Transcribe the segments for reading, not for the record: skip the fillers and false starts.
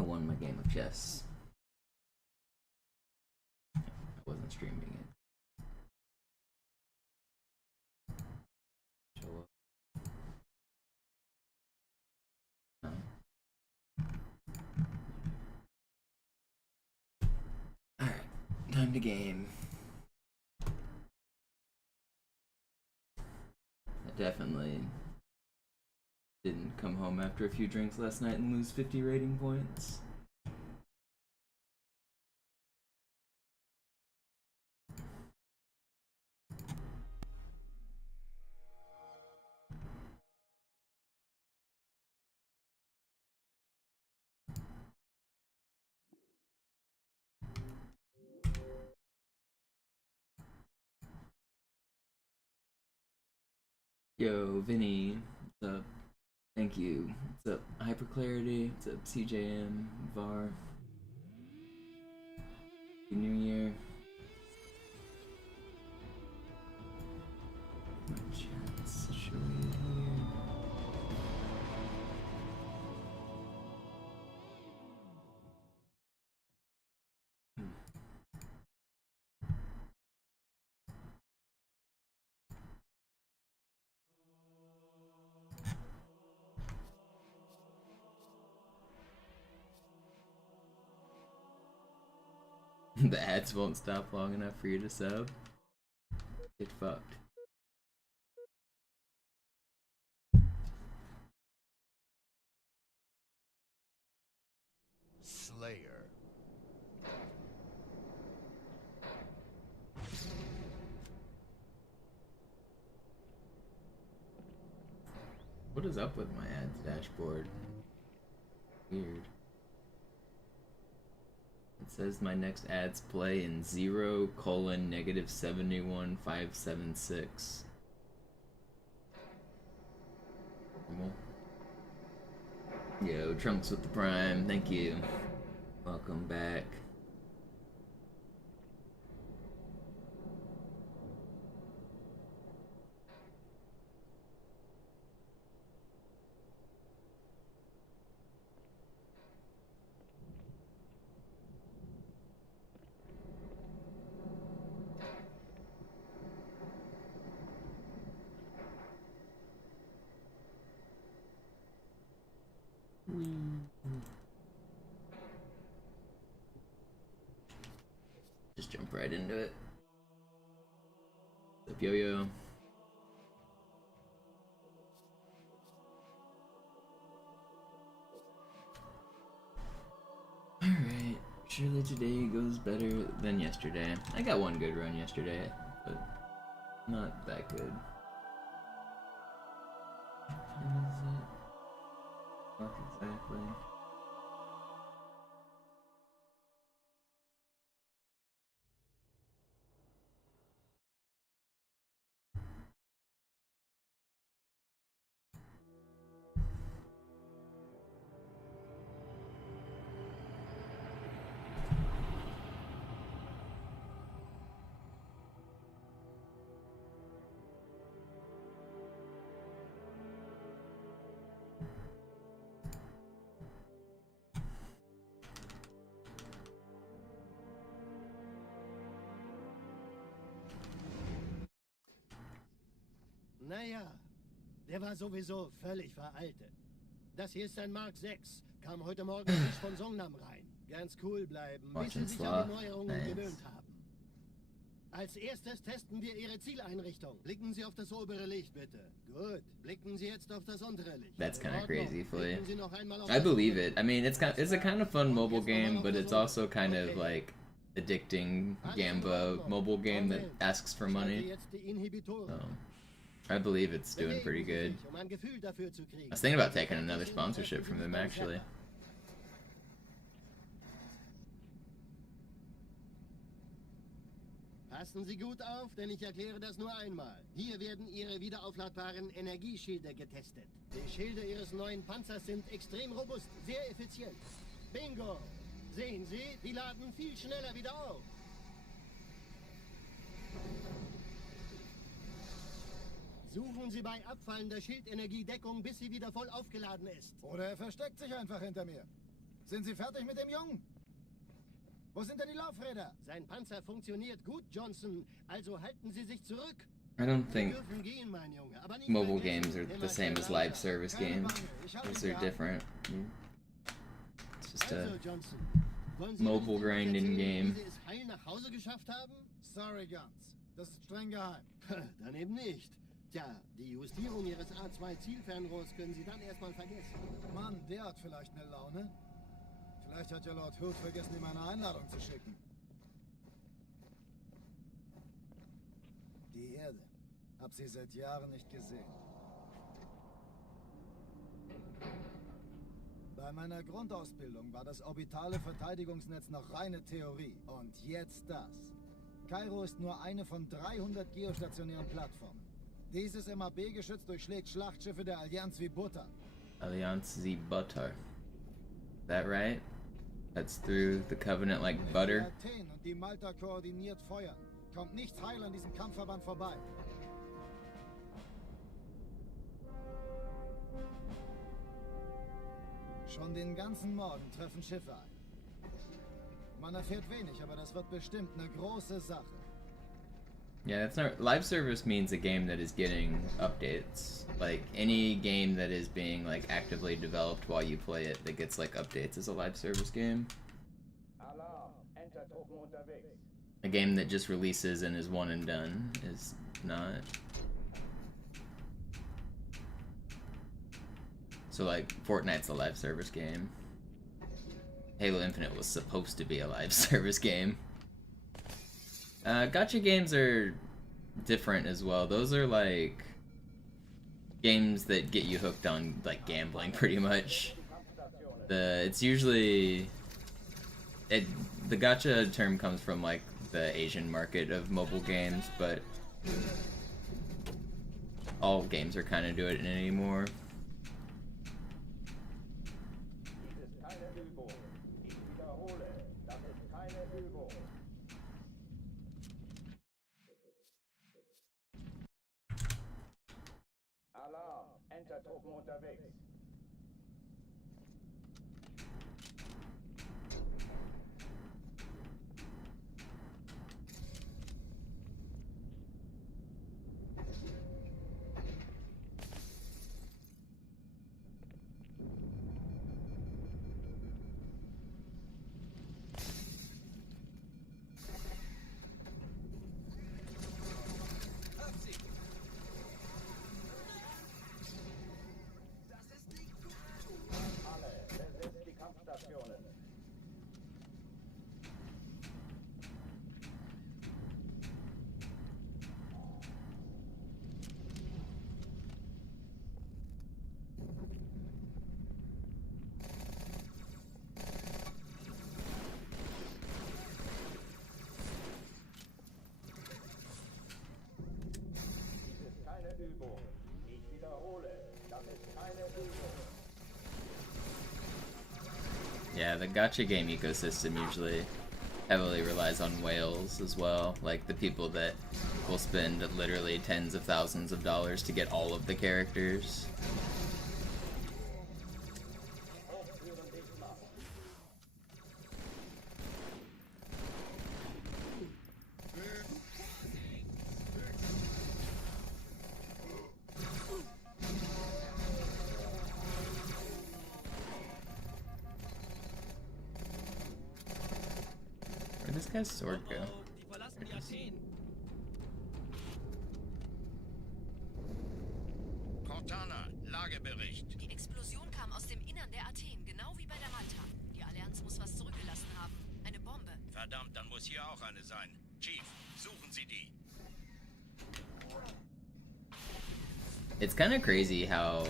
I won my game of chess. I wasn't streaming it. Show up. No. Alright, time to game. I definitely didn't come home after a few drinks last night and lose 50 rating points. Yo, Vinny, what's up? Thank you. What's up, Hyperclarity? What's up, CJM, VAR? Happy New Year. My chat's showing here. The ads won't stop long enough for you to sub. Get fucked. Slayer. What is up with my ads dashboard? Weird. It says my next ads play in 0:-71576. Yo, Trunks with the Prime, thank you. Welcome back. Just jump right into it. What's up, Yo-Yo? Alright, surely today goes better than yesterday. I got one good run yesterday, but not that good. When is it? Not exactly. Naja, der war sowieso völlig veraltet. Das hier ist ein Mark 6. Kam heute Morgen frisch von Songnam rein. Ganz cool bleiben, bis Sie sich an die Neuerungen gewöhnt haben. Als erstes testen wir Ihre Zieleinrichtung. Blicken Sie auf das obere Licht, bitte. Gut. Blicken Sie jetzt auf das untere Licht. That's kind of crazy, Flea. I believe it. I mean, it's a kind of fun mobile game, but it's also kind of like addicting Gamba mobile game that asks for money. So, I believe it's doing pretty good. I was thinking about taking another sponsorship from them, actually. Passen Sie gut auf, denn ich erkläre das nur einmal. Hier werden Ihre wiederaufladbaren Energieschilde getestet. Die Schilde Ihres neuen Panzers sind extrem robust, sehr effizient. Bingo! Sehen Sie, die laden viel schneller wieder auf. Suchen Sie bei abfallender Schildenergie Deckung, bis sie wieder voll aufgeladen ist. Oder er versteckt sich einfach hinter mir. Sind Sie fertig mit dem Jungen? Wo sind denn die Laufräder? Sein Panzer funktioniert gut, Johnson. Also halten Sie sich zurück. I don't Sie think dürfen gehen, mein Junge. Aber nicht mobile vergessen, games are immer the same schön as live langsam. service games. Those are different. It's just a Also, Johnson, wollen Sie mobile uns denn grinding erzählen, game. wie Sie es heil nach Hause geschafft haben? Sorry, Guns. Das ist streng geheim. Dann eben nicht. Tja, die Justierung Ihres A2-Zielfernrohrs können Sie dann erstmal vergessen. Mann, der hat vielleicht eine Laune. Vielleicht hat ja Lord Hood vergessen, ihm eine Einladung zu schicken. Die Erde. Hab sie seit Jahren nicht gesehen. Bei meiner Grundausbildung war das orbitale Verteidigungsnetz noch reine Theorie. Und jetzt das. Kairo ist nur eine von 300 geostationären Plattformen. Dieses MAB-Geschütz durchschlägt Schlachtschiffe der Allianz wie Butter. Alliance wie Butter. Is that right? That's through the Covenant like butter? Athen und die Malta koordiniert feuern. Kommt nichts heil an diesem Kampfverband vorbei. Schon den ganzen Morgen treffen Schiffe ein. Man erfährt wenig, aber das wird bestimmt eine große Sache. Yeah, that's not live service means a game that is getting updates. Like any game that is being like actively developed while you play it that gets like updates is a live service game. A game that just releases and is one and done is not. So like Fortnite's a live service game. Halo Infinite was supposed to be a live service game. Gacha games are different as well. Those are like games that get you hooked on like gambling pretty much. It's usually the gacha term comes from like the Asian market of mobile games, but all games are kind of doing it anymore. Yeah, the gacha game ecosystem usually heavily relies on whales as well. Like the people that will spend literally tens of thousands of dollars to get all of the characters. Where'd this guy's sword go? Cortana, Lagebericht. Die Explosion kam aus dem Innern der Athen, genau wie bei der Malta. Die Allianz muss was zurückgelassen haben. Eine Bombe. Verdammt, dann muss hier auch eine sein. Chief, suchen Sie die. It's kind of crazy how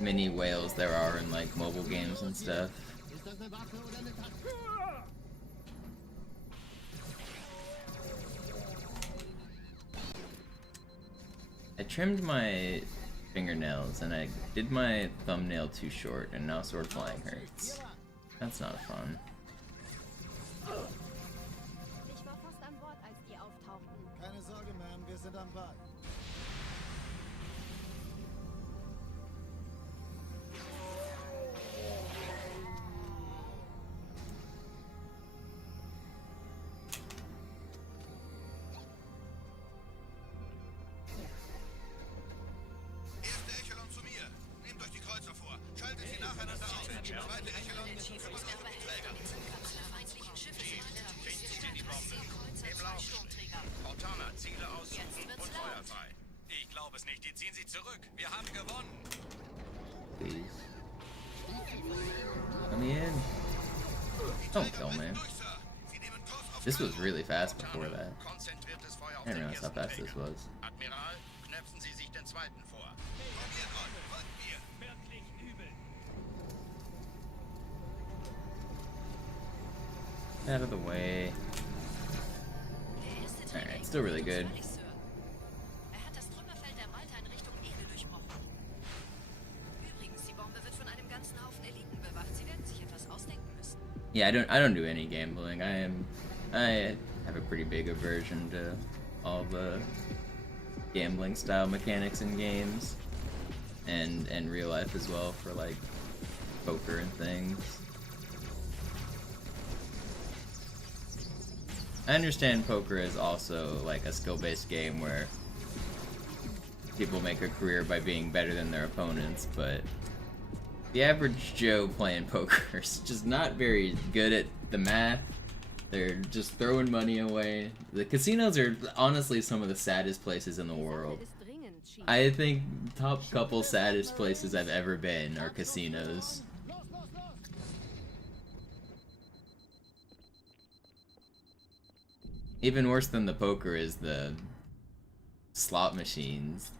many whales there are in like mobile games and stuff. Ist das eine Waffe oder eine Taktik? I trimmed my fingernails and I did my thumbnail too short and now sword flying hurts. That's not fun. Ich war fast an Bord, als die auftauchten. Keine Sorge, Ma'am, wir sind am Ball. Don't kill me. This was really fast before that. I didn't realize how fast this was. Admiral, knöpfen Sie sich den zweiten vor. Out of the way. Alright, still really good. Er hat das Trümmerfeld der Malta in Richtung Erde durchbrochen. Übrigens, die Bombe wird von einem ganzen Haufen Eliten bewacht. Sie werden sich etwas ausdenken müssen. Yeah, I don't do any gambling. I have a pretty big aversion to all the gambling style mechanics in games and real life as well, for like poker and things. I understand poker is also like a skill-based game where people make a career by being better than their opponents, but the average Joe playing poker is just not very good at the math. They're just throwing money away. The casinos are honestly some of the saddest places in the world. I think top couple saddest places I've ever been are casinos. Even worse than the poker is the slot machines.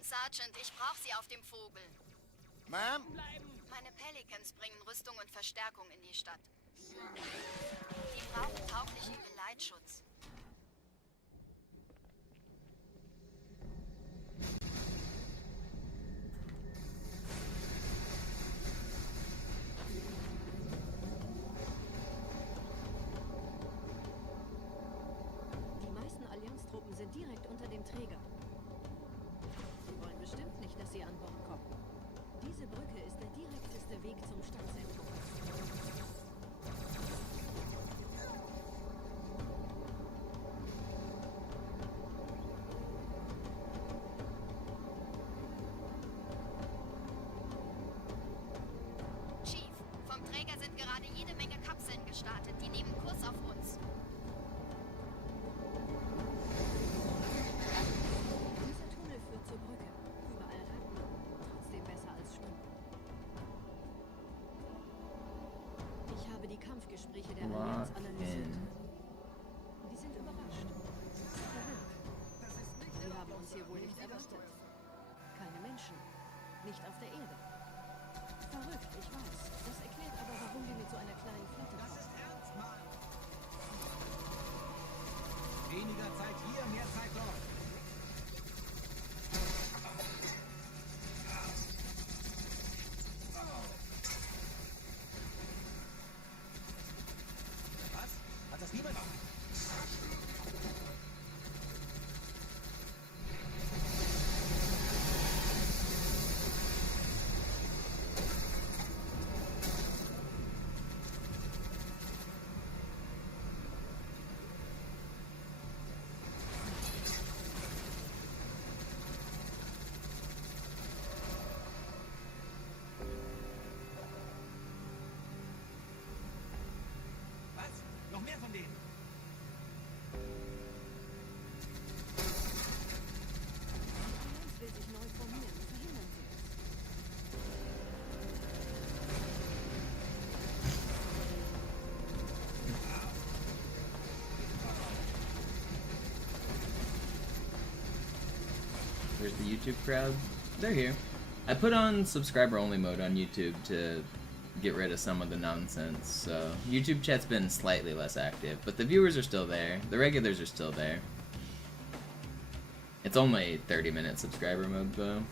Sergeant, ich brauche Sie auf dem Vogel. Ma'am? Meine Pelicans bringen Rüstung und Verstärkung in die Stadt. Die brauchen tauglichen Geleitschutz. Die meisten Allianztruppen sind direkt unter dem Träger. Sie wollen bestimmt nicht, dass sie an Bord kommen. Diese Brücke ist der direkteste Weg zum Stadtzentrum. Chief, vom Träger sind gerade jede Menge Kapseln gestartet. Die nehmen Kurs auf uns. Dieser Tunnel führt zur Brücke. Überall reibt man. Trotzdem besser als schwimmen. Ich habe die Kampfgespräche der Allianz analysiert. Die sind überrascht. Sie haben uns hier wohl nicht erwartet. Keine Menschen. Nicht auf der Erde. Verrückt, ich weiß. Das erklärt aber, warum wir mit so einer kleinen Flotte kommen. Weniger Zeit hier, mehr Zeit dort. Was? Hat das niemand? Was? Noch mehr von denen? Die Allianz will sich neu formieren. Verhindern Sie es. Where's the YouTube crowd? They're here. I put on subscriber only mode on YouTube to get rid of some of the nonsense, so YouTube chat's been slightly less active, but the viewers are still there. The regulars are still there. It's only 30-minute subscriber mode though.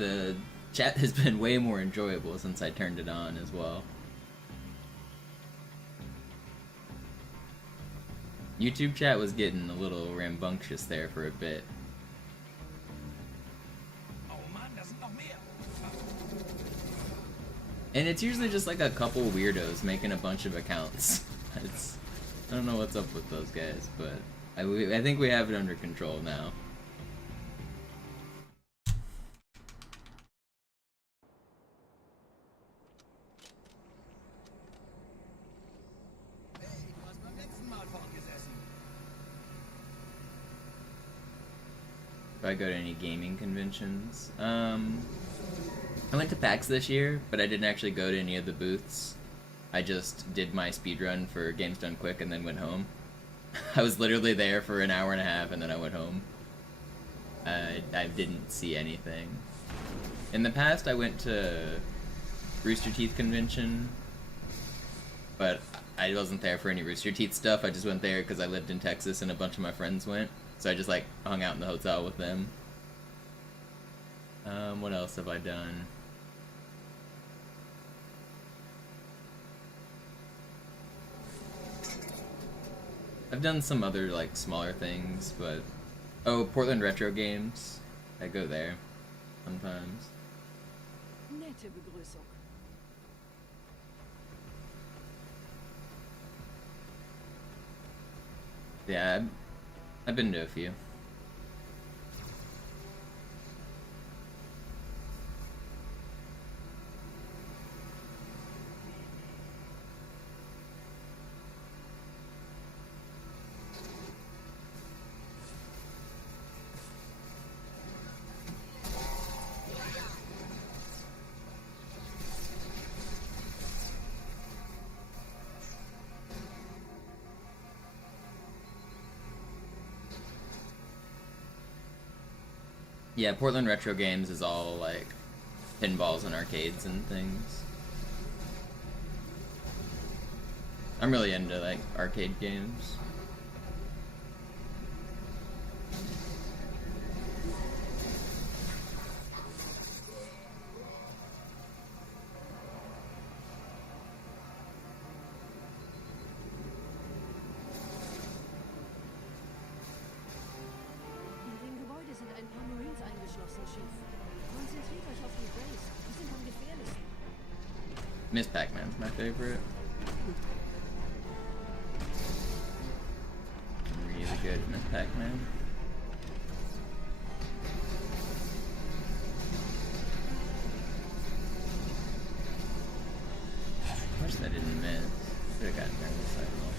the chat has been way more enjoyable since I turned it on as well. YouTube chat was getting a little rambunctious there for a bit. And it's usually just like a couple weirdos making a bunch of accounts. I don't know what's up with those guys, but I think we have it under control now. Do I go to any gaming conventions? I went to PAX this year, but I didn't actually go to any of the booths. I just did my speedrun for Games Done Quick and then went home. I was literally there for an hour and a half and then I went home. I didn't see anything. In the past, I went to Rooster Teeth convention, but I wasn't there for any Rooster Teeth stuff. I just went there because I lived in Texas and a bunch of my friends went. So I just like hung out in the hotel with them. What else have I done? I've done some other like smaller things, but oh, Portland Retro Games. I go there sometimes. Nette Begrüßung. Yeah, I've been to a few. Yeah, Portland Retro Games is all like pinballs and arcades and things. I'm really into like arcade games. Miss Pac-Man's my favorite. I'm really good at Miss Pac-Man. I wish I didn't miss. Should have gotten early cycle.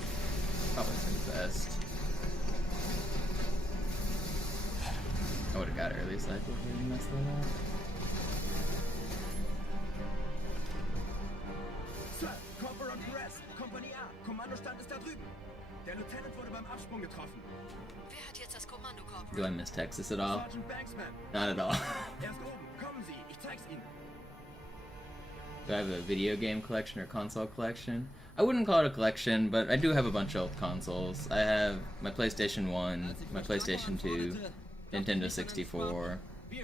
Probably for the best. I would have got early cycle if I didn't mess that up. Do I miss Texas at all? Not at all. Do I have a video game collection or console collection? I wouldn't call it a collection, but I do have a bunch of old consoles. I have my PlayStation 1, my PlayStation 2, Nintendo 64,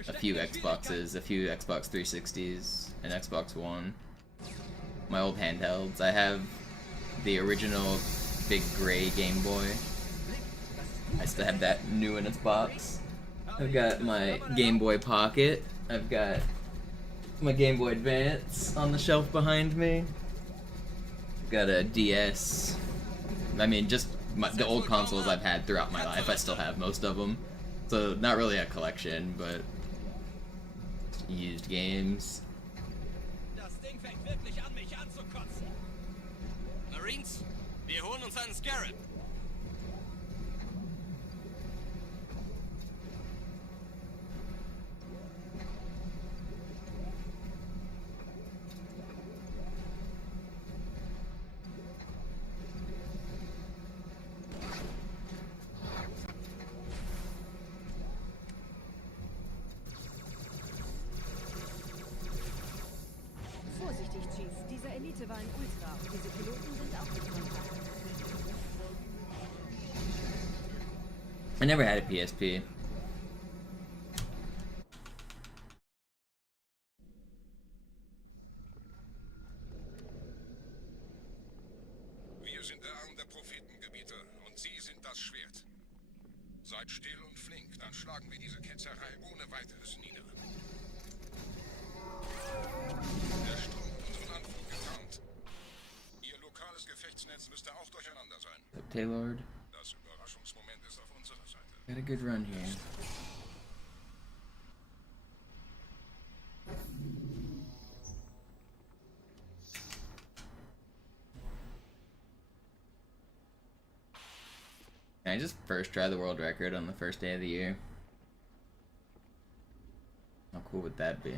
a few Xboxes, a few Xbox 360s, and Xbox One. My old handhelds. I have the original big gray Game Boy. I still have that new in its box. I've got my Game Boy Pocket. I've got my Game Boy Advance on the shelf behind me. I've got a DS. I mean, just the old consoles I've had throughout my life. I still have most of them. So, not really a collection, but used games. Marines, wir holen uns einen Scarab. Vorsichtig, Chief. Diese Elite war ein Ultra und diese Piloten sind auch gekommen. I never had a PSP. sind der Arm der Prophetengebiete und Sie sind das Schwert. Seid still und flink, dann schlagen wir diese Ketzerei ohne weiteres nieder. Der Sturm hat unseren Anflug getarnt. Ihr lokales Gefechtsnetz müsste auch durcheinander sein. Taylord. Das Überraschungsmoment ist auf unserer Seite. Got a good run here. Can I just first try the world record on the first day of the year? How cool would that be?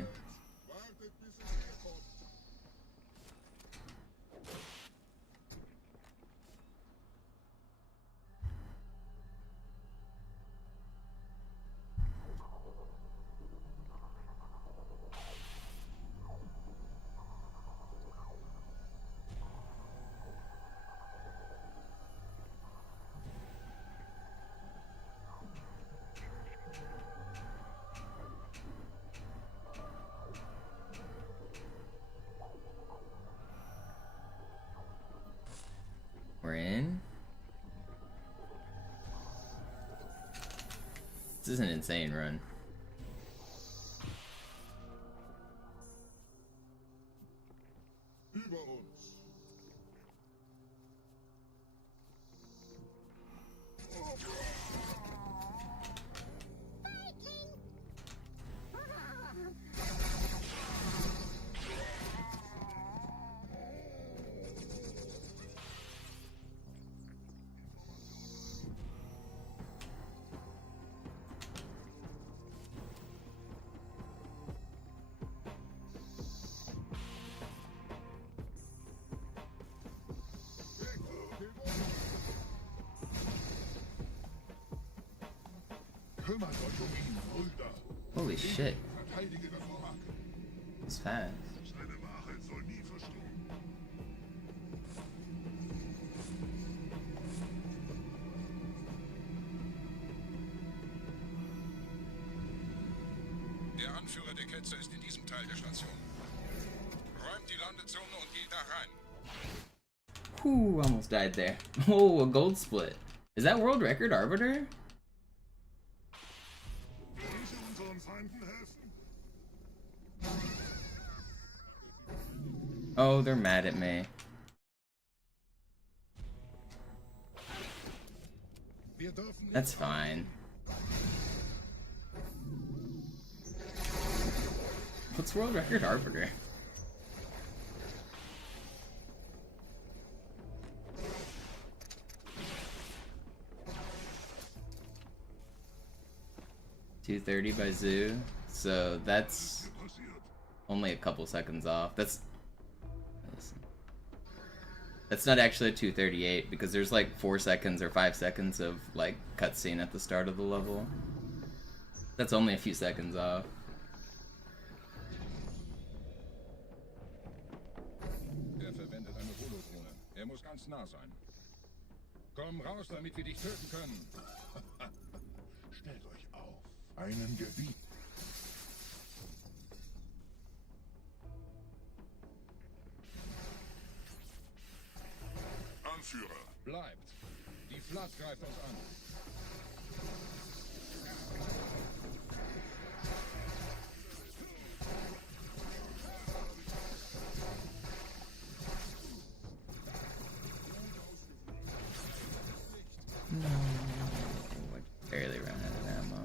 We're in. This is an insane run. Über uns. Kümmert euch ihn, Brüder. Holy shit. Verteidige das Orakel. It's fast. Seine Wahrheit soll nie verstehen. Der Anführer der Ketzer ist in diesem Teil der Station. Räumt die Landezone und geht da rein. Whew, almost died there. Oh, a gold split. Is that world record Arbiter? Unseren Feinden helfen. Oh, they're mad at me. Wir dürfen nicht That's fine. What's world record Arbiter? .230 by Zoo, so that's only a couple seconds off. That's not actually a 238 because there's like 4 seconds or 5 seconds of like cutscene at the start of the level. That's only a few seconds off. Er verwendet eine Holodrohne. Er muss ganz nah sein. Komm raus, damit wir dich töten können. Stellt euch auf. Einen Gebiet. Anführer. Bleibt. Die Flat greift uns an. Barely ran out of ammo.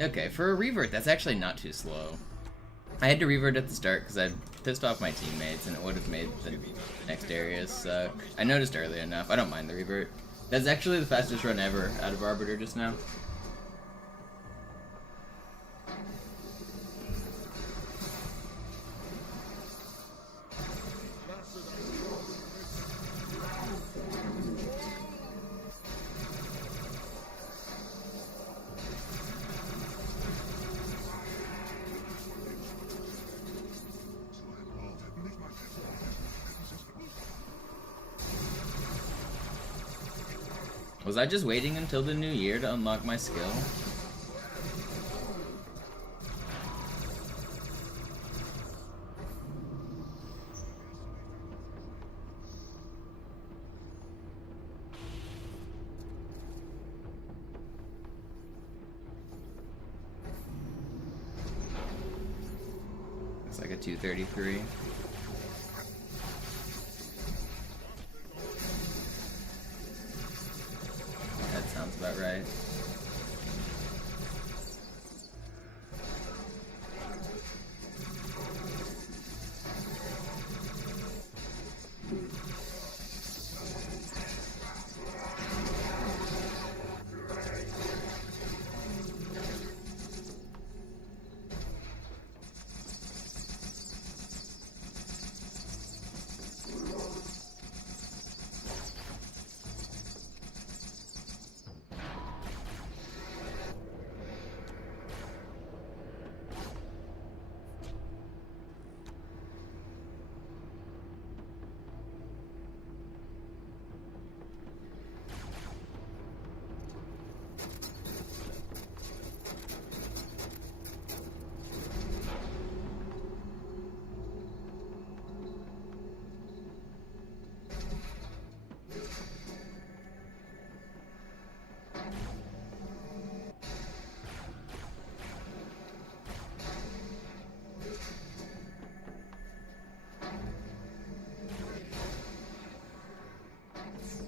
Okay, for a revert, that's actually not too slow. I had to revert at the start because I pissed off my teammates and it would have made the next areas suck. I noticed early enough. I don't mind the revert. That's actually the fastest run ever out of Arbiter just now. Was I just waiting until the new year to unlock my skill? like a 233. That sounds about right.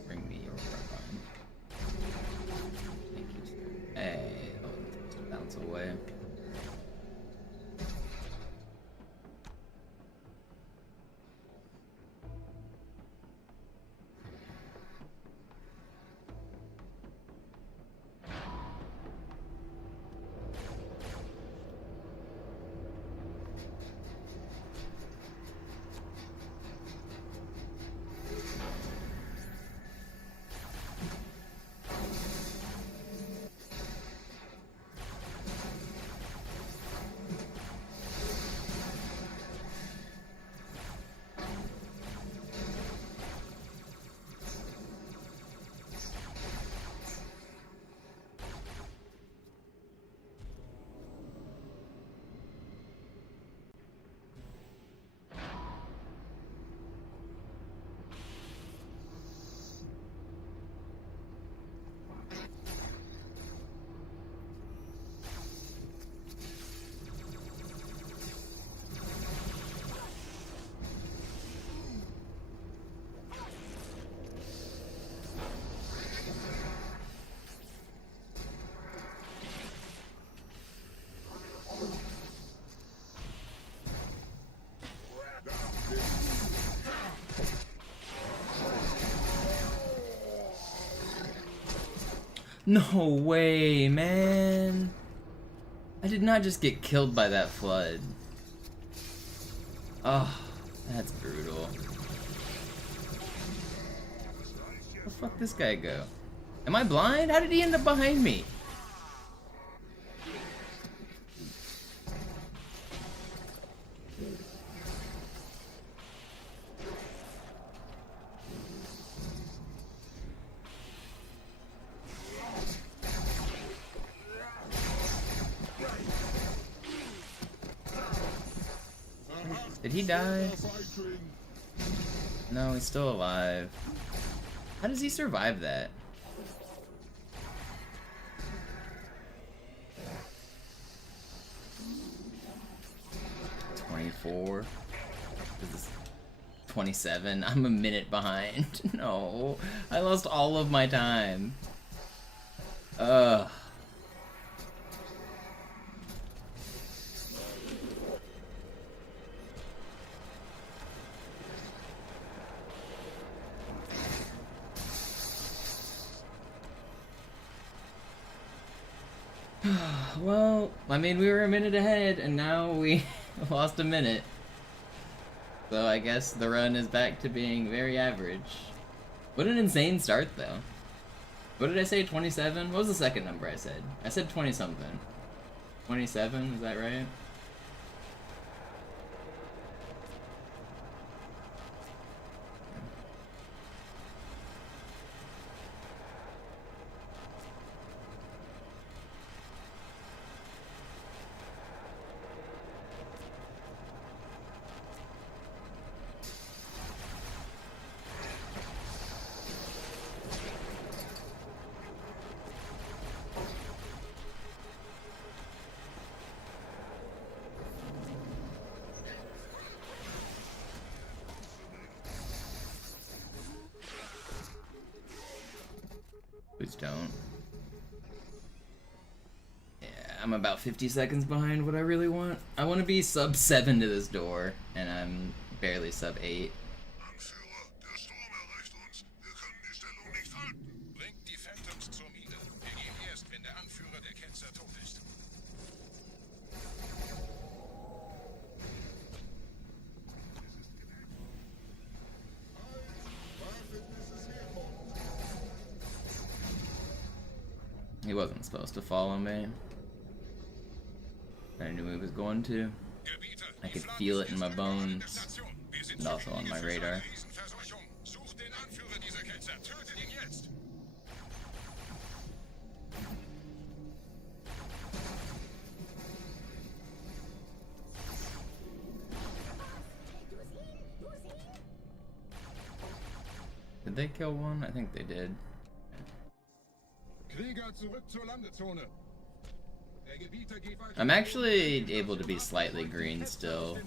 Bring me your weapon. Thank you, sir. Hey, oh, bounce away. No way, man. I did not just get killed by that flood. Oh, that's brutal. Where the fuck this guy go? Am I blind? How did he end up behind me? Did he die? No, he's still alive. How does he survive that? $24. This is 27. I'm a minute behind. No, I lost all of my time. Ugh. Well, I mean, we were a minute ahead, and now we lost a minute. So I guess the run is back to being very average. What an insane start, though. What did I say, 27? What was the second number I said? I said 20-something. 27, is that right? Please don't. Yeah, I'm about 50 seconds behind what I really want. I want to be sub 7 to this door, and I'm barely sub 8. Anführer, der Sturm erreicht uns. Wir können die Stellung nicht halten. Bringt die Phantoms zur Mine. Wir gehen erst, wenn der Anführer der Ketzer tot ist. He wasn't supposed to follow me. I knew he was going to. I could feel it in my bones, and also on my radar. Sucht den Anführer dieser Ketzer. Tötet ihn jetzt. Did they kill one? I think they did. Krieger, zurück zur Landezone. Der Gebieter geht weiter. I'm actually able to be slightly green still,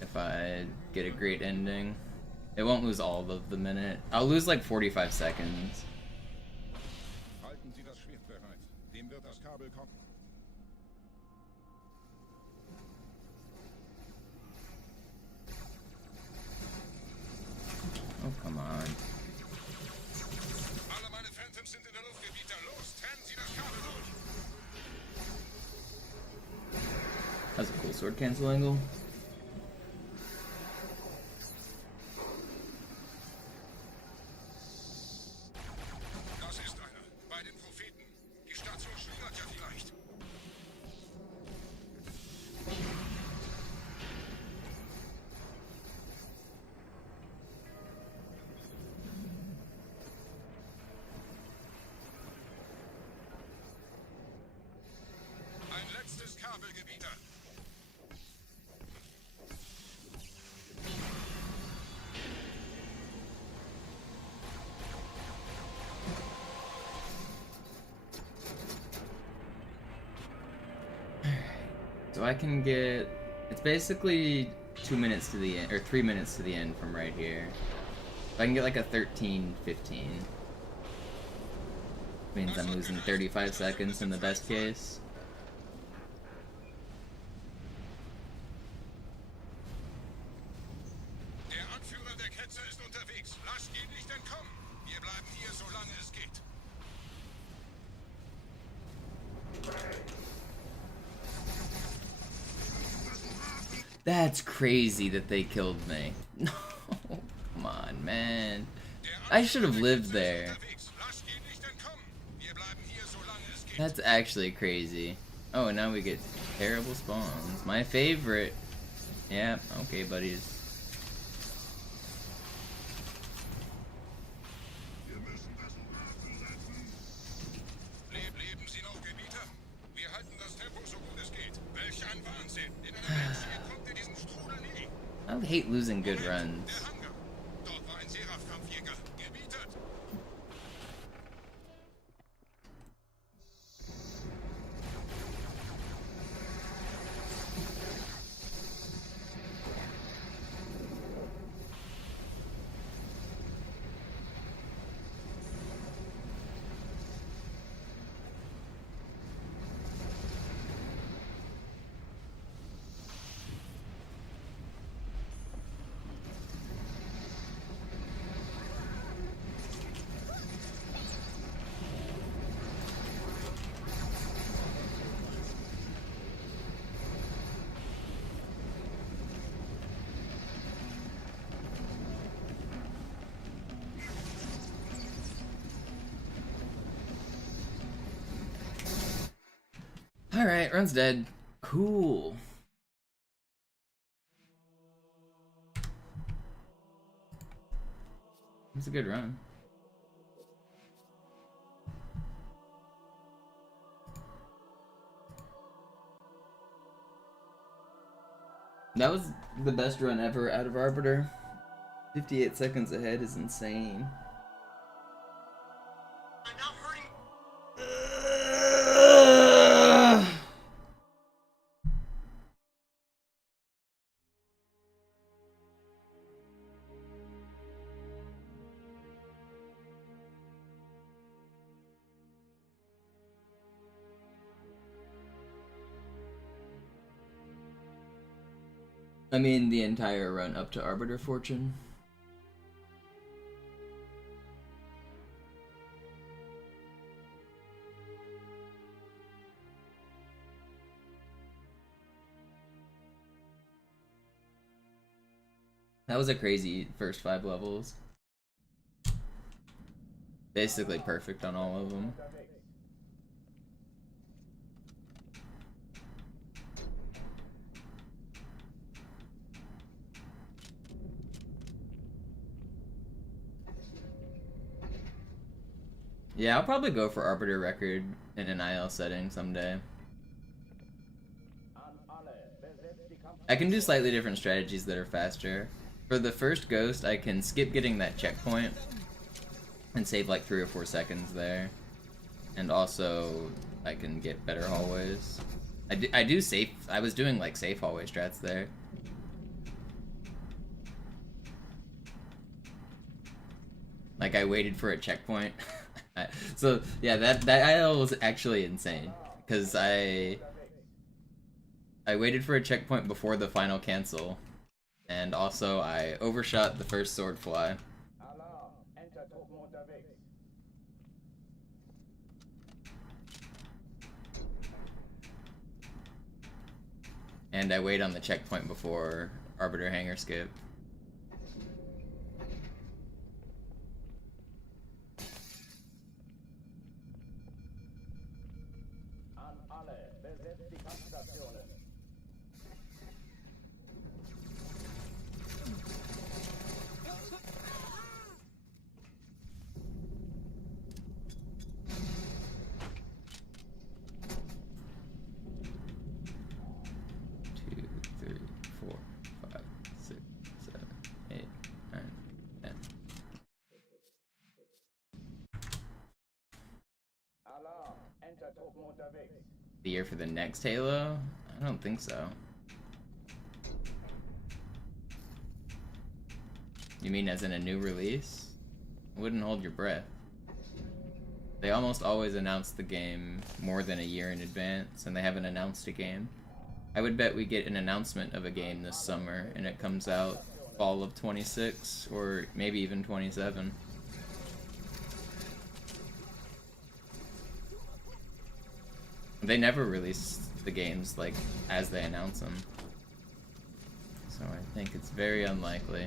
if I get a great ending. It won't lose all of the minute. I'll lose like 45 seconds. Halten Sie das Schwert bereit. Dem wird das Kabel kommen. Oh, come on. Alle meine Phantoms sind in der Luft, Gebieter. Los, trennen Sie das Kabel durch. That's a cool sword cancel angle. Das ist einer. Bei den Propheten. Die Station schludert ja vielleicht. Ein letztes Kabel, Gebieter. So I can get... It's basically 2 minutes to the end, or 3 minutes to the end from right here. If I can get like a 13-15. Means I'm losing 35 seconds in the best case. Der Anführer der Ketzer ist unterwegs. Lasst ihn nicht entkommen. Wir bleiben hier, solange es geht. That's crazy that they killed me. No, come on, man. I should have lived there. Lasst ihn nicht entkommen. Wir bleiben hier, solange es geht. That's actually crazy. Oh, and now we get terrible spawns. My favorite. Yeah, okay, buddies. Leben Sie noch, Gebieter? Wir halten das Tempo so gut es geht. Welch ein Wahnsinn. In einer Welt hier kommt ihr diesen Strudel nie. I hate losing good runs. Der Hangar. Dort war ein Seraph-Kampfjäger. Gebietet. Alright, run's dead. Cool. It's a good run. That was the best run ever out of Arbiter. 58 seconds ahead is insane. I mean, the entire run up to Arbiter Fortune. That was a crazy first 5 levels. Basically perfect on all of them. Yeah, I'll probably go for Arbiter Record in an IL setting someday. I can do slightly different strategies that are faster. For the first ghost, I can skip getting that checkpoint and save like 3 or 4 seconds there. And also, I can get better hallways. I do safe. I was doing like safe hallway strats there. Like I waited for a checkpoint. So yeah, that IL was actually insane because I waited for a checkpoint before the final cancel, and also I overshot the first sword fly. And I wait on the checkpoint before Arbiter Hanger skip. The year for the next Halo? I don't think so. You mean as in a new release? Wouldn't hold your breath. They almost always announce the game more than a year in advance, and they haven't announced a game. I would bet we get an announcement of a game this summer, and it comes out fall of 26, or maybe even 27. They never release the games like as they announce them, so I think it's very unlikely.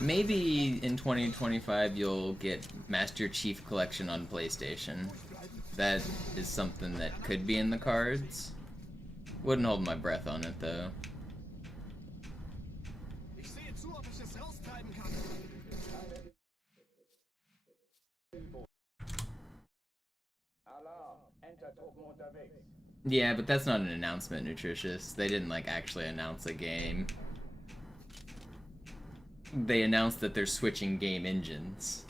Maybe in 2025 you'll get Master Chief Collection on PlayStation. That is something that could be in the cards. Wouldn't hold my breath on it though. Yeah, but that's not an announcement, Nutritious. They didn't like actually announce a game. They announced that they're switching game engines.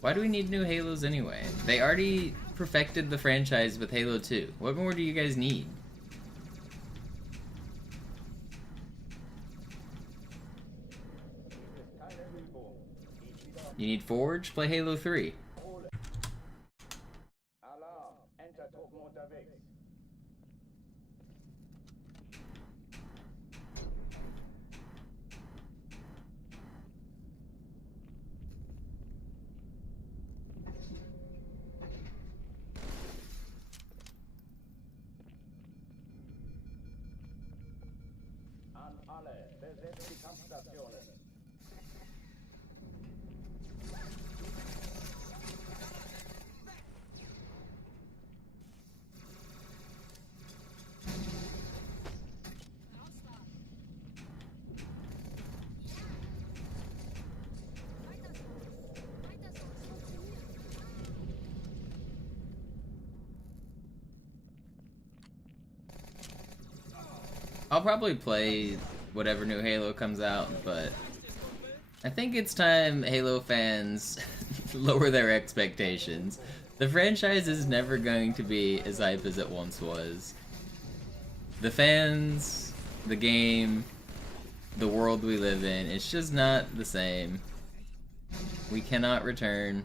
Why do we need new Halos anyway? They already perfected the franchise with Halo 2. What more do you guys need? You need Forge? Play Halo 3. I'll probably play whatever new Halo comes out, but I think it's time Halo fans lower their expectations. The franchise is never going to be as hype as it once was. The fans, the game, the world we live in, it's just not the same. We cannot return.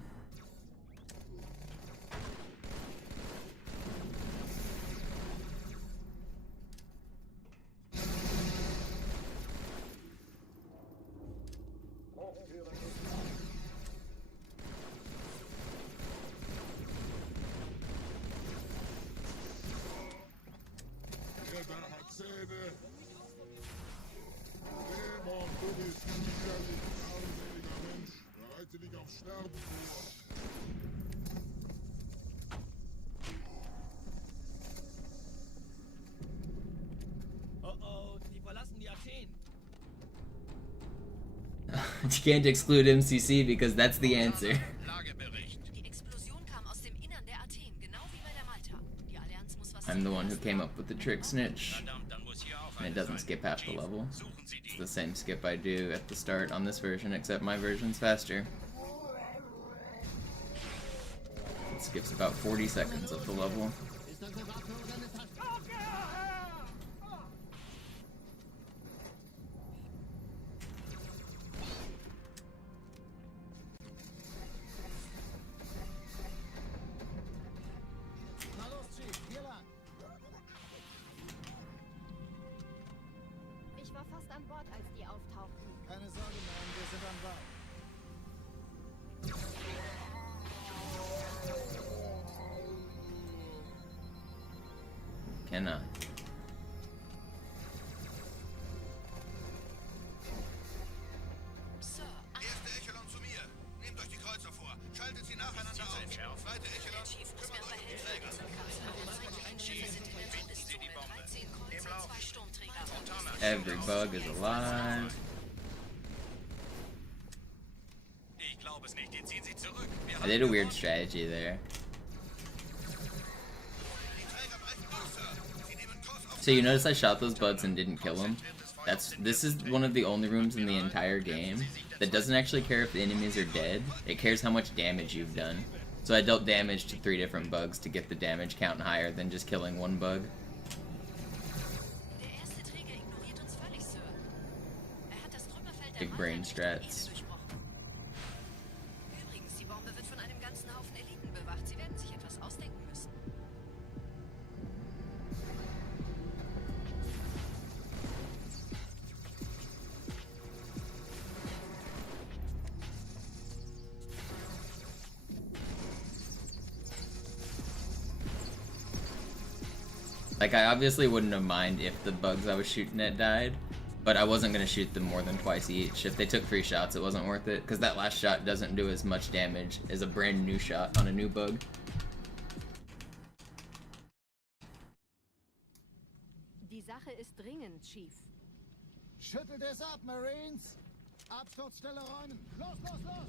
You can't exclude MCC because that's the answer. I'm the one who came up with the trick snitch. And it doesn't skip half the level. It's the same skip I do at the start on this version, except my version's faster. It skips about 40 seconds of the level. Keine Sorge, Mann, wir sind am Ball. Cannot. Erste Echelon zu mir. Nehmt euch die Kreuzer vor. Schaltet sie nacheinander auf. Zweite Echelon, kümmert euch um die Träger. Every bug is alive. I did a weird strategy there. So you notice I shot those bugs and didn't kill them? This is one of the only rooms in the entire game that doesn't actually care if the enemies are dead. It cares how much damage you've done. So I dealt damage to 3 different bugs to get the damage count higher than just killing one bug. Big brain strats. Like, I obviously wouldn't have minded if the bugs I was shooting at died, but I wasn't going to shoot them more than twice each. If they took 3 shots, it wasn't worth it, because that last shot doesn't do as much damage as a brand new shot on a new bug. Die Sache ist dringend, Chief. Schüttelt es ab, Marines! Absturzstelle räumen! Los, los, los!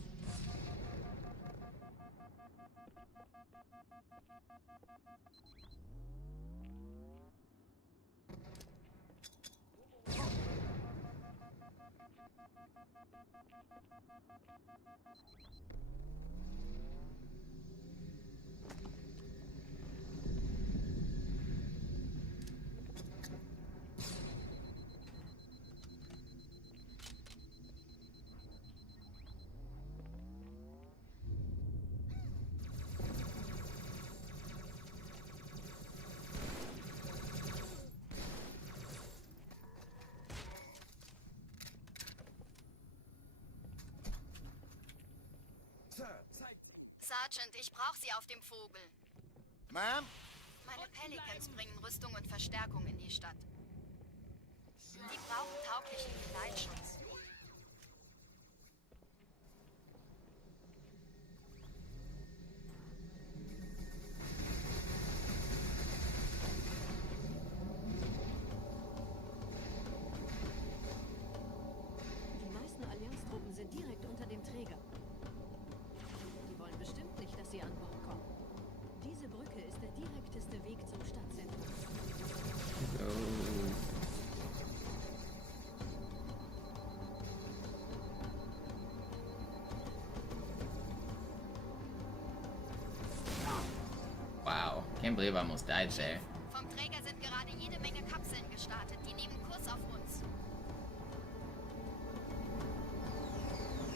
Sergeant, ich brauche Sie auf dem Vogel. Ma'am? Meine Pelicans bringen Rüstung und Verstärkung in die Stadt. Die brauchen tauglichen Geleitschutz. Die meisten Allianztruppen sind direkt unter dem Träger. Die wollen bestimmt nicht, dass sie an Bord kommen. Diese Brücke ist der direkteste Weg zum Stadtzentrum. Wow, can't believe I almost died there. Vom Träger sind gerade jede Menge Kapseln gestartet. Die nehmen Kurs auf uns.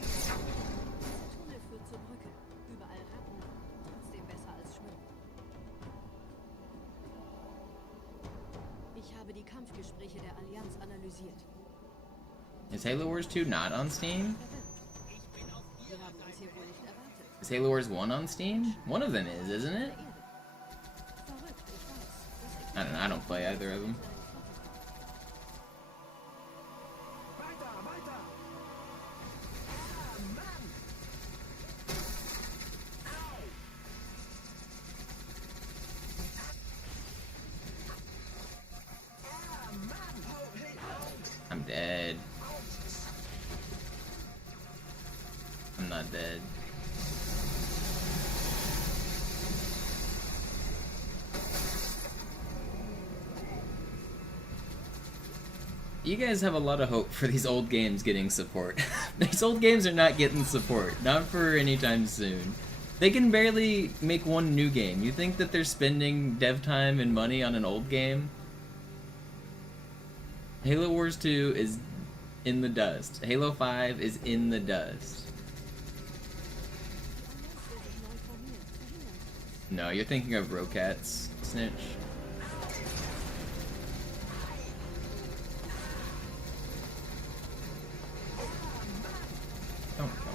Dieser Tunnel führt zur Brücke. Überall Ratten. Trotzdem besser als Schwimmen. Ich habe die Kampfgespräche der Allianz analysiert. Is Halo Wars 2 not on Steam? Wir haben uns hier wohl nicht erwartet. Is Halo Wars 1 on Steam? One of them is, isn't it? Verrückt, ich weiß. I don't know, I don't play either of them. I'm dead. I'm not dead. You guys have a lot of hope for these old games getting support. These old games are not getting support. Not for anytime soon. They can barely make one new game. You think that they're spending dev time and money on an old game? Halo Wars 2 is in the dust. Halo 5 is in the dust. No, you're thinking of Rocats, Snitch. Don't kill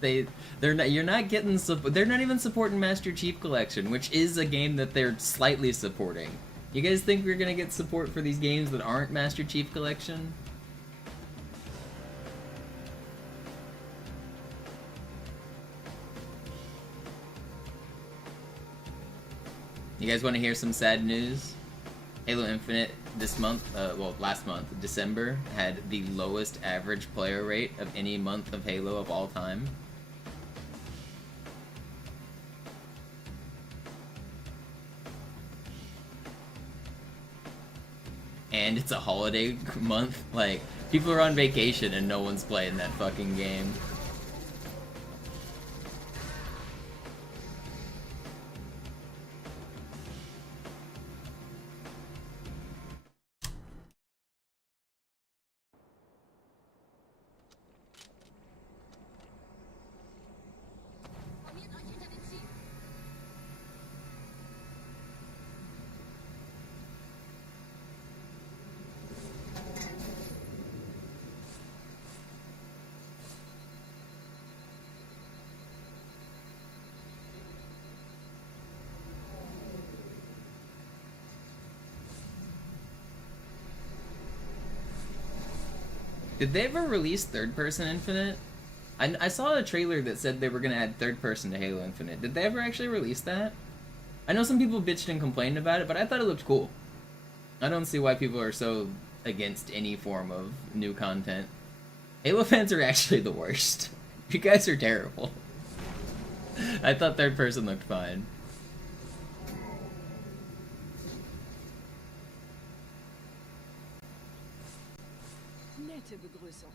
me. They're not. You're not getting support. They're not even supporting Master Chief Collection, which is a game that they're slightly supporting. You guys think we're gonna get support for these games that aren't Master Chief Collection? You guys want to hear some sad news? Halo Infinite this month, well, last month, December, had the lowest average player rate of any month of Halo of all time. And it's a holiday month. Like, people are on vacation and no one's playing that fucking game. Did they ever release Third Person Infinite? I saw a trailer that said they were gonna add Third Person to Halo Infinite. Did they ever actually release that? I know some people bitched and complained about it, but I thought it looked cool. I don't see why people are so against any form of new content. Halo fans are actually the worst. You guys are terrible. I thought Third Person looked fine. Nette Begrüßung.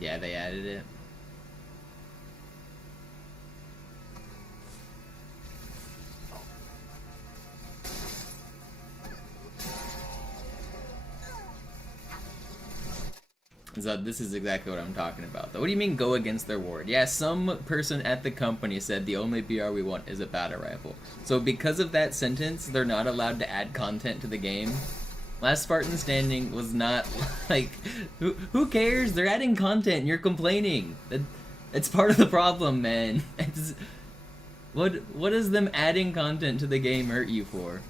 Yeah, they added it. So this is exactly what I'm talking about. Though. What do you mean go against their word? Yeah, some person at the company said the only BR we want is a battle rifle. So because of that sentence, they're not allowed to add content to the game. Last Spartan Standing was not like, who cares? They're adding content and you're complaining. It's part of the problem, man. What is them adding content to the game hurt you for?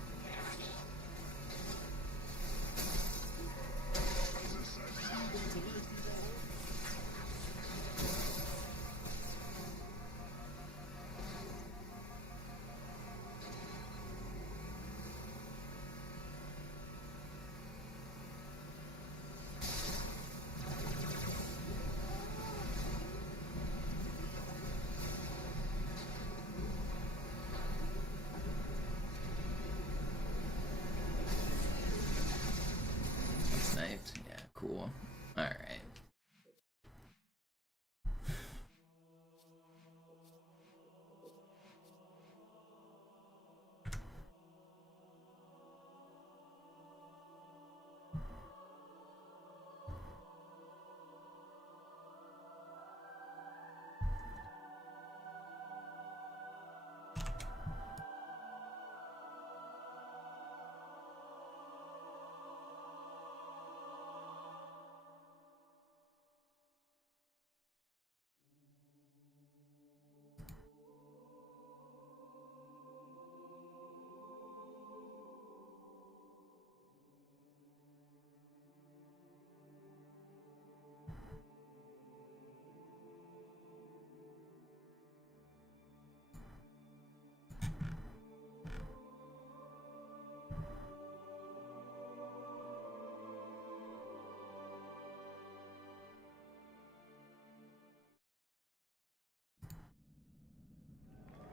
Yeah, cool. Alright.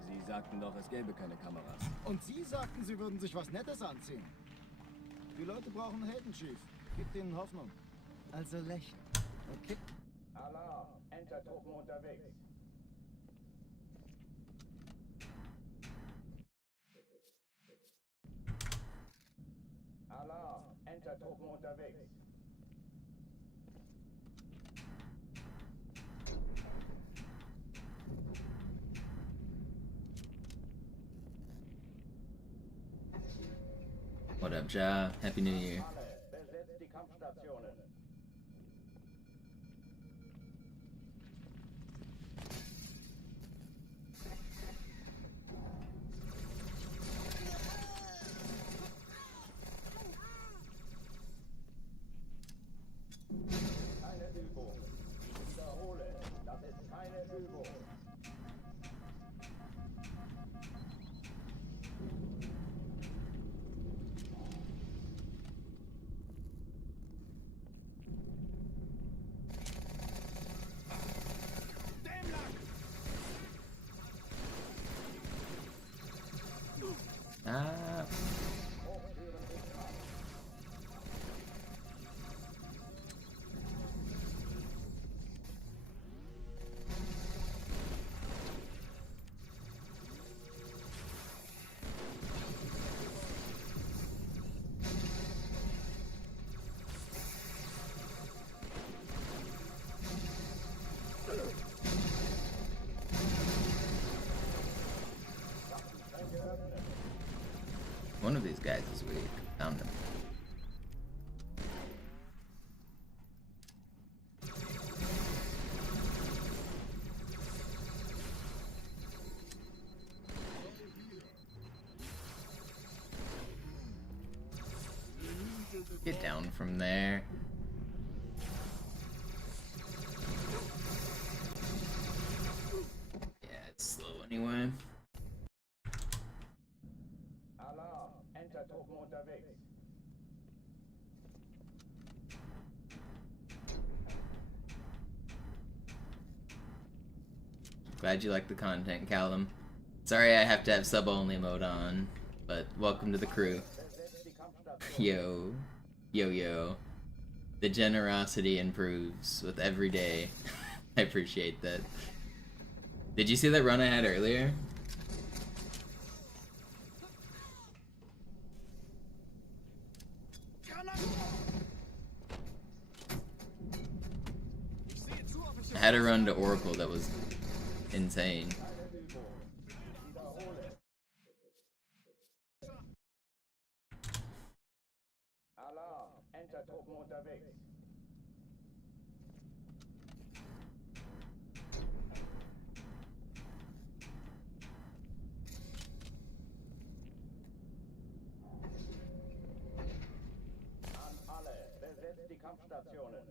Sie sagten doch, es gäbe keine Kameras. Und Sie sagten, Sie würden sich was Nettes anziehen. Die Leute brauchen Helden, Chief. Gibt ihnen Hoffnung. Also lächeln. Okay? Alarm! Enter-Truppen unterwegs. Alarm! Enter-Truppen unterwegs. What up, Ja? Happy New Year. Besetzt die Kampfstationen. Keine Übung. Ich wiederhole, das ist keine Übung. Ah. One of these guys is weak. Found him. Get down from there. Yeah, it's slow anyway. Alarm! Enter-Truppen unterwegs. Glad you like the content, Callum. Sorry I have to have sub-only mode on, but welcome to the crew. Yo. Yo, yo. The generosity improves with every day. I appreciate that. Did you see that run I had earlier? had a run to Oracle that was insane. Alarm, Enter-Truppen unterwegs. An alle, besetzt die Kampfstationen.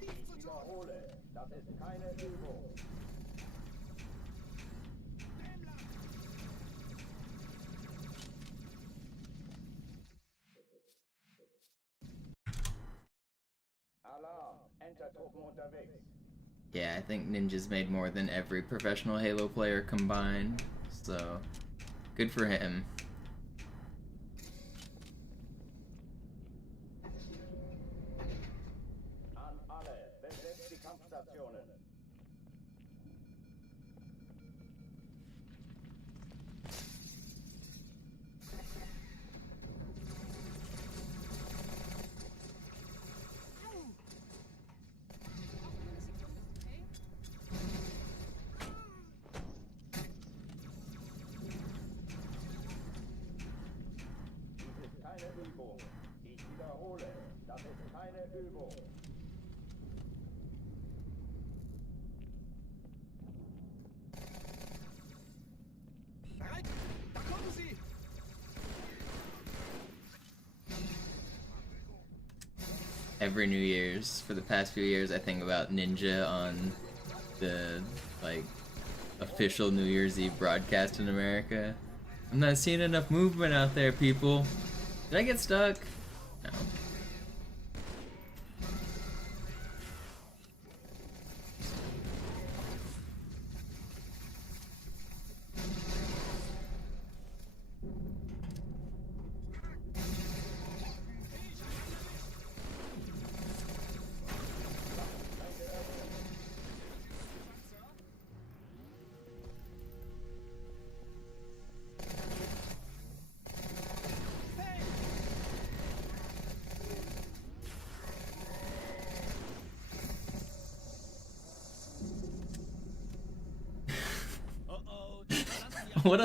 Ich wiederhole, das ist keine Übung. Alarm, Enter-Truppen unterwegs. Yeah, I think Ninja's made more than every professional Halo player combined, so good for him. An alle, besetzt die Kampfstationen. Dies ist keine Übung. Ich wiederhole, das ist keine Übung. Bereit? Da kommen sie! Every New Year's, for the past few years, I think about Ninja on the, like, official New Year's Eve broadcast in America. I'm not seeing enough movement out there, people. Did I get stuck? No. What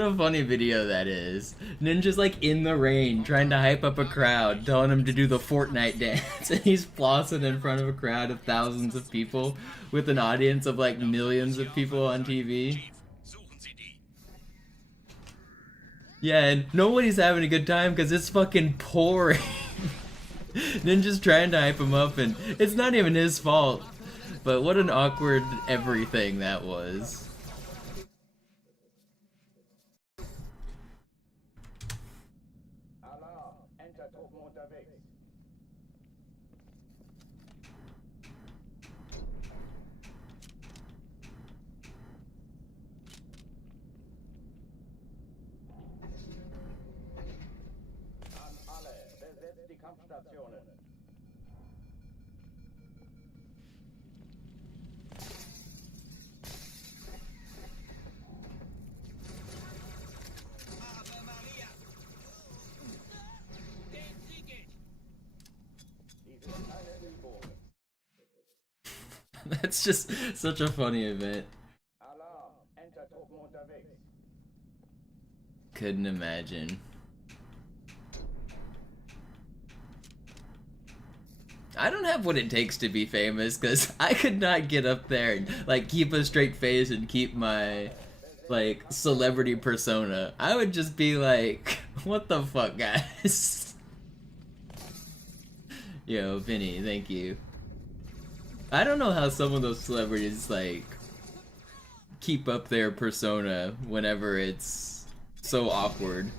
a funny video that is. Ninja's like in the rain trying to hype up a crowd, telling him to do the Fortnite dance, and he's flossing in front of a crowd of thousands of people with an audience of like millions of people on TV. Yeah, and nobody's having a good time because it's fucking pouring. Ninja's trying to hype him up, and it's not even his fault. But what an awkward everything that was. Alarm, Enter-Truppen unterwegs. An alle, besetzt die Kampfstationen. Dies ist keine Übung. That's just such a funny event. Alarm, Enter-Truppen unterwegs. Couldn't imagine. I don't have what it takes to be famous, because I could not get up there and like keep a straight face and keep my like celebrity persona. I would just be like, what the fuck, guys? Yo, Vinny, thank you. I don't know how some of those celebrities like keep up their persona whenever it's so awkward.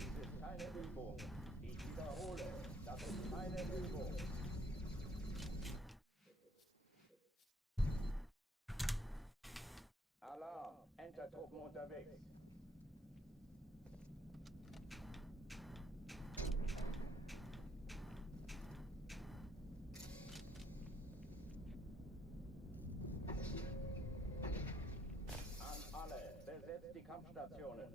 Dies ist keine Übung. Ich wiederhole, das ist keine Übung. Alarm, Enter-Truppen unterwegs. Kampfstationen.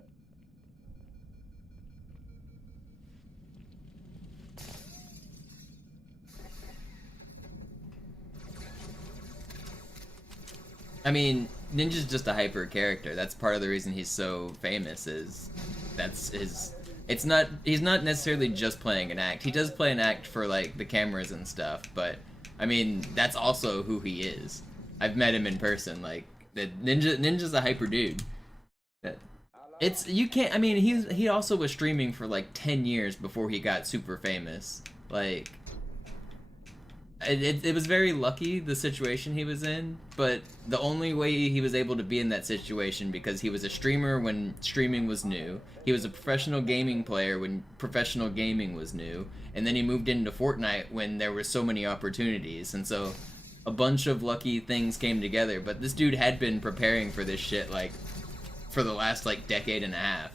I mean, Ninja's just a hyper character. That's part of the reason he's so famous. That's his. It's not. He's not necessarily just playing an act. He does play an act for like the cameras and stuff. But I mean, that's also who he is. I've met him in person. Like Ninja's a hyper dude. It's you can't. I mean, he also was streaming for like 10 years before he got super famous. Like. It was very lucky, the situation he was in, but the only way he was able to be in that situation because he was a streamer when streaming was new, he was a professional gaming player when professional gaming was new, and then he moved into Fortnite when there were so many opportunities, and so a bunch of lucky things came together, but this dude had been preparing for this shit, like, for the last, like, decade and a half.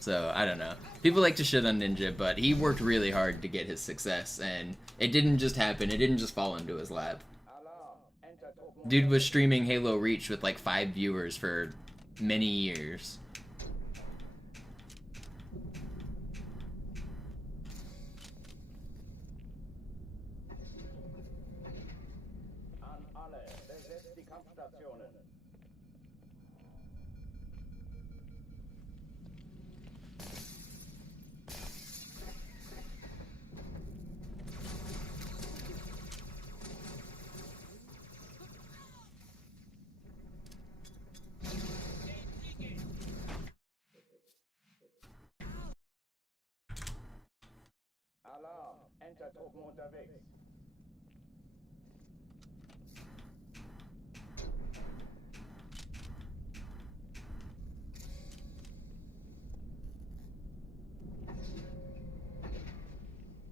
So, I don't know. People like to shit on Ninja, but he worked really hard to get his success, and it didn't just happen. It didn't just fall into his lap. Dude was streaming Halo Reach with like 5 viewers for many years. An alle, besetzt die Kampfstationen. Alarm, Entertruppen unterwegs.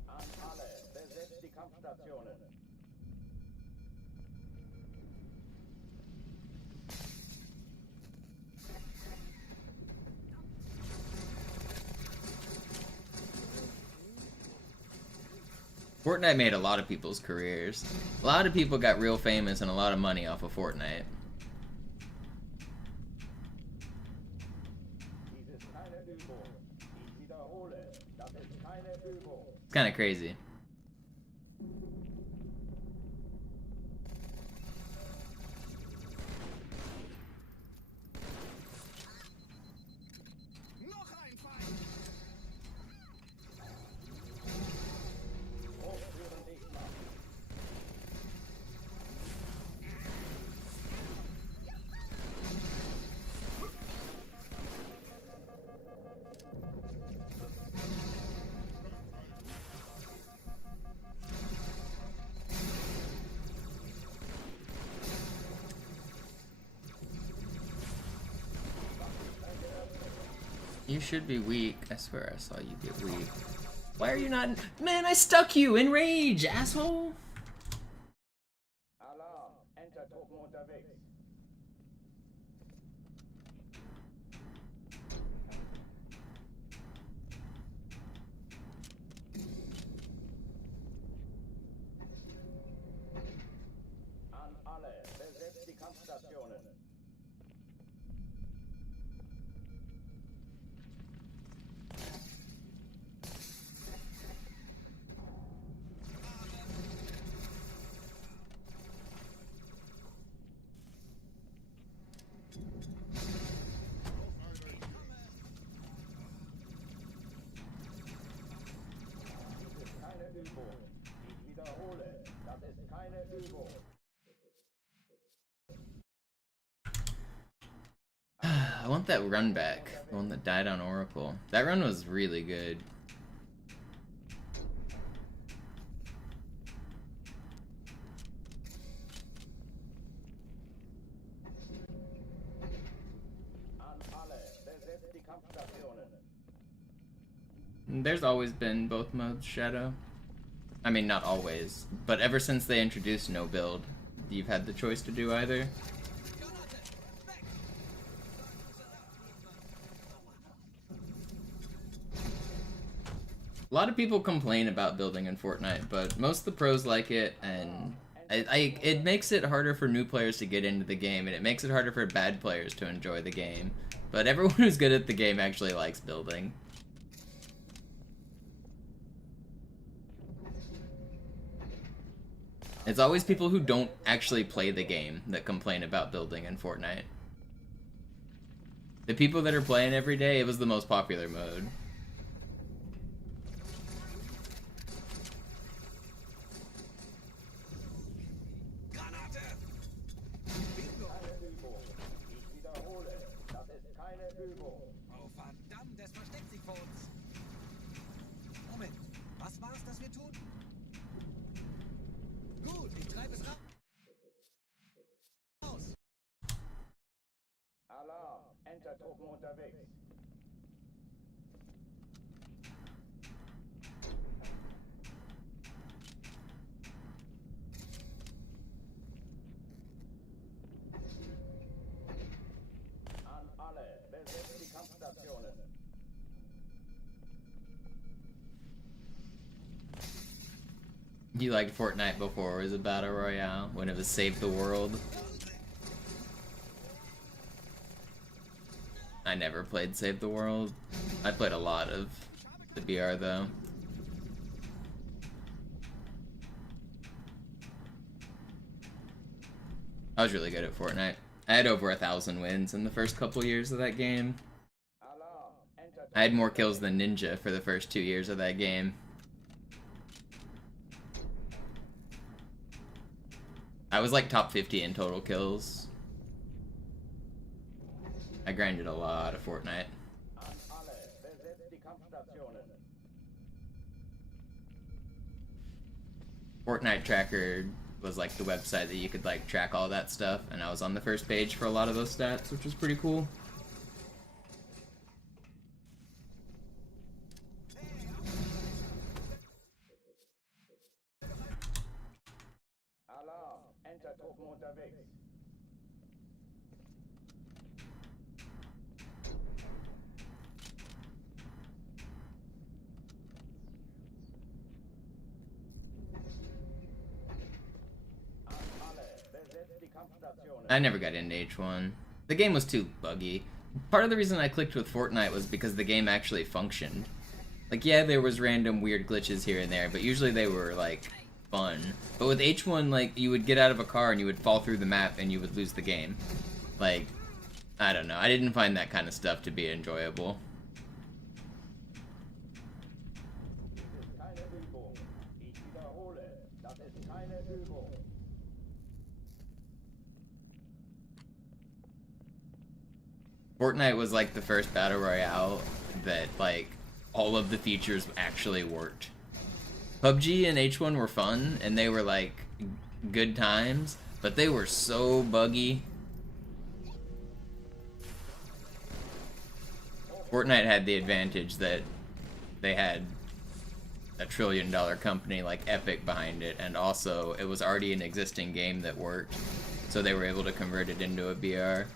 An alle, besetzt die Kampfstationen. Fortnite made a lot of people's careers. A lot of people got real famous and a lot of money off of Fortnite. Dies ist keine Übung. Ich wiederhole, das ist keine Übung. It's kind of crazy. You should be weak. I swear I saw you get weak. Why are you not? Man, I stuck you in rage, asshole! Alarm, Entertruppen unterwegs. An alle, besetzt die Kampfstationen. Übung. Ich wiederhole, das ist keine Übung. I want that run back. The one that died on Oracle. That run was really good. An alle, besetzt die Kampfstationen. There's always been both modes, Shadow. I mean, not always, but ever since they introduced no build, you've had the choice to do either. A lot of people complain about building in Fortnite, but most of the pros like it, and It makes it harder for new players to get into the game, and it makes it harder for bad players to enjoy the game. But everyone who's good at the game actually likes building. It's always people who don't actually play the game that complain about building in Fortnite. The people that are playing every day, it was the most popular mode. Oh verdammt, es versteckt sich vor uns. Moment, was war's, das wir tun? Gut, ich treibe es raus. Alarm, Entertruppen unterwegs. An alle, besetzt die Kampfstationen. You liked Fortnite before it was a battle royale, when it was Save the World. I never played Save the World. I played a lot of the BR though. I was really good at Fortnite. I had over 1,000 wins in the first couple years of that game. Alarm, I had more kills than Ninja for the first 2 years of that game. I was like top 50 in total kills. I grinded a lot of Fortnite. An alle, besetzt die Kampfstationen. Fortnite Tracker was like the website that you could like track all that stuff, and I was on the first page for a lot of those stats, which was pretty cool. Alarm, Entertruppen unterwegs. An alle, besetzt die Kampfstationen. I never got into H1. The game was too buggy. Part of the reason I clicked with Fortnite was because the game actually functioned. Like, yeah, there was random weird glitches here and there, but usually they were, like, fun. But with H1, like, you would get out of a car and you would fall through the map and you would lose the game. Like, I don't know. I didn't find that kind of stuff to be enjoyable. Das ist keine Übung. Ich wiederhole, das ist keine Übung. Fortnite was, like, the first battle royale that, like, all of the features actually worked. PUBG and H1 were fun, and they were, like, good times, but they were so buggy. Fortnite had the advantage that they had a $1 trillion company like Epic behind it, and also it was already an existing game that worked, so they were able to convert it into a BR,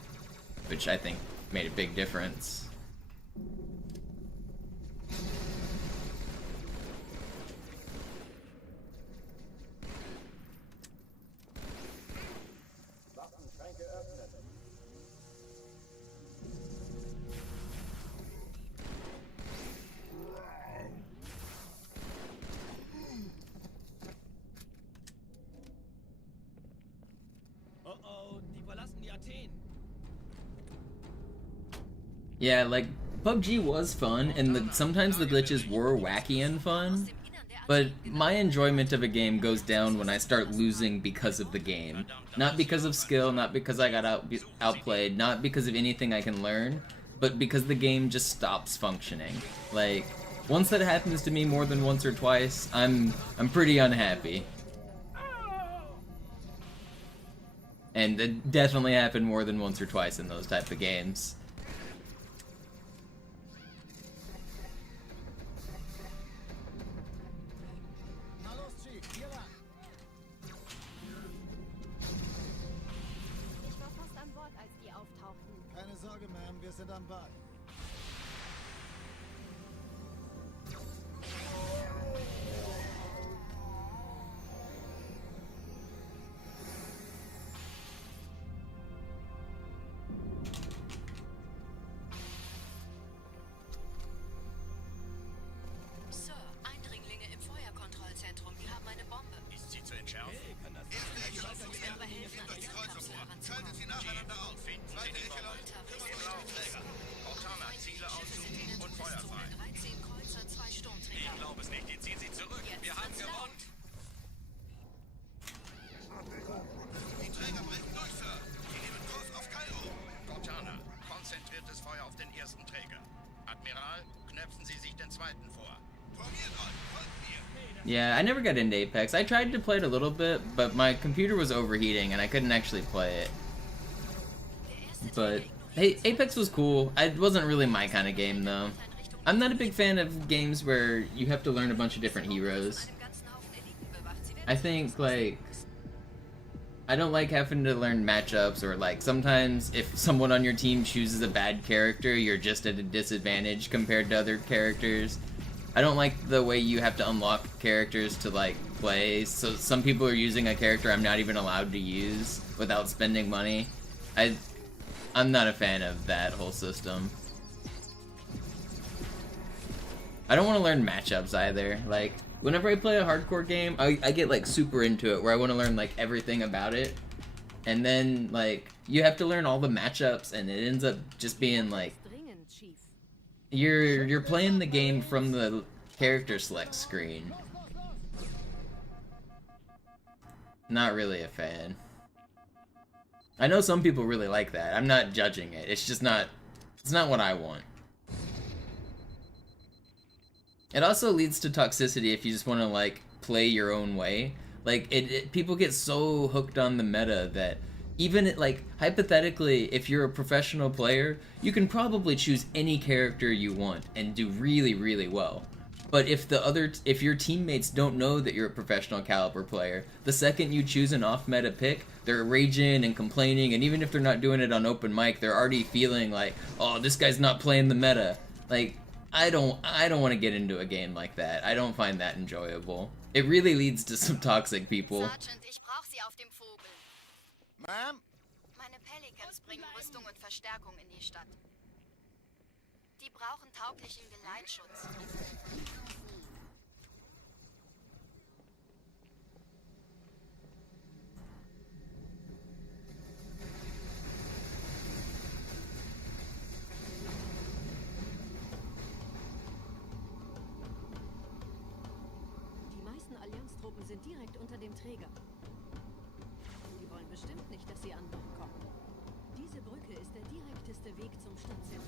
which I think made a big difference. Waffenschränke öffnen. Oh oh, die verlassen die Athen. Yeah, like, PUBG was fun, and sometimes the glitches were wacky and fun, but my enjoyment of a game goes down when I start losing because of the game. Not because of skill, not because I got outplayed, not because of anything I can learn, but because the game just stops functioning. Like, once that happens to me more than once or twice, I'm pretty unhappy. And it definitely happened more than once or twice in those type of games. Na los, Chief, hier lang. Ich war fast an Bord, als die auftauchten. Keine Sorge, Ma'am, wir sind am Ball. nacheinander auf. Finden Sie die Bombe. Cortana, Ziele aussuchen und Feuer frei. 13 Kreuzer, 2 Sturmträger. Ich glaube es nicht, die ziehen sie zurück. Wir haben gewonnen. Die Träger brechen durch, Sir. Die nehmen Kurs auf Kairo. Cortana, konzentriertes Feuer auf den ersten Träger. Admiral, knöpfen Sie sich den zweiten vor. Formiert euch, folgt mir. Yeah, I never got into Apex. I tried to play it a little bit, but my computer was overheating and I couldn't actually play it. But hey, Apex was cool. It wasn't really my kind of game though. I'm not a big fan of games where you have to learn a bunch of different heroes. I think like I don't like having to learn matchups, or like sometimes if someone on your team chooses a bad character, you're just at a disadvantage compared to other characters. I don't like the way you have to unlock characters to like play, so some people are using a character I'm not even allowed to use without spending money. I'm not a fan of that whole system. I don't want to learn matchups either. Like, whenever I play a hardcore game, I get like super into it, where I want to learn like everything about it. And then like, you have to learn all the matchups and it ends up just being like, you're playing the game from the character select screen. Not really a fan. I know some people really like that. I'm not judging it. It's just not, it's not what I want. It also leads to toxicity if you just want to like play your own way. Like people get so hooked on the meta that even like hypothetically, if you're a professional player, you can probably choose any character you want and do really, really well. But if your teammates don't know that you're a professional caliber player, the second you choose an off-meta pick, they're raging and complaining, and even if they're not doing it on open mic, they're already feeling like, oh, this guy's not playing the meta. Like, I don't want to get into a game like that. I don't find that enjoyable. It really leads to some toxic people. Sergeant, ich brauch Sie auf dem Vogel. Ma'am? Meine Pelicans bringen Rüstung und Verstärkung in die Stadt. Die brauchen tauglichen Geleitschutz. Die meisten Allianztruppen sind direkt unter dem Träger. Die wollen bestimmt nicht, dass sie an Bord kommen. Diese Brücke ist der direkteste Weg zum Stadtzentrum.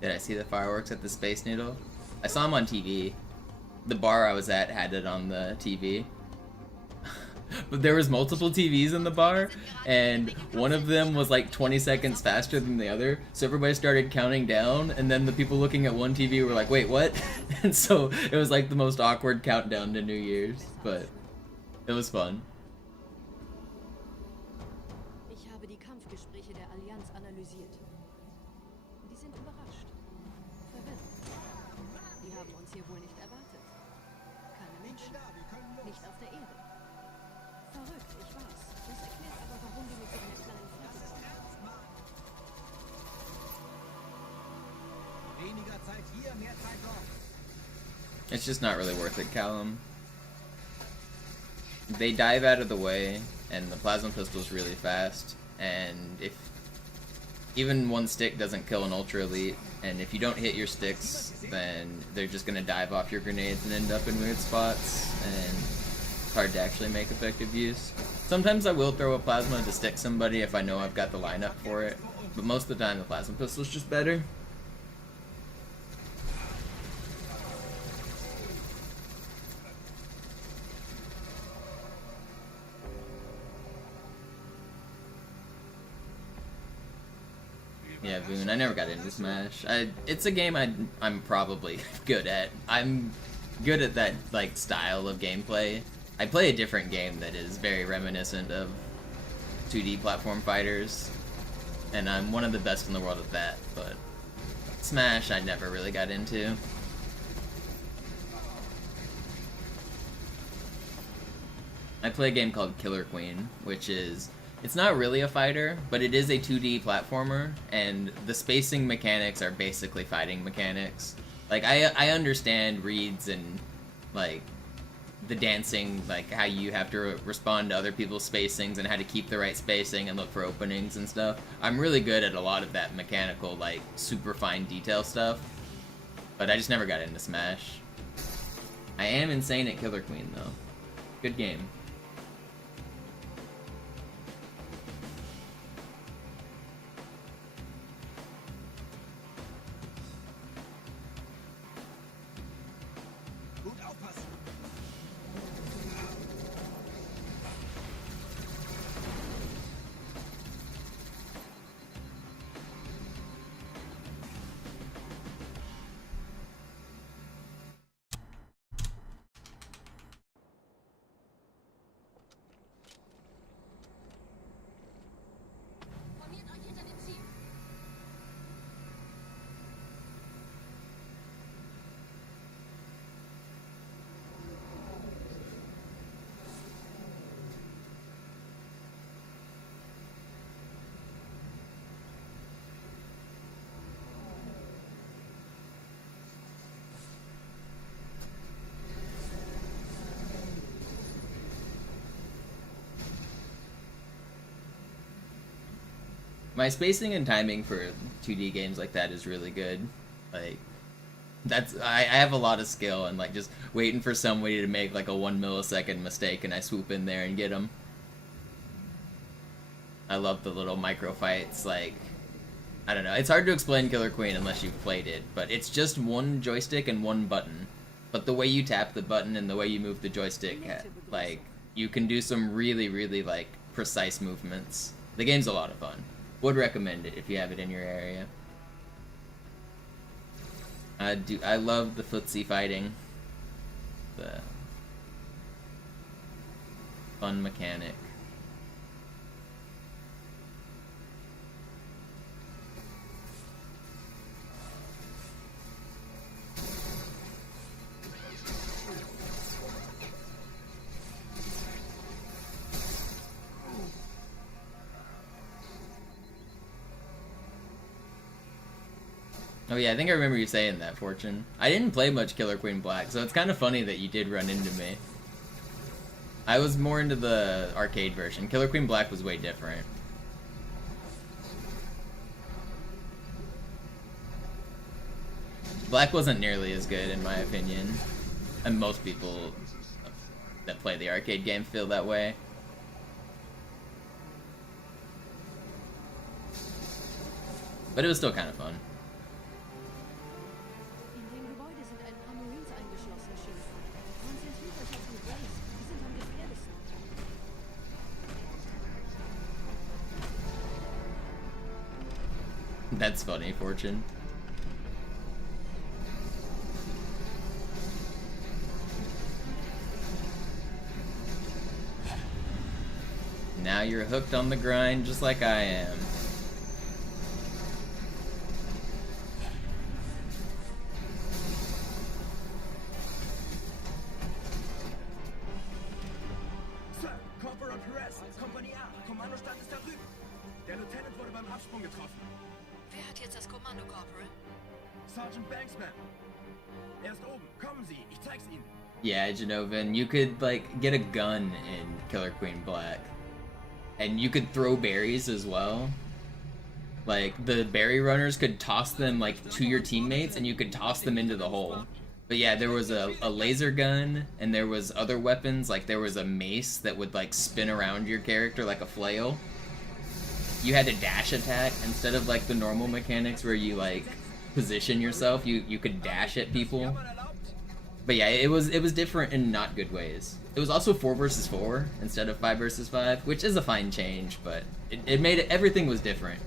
Did I see the fireworks at the Space Needle? I saw them on TV. The bar I was at had it on the TV. But there was multiple TVs in the bar, and one of them was like 20 seconds faster than the other, so everybody started counting down, and then the people looking at one TV were like, wait, what? And so it was like the most awkward countdown to New Year's, but it was fun. Ich habe die Kampfgespräche der Allianz analysiert. Die sind überrascht. Verwirrt. Die haben uns hier wohl nicht erwartet. Keine Menschen. Nicht auf der Erde. Verrückt, ich weiß. Das erklärt aber, warum die mit so einer kleinen Flotte kommen. Weniger Zeit hier, mehr Zeit dort. It's just not really worth it, Callum. They dive out of the way, and the plasma pistol's really fast, and if even one stick doesn't kill an ultra elite, and if you don't hit your sticks, then they're just gonna dive off your grenades and end up in weird spots, and it's hard to actually make effective use. Sometimes I will throw a plasma to stick somebody if I know I've got the lineup for it, but most of the time the plasma pistol's just better. Yeah, Boone, I never got into Smash. It's a game I'm probably good at. I'm good at that, like, style of gameplay. I play a different game that is very reminiscent of 2D platform fighters, and I'm one of the best in the world at that, but Smash I never really got into. I play a game called Killer Queen, which is... It's not really a fighter, but it is a 2D platformer, and the spacing mechanics are basically fighting mechanics. Like, I understand reads and, like, the dancing, like how you have to respond to other people's spacings and how to keep the right spacing and look for openings and stuff. I'm really good at a lot of that mechanical, like, super fine detail stuff, but I just never got into Smash. I am insane at Killer Queen, though. Good game. Gut aufpassen. Formiert euch hinter dem Ziel. My spacing and timing for 2D games like that is really good. Like, I have a lot of skill and like just waiting for somebody to make like a 1 millisecond mistake and I swoop in there and get them. I love the little micro fights. Like, I don't know. It's hard to explain Killer Queen unless you've played it, but it's just one joystick and one button. But the way you tap the button and the way you move the joystick, like, you can do some really, really like precise movements. The game's a lot of fun. Would recommend it if you have it in your area. I love the footsie fighting. The fun mechanic. Oh yeah, I think I remember you saying that, Fortune. I didn't play much Killer Queen Black, so it's kind of funny that you did run into me. I was more into the arcade version. Killer Queen Black was way different. Black wasn't nearly as good, in my opinion. And most people that play the arcade game feel that way. But it was still kind of fun. In dem Gebäude sind ein paar Marines eingeschlossen, Schiff. Konzentriert euch auf die Base. Die sind am gefährlichsten. That's funny, Fortune. Now you're hooked on the grind just like I am. Sir, Corporal Perez, Kompanie A, Kommandostand ist da drüben. Der Lieutenant wurde beim Absprung getroffen. Wer hat jetzt das Kommando, Corporal? Sergeant Banksman. Er ist oben. Kommen Sie, ich zeig's Ihnen. Yeah, Genovan, you could, like, get a gun in Killer Queen Black. And you could throw berries as well. Like, the berry runners could toss them, like, to your teammates, and you could toss them into the hole. But yeah, there was a laser gun, and there was other weapons, like there was a mace that would, like, spin around your character like a flail. You had to dash attack instead of, like, the normal mechanics where you, like, position yourself, you could dash at people. But yeah, it was different in not good ways. It was also 4 versus 4 instead of 5 versus 5, which is a fine change, but it made it, everything was different.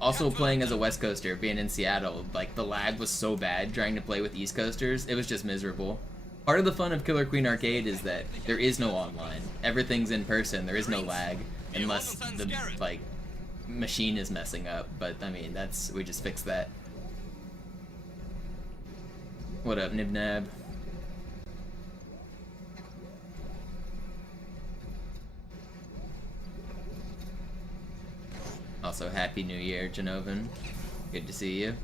Also, playing as a West Coaster, being in Seattle, like, the lag was so bad trying to play with East Coasters, it was just miserable. Part of the fun of Killer Queen Arcade is that there is no online. Everything's in person, there is no lag, unless the, like, machine is messing up, but, I mean, we just fixed that. What up, Nibnab? Also, Happy New Year, Genovan. Good to see you.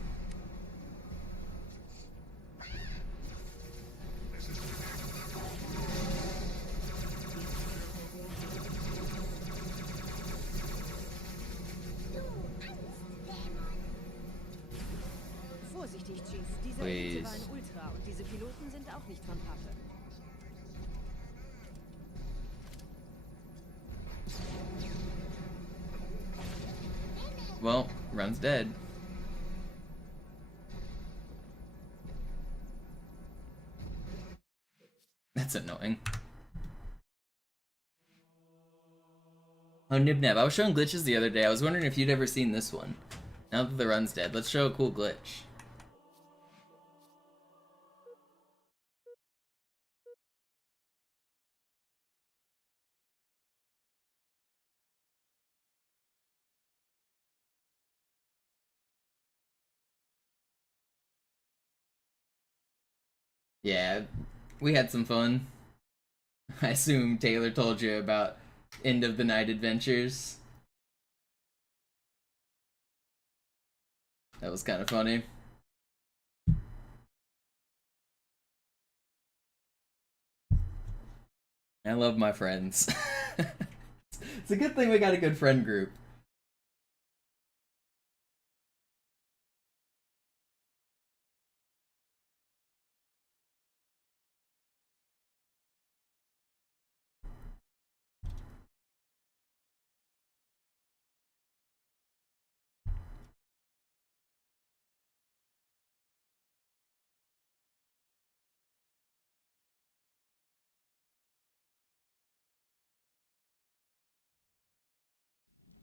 Übrigens, dieser Elite war ein Ultra und diese Piloten sind auch nicht von Pappe. Well, Run's dead. That's annoying. Oh, Nibnab, I was showing glitches the other day. I was wondering if you'd ever seen this one. Now that the Run's dead, let's show a cool glitch. Yeah, we had some fun. I assume Taylor told you about End of the Night Adventures. That was kind of funny. I love my friends. It's a good thing we got a good friend group.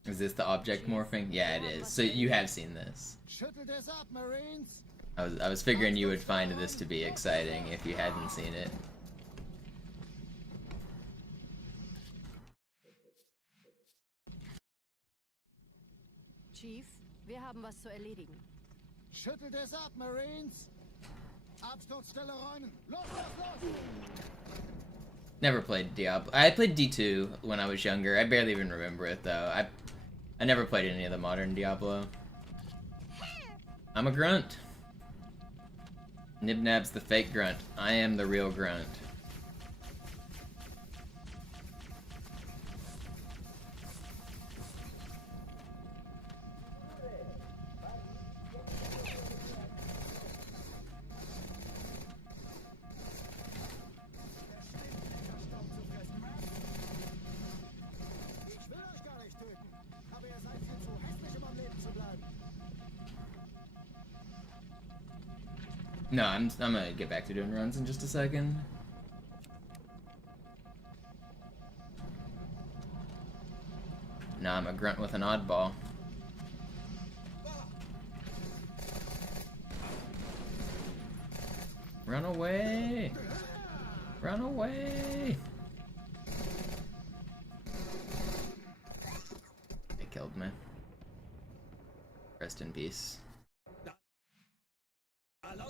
Is this the object morphing? Yeah, it is. So you have seen this. I was figuring you would find this to be exciting if you hadn't seen it. Chief, wir haben was zu erledigen. Schüttelt es ab, Marines! Absturzstelle räumen! Los, los, los! Never played Diablo. I played D2 when I was younger. I barely even remember it though. I never played any of the modern Diablo. I'm a grunt. Nibnab's the fake grunt. I am the real grunt. No, I'm gonna get back to doing runs in just a second. No, I'm a grunt with an oddball. Run away! Run away! They killed me. Rest in peace. Alright,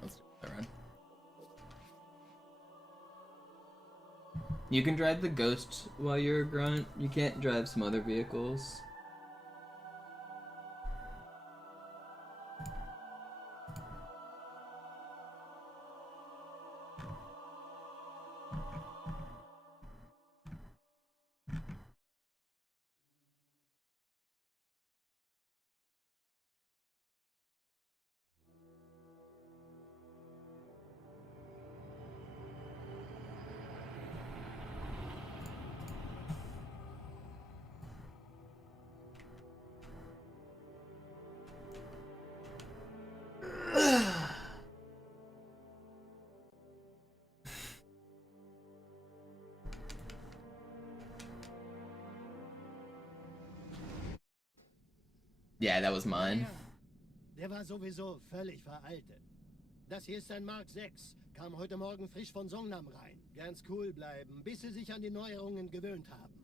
let's do the run. You can drive the Ghost while you're a grunt. You can't drive some other vehicles. Yeah, that was mine. Der war sowieso völlig veraltet. Das hier ist ein Mark 6. Kam heute Morgen frisch von Songnam rein. Ganz cool bleiben, bis Sie sich an die Neuerungen gewöhnt haben.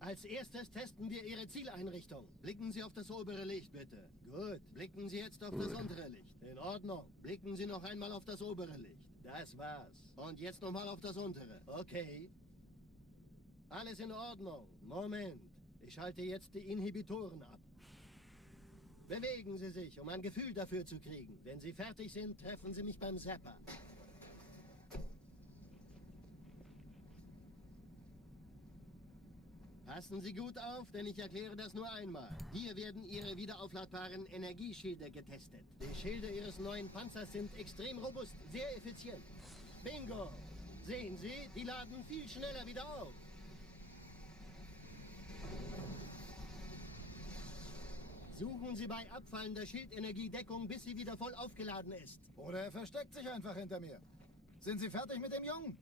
Als erstes testen wir Ihre Zieleinrichtung. Blicken Sie auf das obere Licht, bitte. Gut. Blicken Sie jetzt auf das untere Licht. In Ordnung. Blicken Sie noch einmal auf das obere Licht. Das war's. Und jetzt nochmal auf das untere. Okay. Alles in Ordnung. Moment. Ich schalte jetzt die Inhibitoren ab. Bewegen Sie sich, um ein Gefühl dafür zu kriegen. Wenn Sie fertig sind, treffen Sie mich beim Zapper. Passen Sie gut auf, denn ich erkläre das nur einmal. Hier werden Ihre wiederaufladbaren Energieschilde getestet. Die Schilde Ihres neuen Panzers sind extrem robust, sehr effizient. Bingo! Sehen Sie, die laden viel schneller wieder auf. Suchen Sie bei abfallender Schildenergie Deckung, bis sie wieder voll aufgeladen ist. Oder er versteckt sich einfach hinter mir. Sind Sie fertig mit dem Jungen?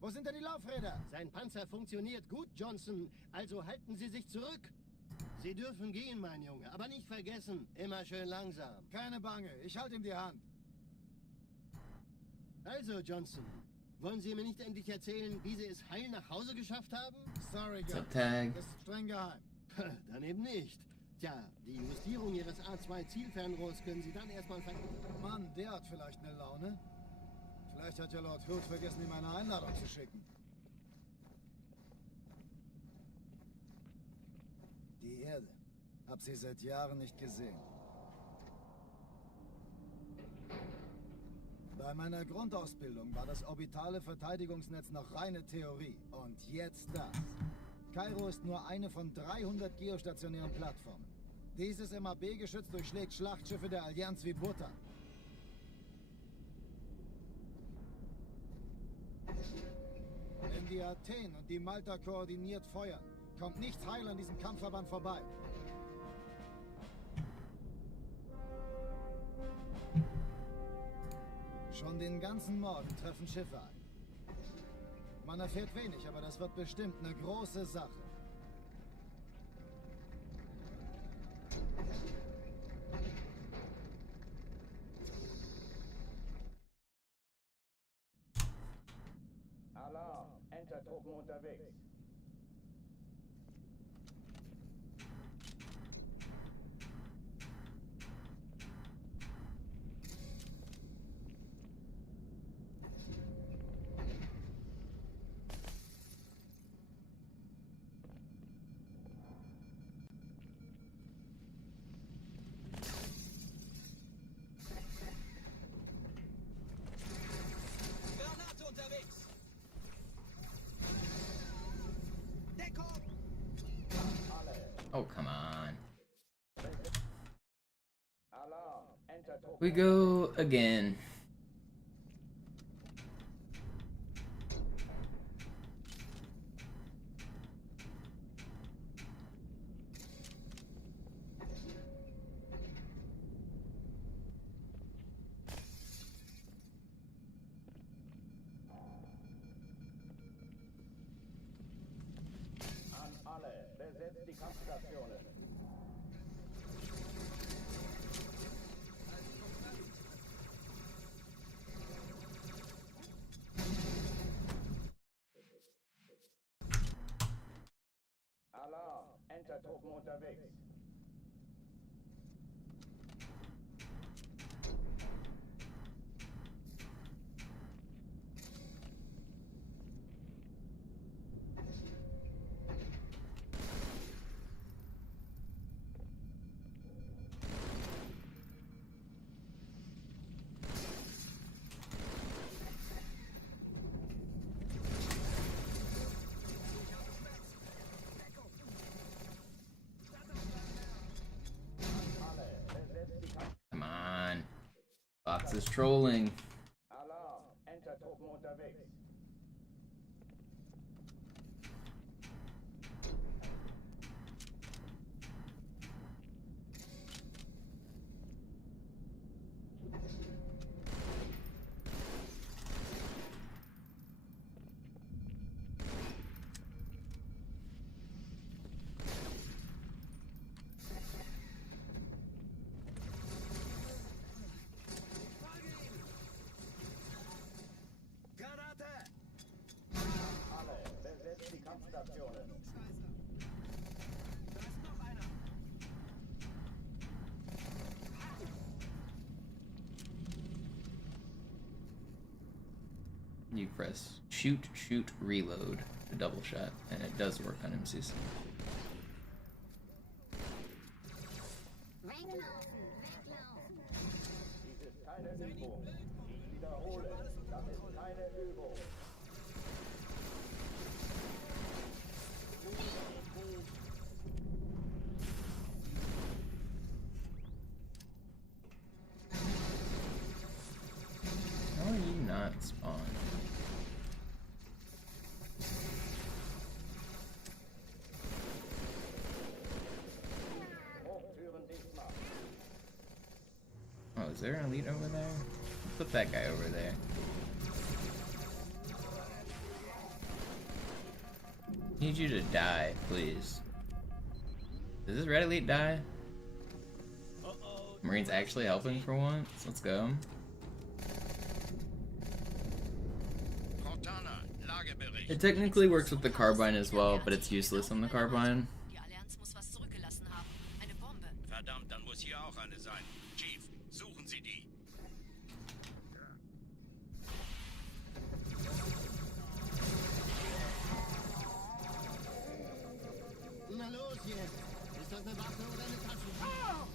Wo sind denn die Laufräder? Sein Panzer funktioniert gut, Johnson. Also halten Sie sich zurück. Sie dürfen gehen, mein Junge. Aber nicht vergessen, immer schön langsam. Keine Bange, ich halte ihm die Hand. Also, Johnson, wollen Sie mir nicht endlich erzählen, wie Sie es heil nach Hause geschafft haben? Sorry, What's Gun. up, Tag? Ist streng geheim. Dann eben nicht. Tja, die Justierung Ihres A2-Zielfernrohrs können Sie dann erstmal Mann, der hat vielleicht eine Laune. Vielleicht hat ja Lord Hood vergessen, ihm eine Einladung zu schicken. Die Erde. Hab sie seit Jahren nicht gesehen. Bei meiner Grundausbildung war das orbitale Verteidigungsnetz noch reine Theorie. Und jetzt das. Kairo ist nur eine von 300 geostationären Plattformen. Dieses MAB-Geschütz durchschlägt Schlachtschiffe der Allianz wie Butter. Wenn die Athen und die Malta koordiniert feuern, kommt nichts heil an diesem Kampfverband vorbei. Schon den ganzen Morgen treffen Schiffe ein. Man erfährt wenig, aber das wird bestimmt eine große Sache. Alarm! Entertruppen unterwegs. Granate unterwegs! Deckung! Oh, come on. Alarm! Entertruppen. We go again. An alle, besetzt die Kampfstationen. Alarm! Entertruppen unterwegs. Come on. Fox is trolling. Alarm! Entertruppen unterwegs. Granate! Alle, besetzt die Kampfstationen. Da ist noch einer! You press shoot, shoot, reload, a double shot, and it does work on MCs. Dies ist keine Übung. Ich wiederhole, das ist keine Übung. Spawn. Oh, is there an elite over there? Put that guy over there. Need you to die, please. Does this red elite die? Marine's actually helping for once. Let's go. It technically works with the carbine as well, but it's useless on the carbine. Die Allianz muss was zurückgelassen haben. Eine Bombe. Verdammt, dann muss hier auch eine sein. Chief, suchen Sie die. Na los jetzt! Ist das eine Waffe oder eine Taschenlampe?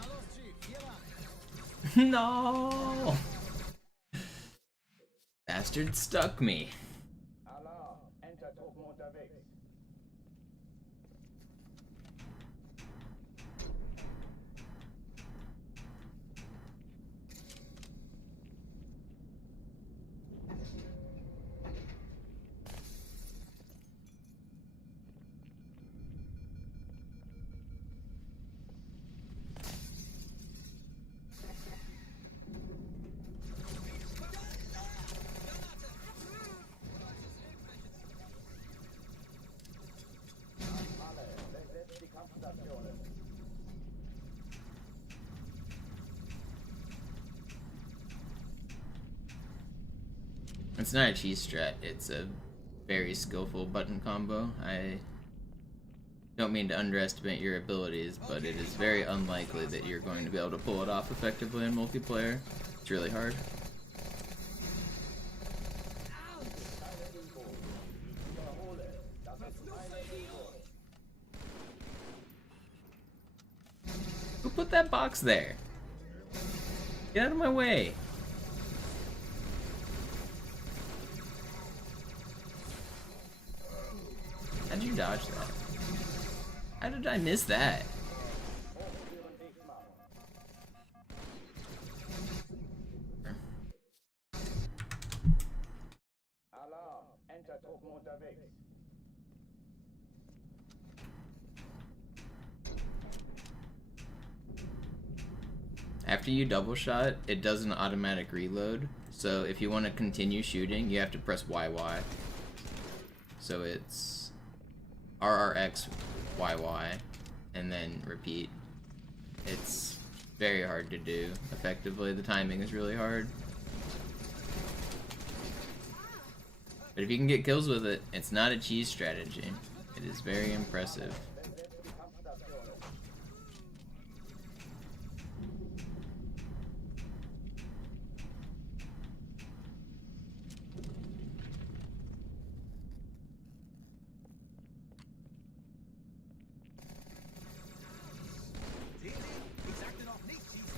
Hallo, Chief, hier lang. No! Bastard stuck me. Alarm! Enter-Truppen unterwegs. Alle, besetzt die Kampfstationen. It's not a cheese strat, it's a very skillful button combo. I don't mean to underestimate your abilities, but it is very unlikely that you're going to be able to pull it off effectively in multiplayer. It's really hard. Who put that box there? Get out of my way. How'd you dodge that? How did I miss that? Alarm! Enter-Truppen unterwegs. After you double shot, it does an automatic reload. So if you want to continue shooting, you have to press YY. So it's RRX YY and then repeat. It's very hard to do effectively. The timing is really hard. But if you can get kills with it, it's not a cheese strategy. It is very impressive. Sehen Sie? Ich sagte noch nicht schießen.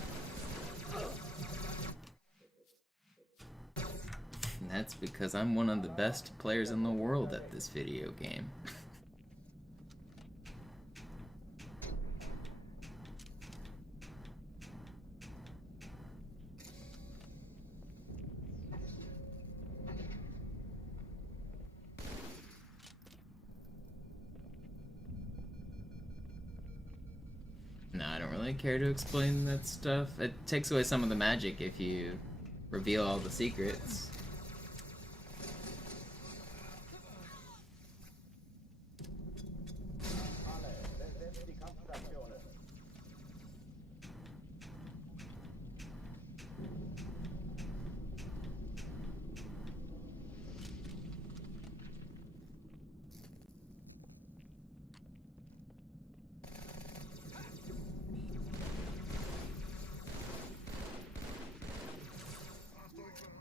And that's because I'm one of the best players in the world at this video game. No, I don't really care to explain that stuff. It takes away some of the magic if you reveal all the secrets. Alle, besetzt die Kampfstationen.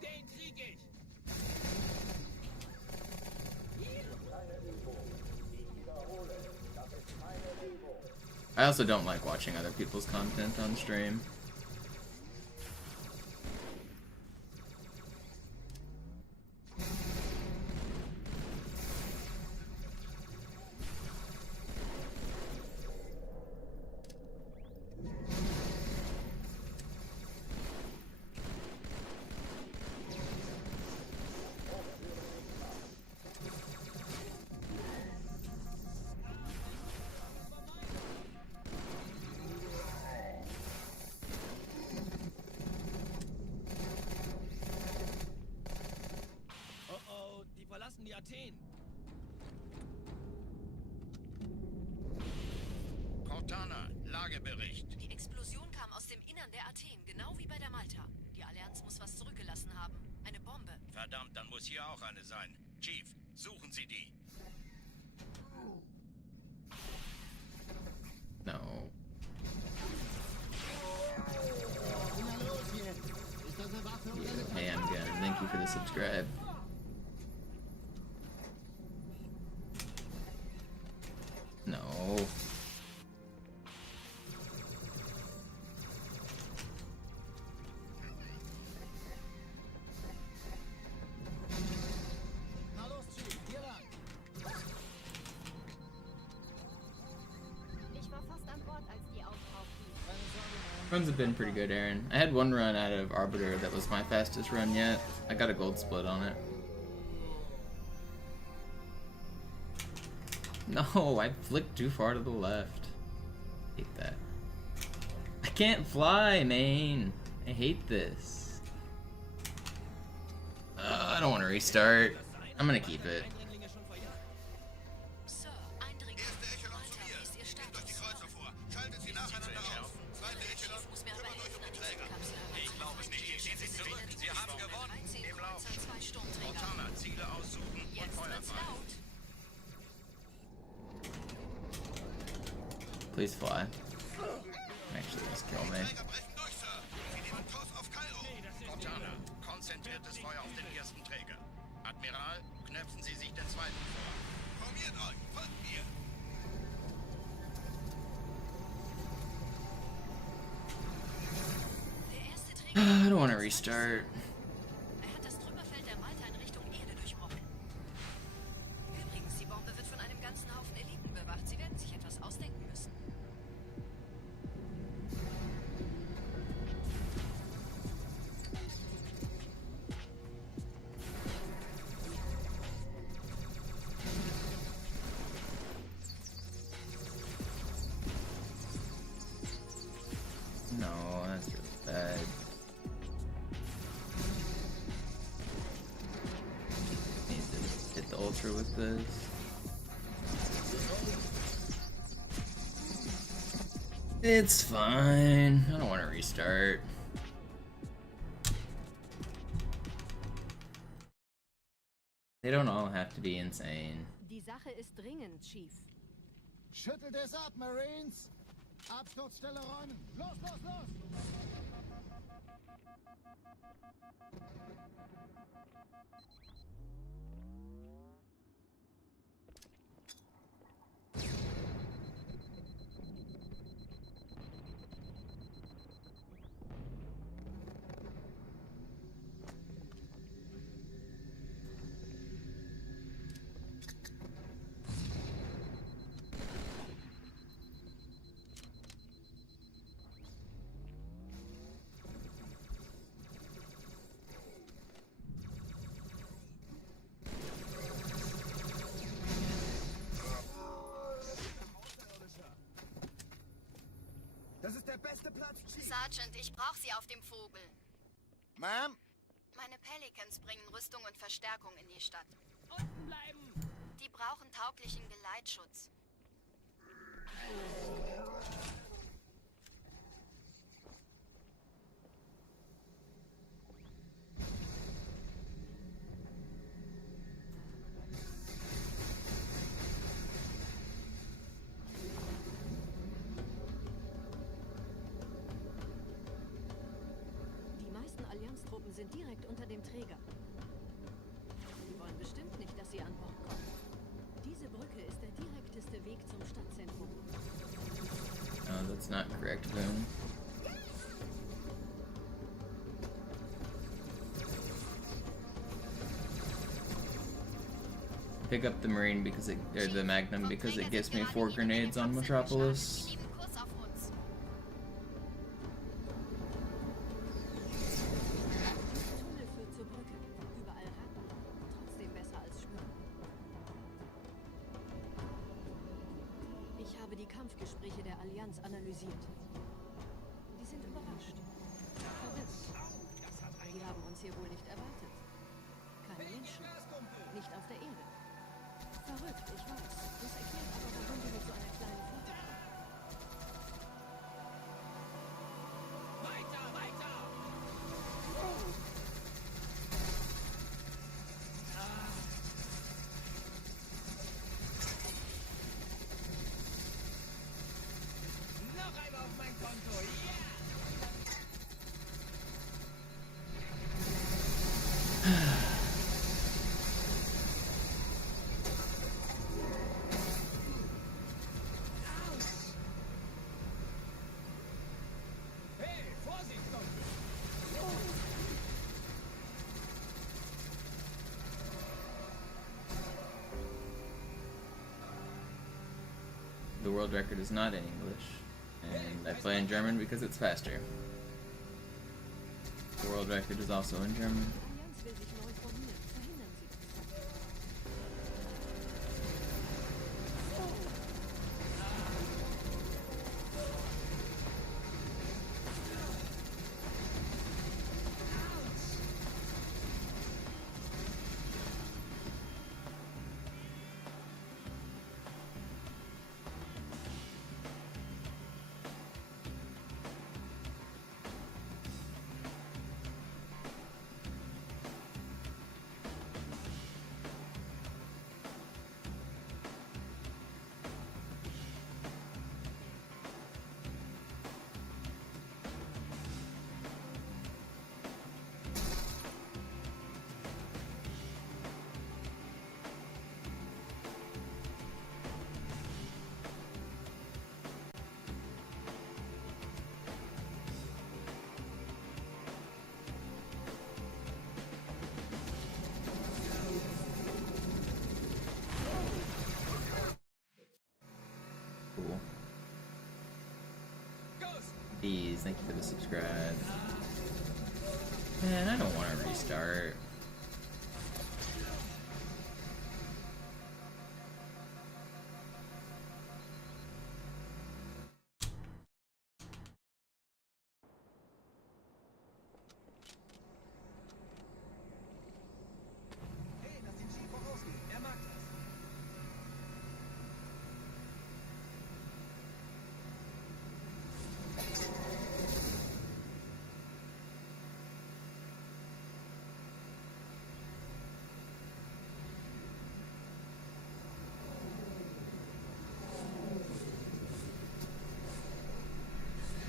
Den krieg ich! Keine Übung. Ich wiederhole, das ist keine Übung. I also don't like watching other people's content on stream. Athen. Cortana, Lagebericht. Die Explosion kam aus dem Innern der Athen, genau wie bei der Malta. Die Allianz muss was zurückgelassen haben. Eine Bombe. Verdammt, dann muss hier auch eine sein. Chief, suchen Sie die. No. Handgun. Thank you for the subscribe. No. Na los, Chief, hier lang. Ich war fast an Bord, als die auftauchten. Keine Sorge, Mann. Runs have been pretty good, Aaron. I had one run out of Arbiter that was my fastest run yet. I got a gold split on it. No, I flicked too far to the left. Hate that. I can't fly, man. I hate this. I don't want to restart. I'm gonna keep it. Sir, Eindringling. Erste Echelon zu Malta, mir. wie ist Ihr Nehmt euch die Status? Kreuzer vor. Schaltet sie nacheinander auf. Zweite Echelon, Muss mir aber kümmert euch helfen, um die an Träger. diese Kapsel Ich glaube es nicht. Ziehen Sie zurück. Sie haben gewonnen. 13 Im Lauf. Kreuzer, 2 Sturmträger. Cortana, Ziele aussuchen und Jetzt Feuer wird's fahren. laut. Please fly. Actually, just kill me. Träger brechen durch, Sir. Sie nehmen Kurs auf Kairo. Cortana, konzentriertes Feuer auf den ersten Träger. Admiral, knöpfen Sie sich den zweiten vor. Formiert euch, folgt mir. Der erste Träger. I don't want to restart. Er hat das Trümmerfeld der Malta in Richtung Erde durchbrochen. Übrigens, die Bombe wird von einem ganzen Haufen Eliten bewacht. Sie werden sich etwas ausdenken müssen. No, that's really bad. Need to hit the ultra with this. It's fine. I don't want to restart. They don't all have to be insane. Die Sache ist dringend, Chief. Schüttelt es ab, Marines. Absturzstelle räumen. Los, los, los. Das ist der beste Platz, Chief. Sergeant, ich brauche Sie auf dem Vogel. Ma'am? Meine Pelicans bringen Rüstung und Verstärkung in die Stadt. Unten bleiben. Die brauchen tauglichen Geleitschutz. Die meisten Allianztruppen sind direkt unter dem Träger. Sie wollen bestimmt nicht, dass sie an Bord kommen. Diese Brücke ist der direkteste Weg zum Stadtzentrum. No, that's not correct, Boom. Pick up the Marine because it, or the Magnum because it gives me 4 grenades on Metropolis. Sie geben Kurs auf uns. Tunnel führt zur Brücke. Überall Ratten. Trotzdem besser als schwimmen. Ich habe die Kampfgespräche der Allianz analysiert. Die sind überrascht. Verwirrt. Die haben uns hier wohl nicht erwartet. Keine Menschen. nicht auf der Erde. Verrückt, ich weiß. Das erklärt aber, warum wir mit so einer kleinen Flotte kommen. Weiter, weiter! Noch einmal auf mein Konto, ja! Hey, Vorsicht, Kumpel! The world record is not in English, and I play in German because it's faster. The world record is also in German. Die Allianz will sich neu formieren. Verhindern Sie das. Cool. Ghost! Bees, thank you for the subscribe. Man, I don't want to restart. Hey, lass den Chief vorausgehen. Er mag das.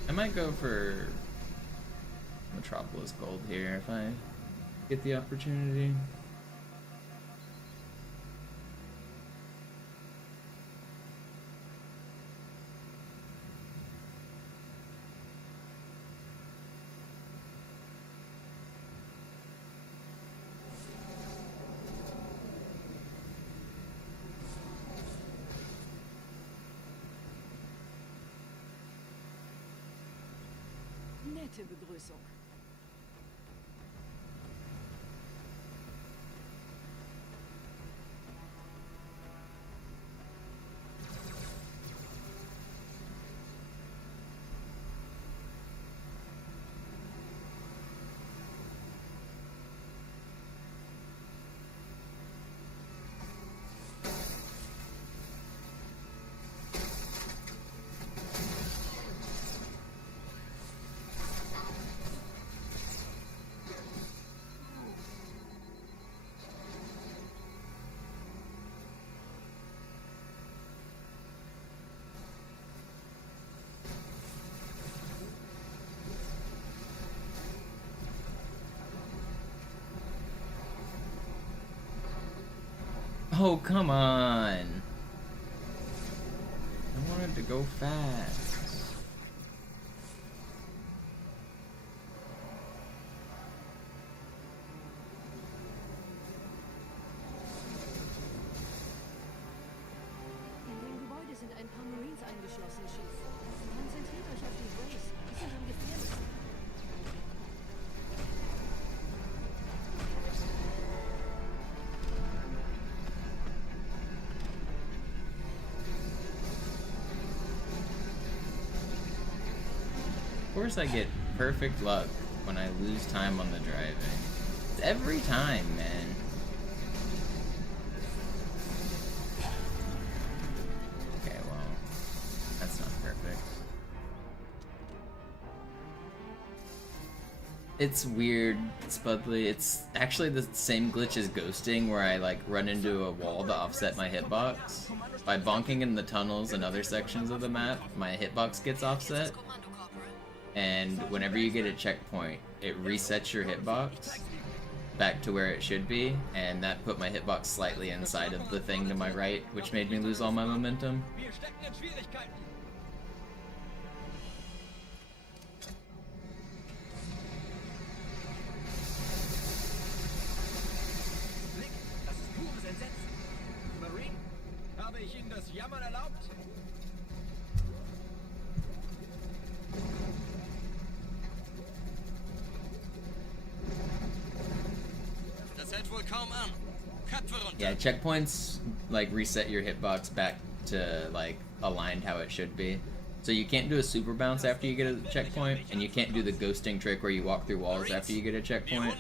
I might go for Metropolis Gold here if I get the opportunity. Nette Begrüßung. Oh, come on. I wanted to go fast. In dem Gebäude sind ein paar Marines eingeschlossen, Chief. Konzentriert euch auf die Race. Die sind am gefährlichsten. Of course I get perfect luck when I lose time on the driving. It's every time, man. It's weird, Spudley. It's actually the same glitch as ghosting, where I like run into a wall to offset my hitbox. By bonking in the tunnels and other sections of the map, my hitbox gets offset. And whenever you get a checkpoint, it resets your hitbox back to where it should be, and that put my hitbox slightly inside of the thing to my right, which made me lose all my momentum. Yeah, checkpoints like reset your hitbox back to like aligned how it should be. So you can't do a super bounce after you get a checkpoint, and you can't do the ghosting trick where you walk through walls after you get a checkpoint.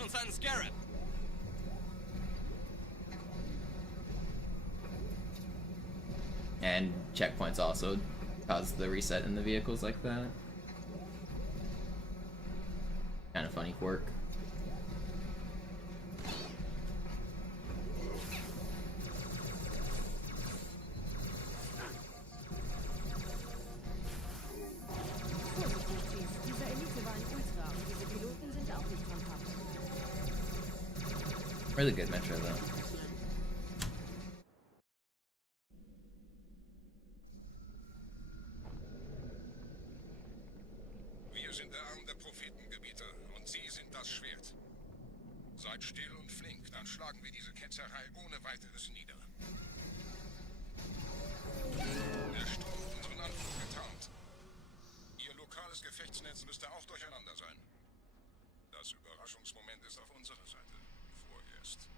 And checkpoints also cause the reset in the vehicles like that. Kind of funny quirk. Really good Metro though. Wir sind der Arm der Prophetengebieter und Sie sind das Schwert. Seid still und flink, dann schlagen wir diese Ketzerei ohne weiteres nieder. Der Sturm hat unseren Anflug getarnt. Ihr lokales Gefechtsnetz müsste auch durcheinander sein. Das Überraschungsmoment ist auf unserer Seite. Vorerst.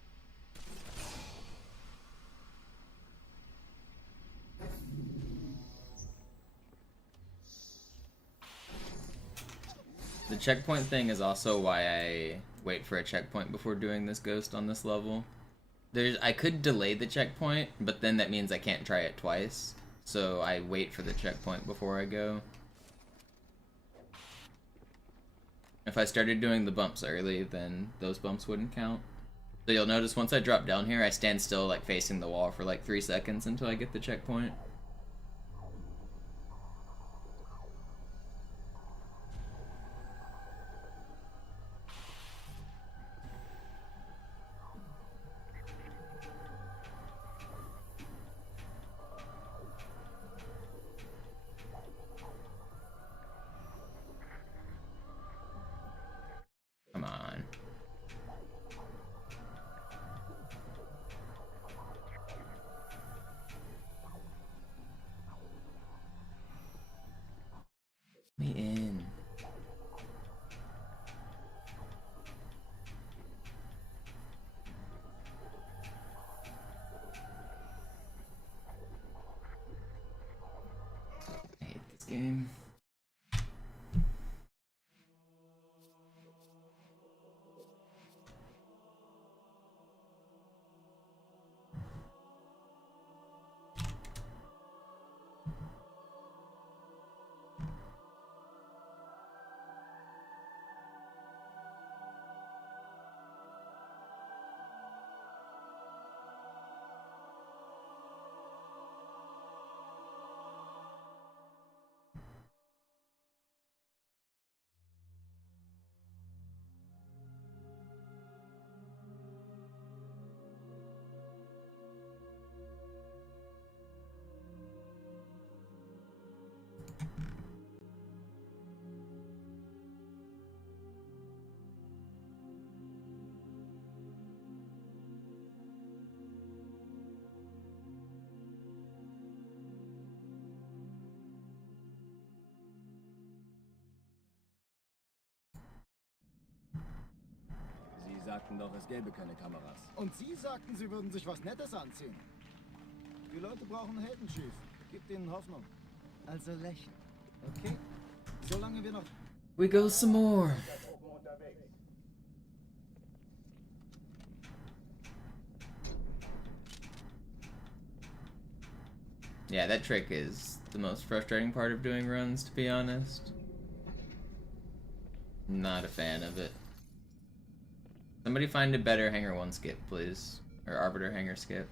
The checkpoint thing is also why I wait for a checkpoint before doing this ghost on this level. I could delay the checkpoint, but then that means I can't try it twice. So I wait for the checkpoint before I go. If I started doing the bumps early, then those bumps wouldn't count. So you'll notice once I drop down here, I stand still like facing the wall for like 3 seconds until I get the checkpoint. Come on. Me in. I hate this game. Sie sagten doch, es gäbe keine Kameras. Und Sie sagten, Sie würden sich was Nettes anziehen. Die Leute brauchen Helden, Chief. Gibt ihnen Hoffnung. Also lächeln. Okay? Solange wir noch... We go some more. Yeah, that trick is the most frustrating part of doing runs, to be honest. Not a fan of it. Somebody find a better Hanger 1 skip, please. Or Arbiter Hanger skip.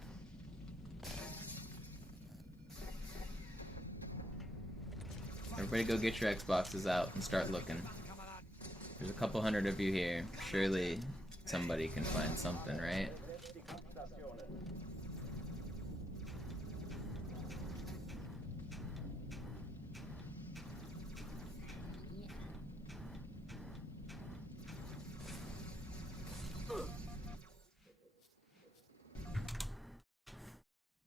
Everybody go get your Xboxes out and start looking. There's a couple hundred of you here. Surely somebody can find something, right?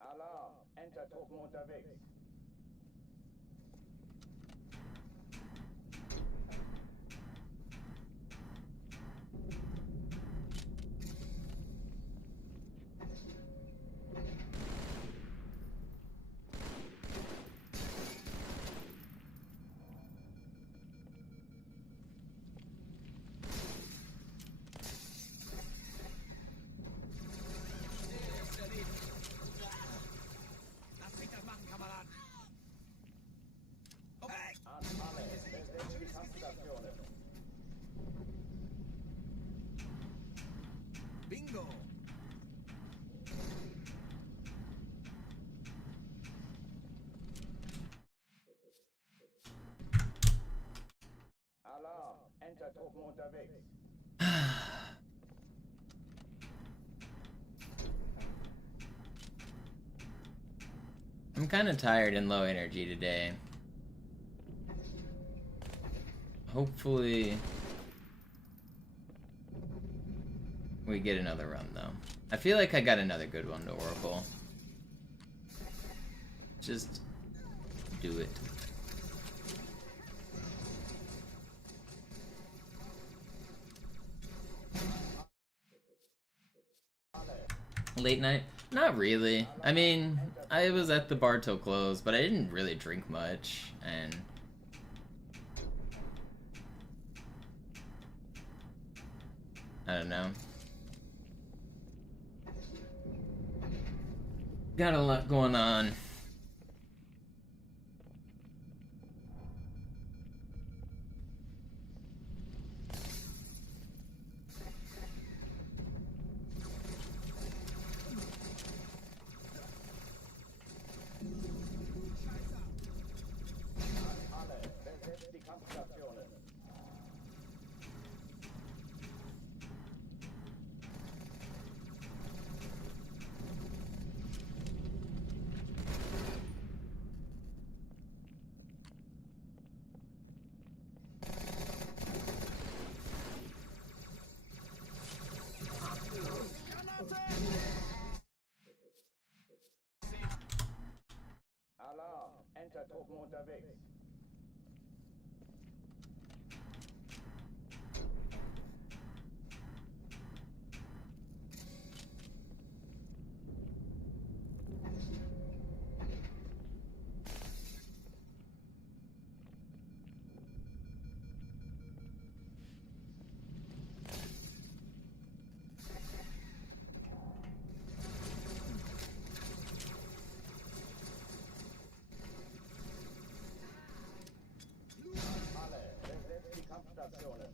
Alarm! Enter-Truppen unterwegs. Lass mich das machen, Kamerad. Alle, besetzt die Kampfstationen. Bingo. Alarm! Enter-Truppen unterwegs. I'm kind of tired and low energy today. Hopefully we get another run though. I feel like I got another good one to Oracle. Just do it. Late night? Not really. I mean, I was at the bar till close, but I didn't really drink much, and I don't know. Got a lot going on. Alle, besetzt die Kampfstationen. Alarm! Enter-Truppen unterwegs. Alle, besetzt die Kampfstationen.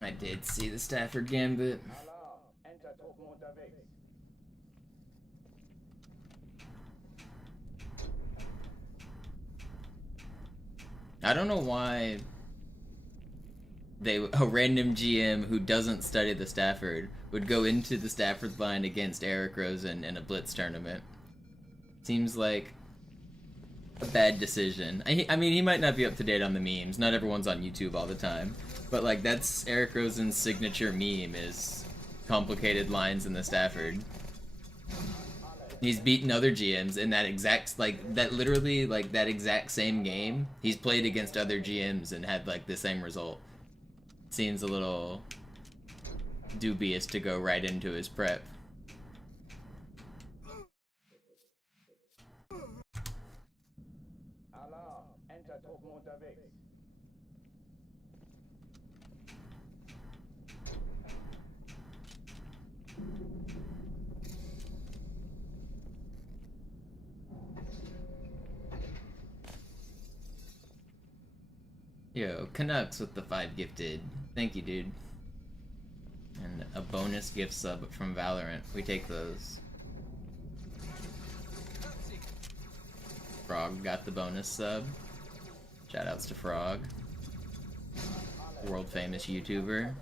I did see the Stafford Gambit. Alarm! Enter-Truppen unterwegs. I don't know why a random GM who doesn't study the Stafford would go into the Stafford line against Eric Rosen in a Blitz tournament. Seems like a bad decision. I mean, he might not be up to date on the memes. Not everyone's on YouTube all the time. But, like, that's Eric Rosen's signature meme, is complicated lines in the Stafford. He's beaten other GMs in that exact, like, that literally, like, that exact same game. He's played against other GMs and had, like, the same result. Seems a little dubious to go right into his prep. Alarm! Enter-Truppen unterwegs. Yo, Canucks with the 5 gifted. Thank you, dude. And a bonus gift sub from Valorant. We take those. Frog got the bonus sub. Shoutouts to Frog. World famous YouTuber.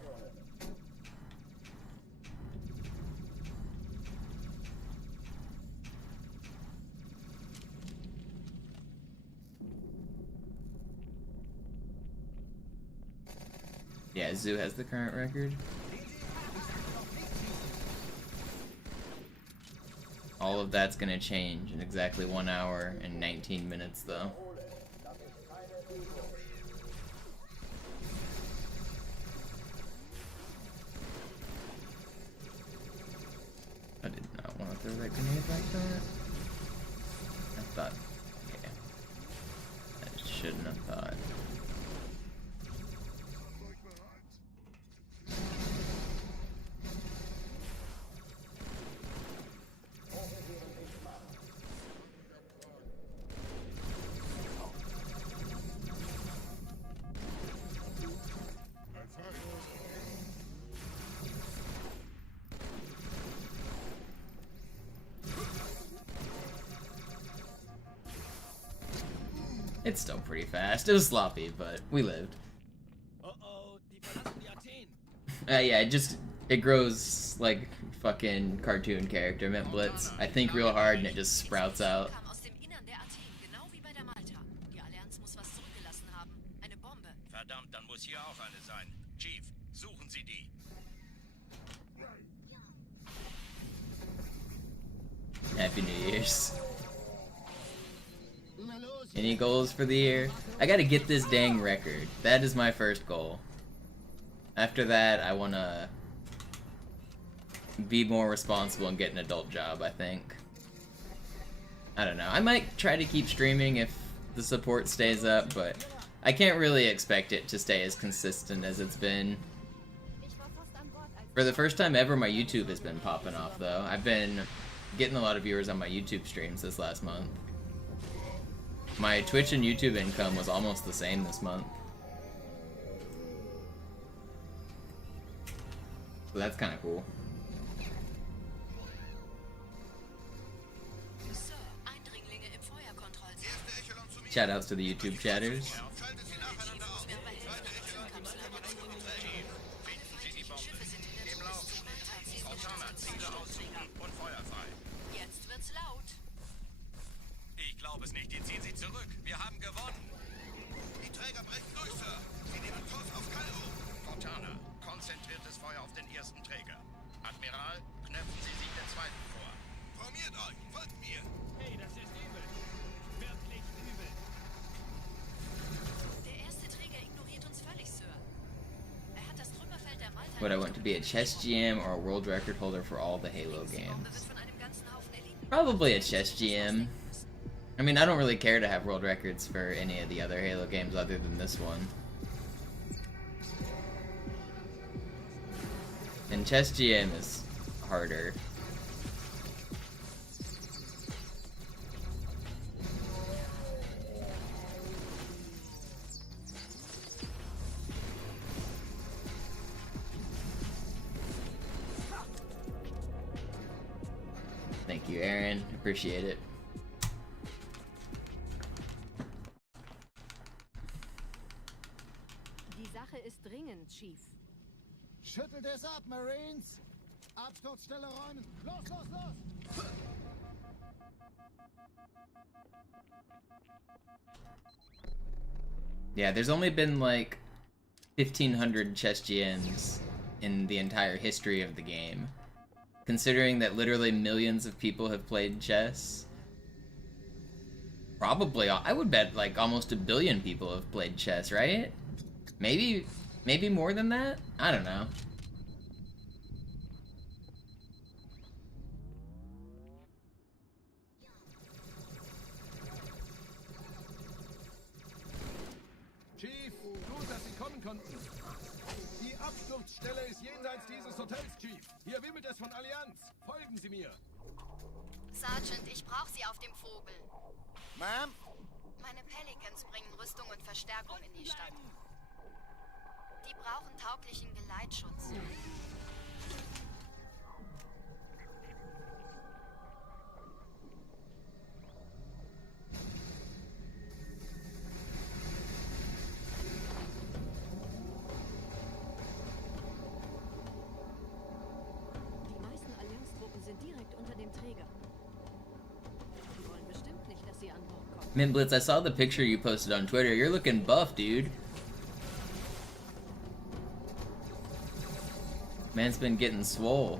Yeah, Zoo has the current record. All of that's gonna change in exactly 1 hour and 19 minutes, though. I did not want to throw that grenade like that. I thought, okay. I shouldn't have thought. It's still pretty fast. It was sloppy, but we lived. Yeah, it grows like fucking cartoon character, Mint Blitz. I think real hard and it just sprouts out. Verdammt, dann muss hier auch eine sein. Chief, suchen Sie die. Happy New Year's. Any goals for the year? I gotta get this dang record. That is my first goal. After that, I wanna be more responsible and get an adult job, I think. I don't know. I might try to keep streaming if the support stays up, but I can't really expect it to stay as consistent as it's been. For the first time ever, my YouTube has been popping off, though. I've been getting a lot of viewers on my YouTube streams this last month. My Twitch and YouTube income was almost the same this month. So that's kind of cool. Shoutouts to the YouTube chatters. Ich glaube es nicht, die ziehen sich zurück. Wir haben gewonnen. Die Träger brechen durch, Sir. Sie nehmen Kurs auf Kairo. Cortana, konzentriertes Feuer auf den ersten Träger. Admiral, knöpfen Sie sich den zweiten vor. Formiert euch, folgt mir. Hey, das ist übel. Wirklich übel. Der erste Träger ignoriert uns völlig, Sir. Er hat das Trümmerfeld der Malta. Would I want to be a chess GM or a world record holder for all the Halo Die Bombe wird games? von einem ganzen Haufen Eliten. Probably a chess GM. I mean, I don't really care to have world records for any of the other Halo games other than this one. And chess GM is harder. Thank you, Aaron. Appreciate it. Die Sache ist dringend, Chief. Schüttelt es ab, Marines! Absturzstelle räumen! Los, los, los! Yeah, there's only been like 1,500 chess GMs in the entire history of the game. Considering that literally millions of people have played chess. Probably, I would bet like almost 1 billion people have played chess, right? Maybe more than that? I don't know. Chief, gut, dass Sie kommen konnten. Die Absturzstelle ist jenseits dieses Hotels, Chief. Hier wimmelt es von Allianz. Folgen Sie mir. Sergeant, ich brauche Sie auf dem Vogel. Ma'am? Meine Pelicans bringen Rüstung und Verstärkung in die Stadt. Die brauchen tauglichen Geleitschutz. Die meisten Allianztruppen sind direkt unter dem Träger. Die wollen bestimmt nicht, dass sie an Bord kommen. Man, Blitz, I saw the picture you posted on Twitter. You're looking buff, dude. Man's been getting swole.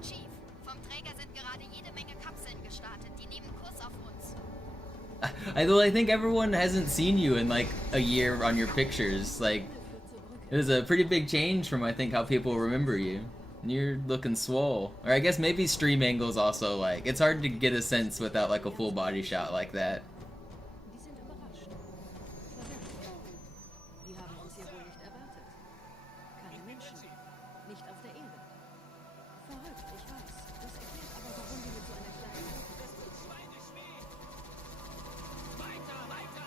Chief, vom Träger sind gerade jede Menge Kapseln gestartet. Die nehmen Kurs auf uns. I think everyone hasn't seen you in like a year on your pictures. Like, it was a pretty big change from I think how people remember you. You're looking swole. Or I guess maybe stream angles also, like, it's hard to get a sense without like a full body shot like that. Die sind überrascht. Verwirrt. Die haben uns hier wohl nicht erwartet. Keine Menschen. Nicht auf der Erde. Verrückt, ich weiß. Das erklärt aber, warum die mit so einer kleinen... Das tut schweinisch weh. Weiter, weiter.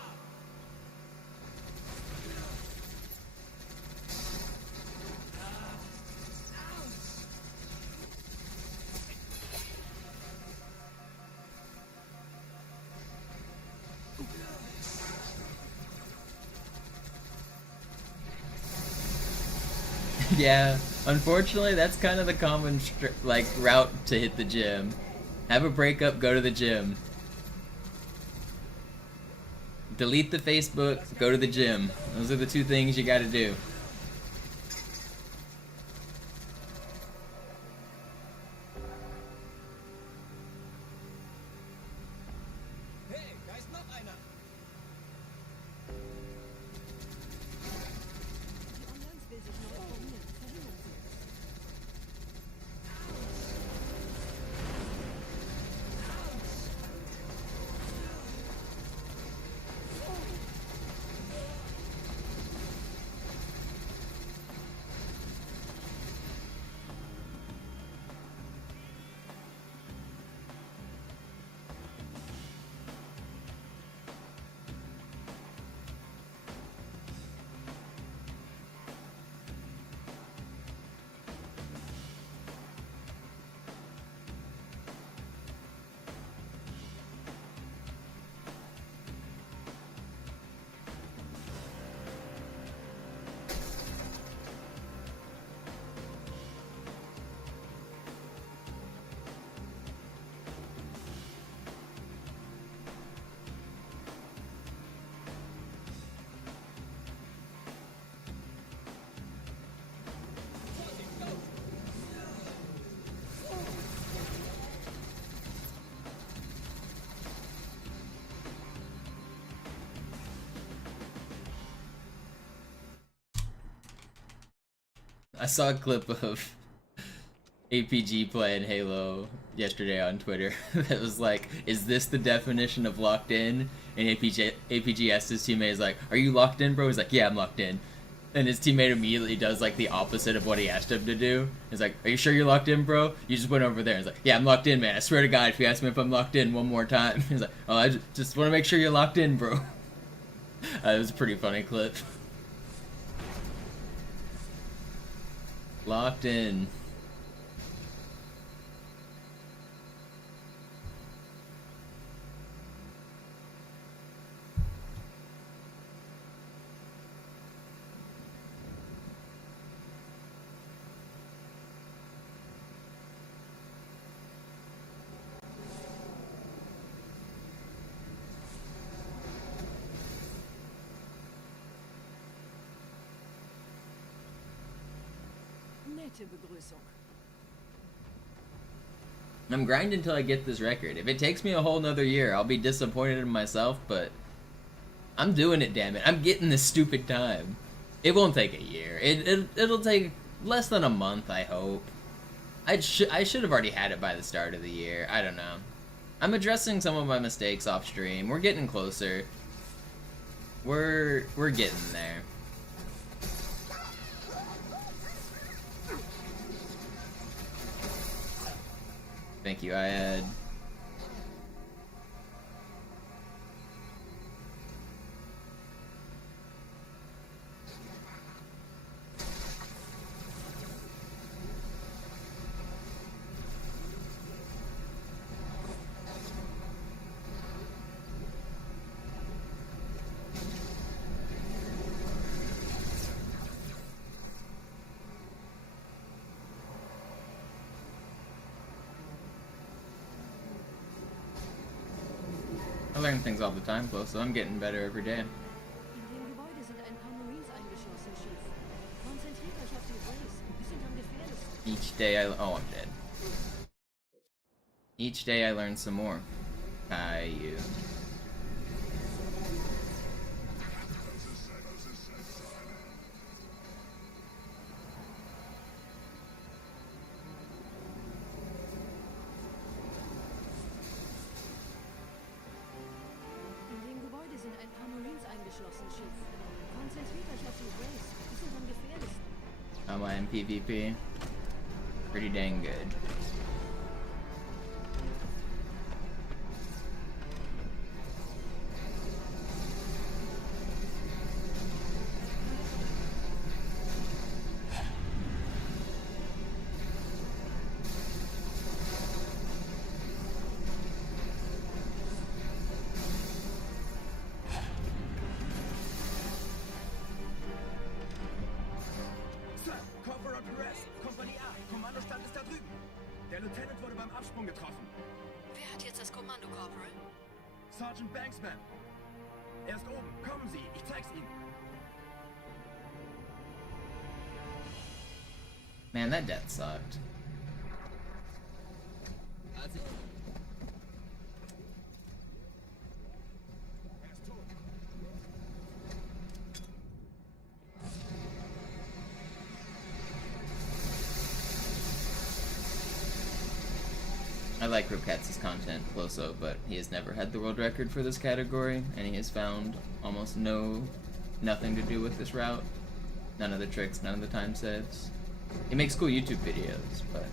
Yeah, unfortunately, that's kind of the common like route to hit the gym. Have a breakup, go to the gym. Delete the Facebook, go to the gym. Those are the two things you gotta do. Hey, da ist noch einer. Die Allianz will sich neu formieren. Verhindern Sie es. I saw a clip of APG playing Halo yesterday on Twitter that was like, is this the definition of locked in? And APG asked his teammate, he's like, are you locked in, bro? He's like, yeah, I'm locked in. And his teammate immediately does like the opposite of what he asked him to do. He's like, are you sure you're locked in, bro? You just went over there. He's like, yeah, I'm locked in, man. I swear to God, if you ask me if I'm locked in one more time. He's like, oh, I just want to make sure you're locked in, bro. It was a pretty funny clip. Locked in. Nette Begrüßung. I'm grinding until I get this record. If it takes me a whole nother year, I'll be disappointed in myself, but I'm doing it, damn it. I'm getting this stupid time. It won't take a year. It'll take less than a month, I hope. I should have already had it by the start of the year. I don't know. I'm addressing some of my mistakes off stream. We're getting closer. We're getting there. Thank you, Ayad. I learn things all the time, Flo, so I'm getting better every day. In dem Gebäude sind ein paar Marines eingeschlossen, Chief. Konzentriert euch auf die Race. Die sind am gefährlichsten. Each day oh, I'm dead. Each day I learn some more. Caillou. In dem Gebäude sind ein paar Marines eingeschlossen, Chief. Konzentriert euch auf die Race. Die sind am gefährlichsten. Am I in PvP? Pretty dang good. Sir, Corporal Perez, Kompanie A, Kommandostand ist da drüben. Der Lieutenant wurde beim Absprung getroffen. Wer hat jetzt das Kommando, Corporal? Sergeant Banksman. Er ist oben. Kommen Sie, ich zeig's Ihnen. Man, that death sucked. I like Rokatz's content, Closo, but he has never had the world record for this category, and he has found almost nothing to do with this route. None of the tricks, none of the time saves. He makes cool YouTube videos, but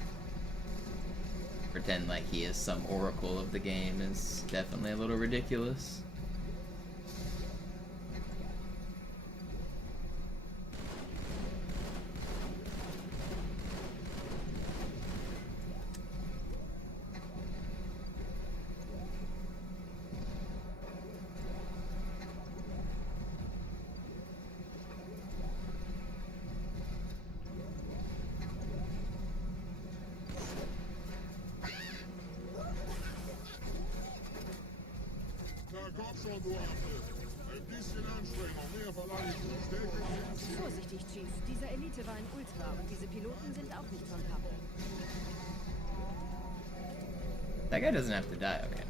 pretend like he is some oracle of the game is definitely a little ridiculous. Na komm schon, du Affe. Ein bisschen Anstrengung, mehr verlange ich nicht. Stärke Vorsichtig, Chief. Dieser Elite war ein Ultra und diese Piloten sind auch nicht von Pappe. That guy doesn't have to die, okay.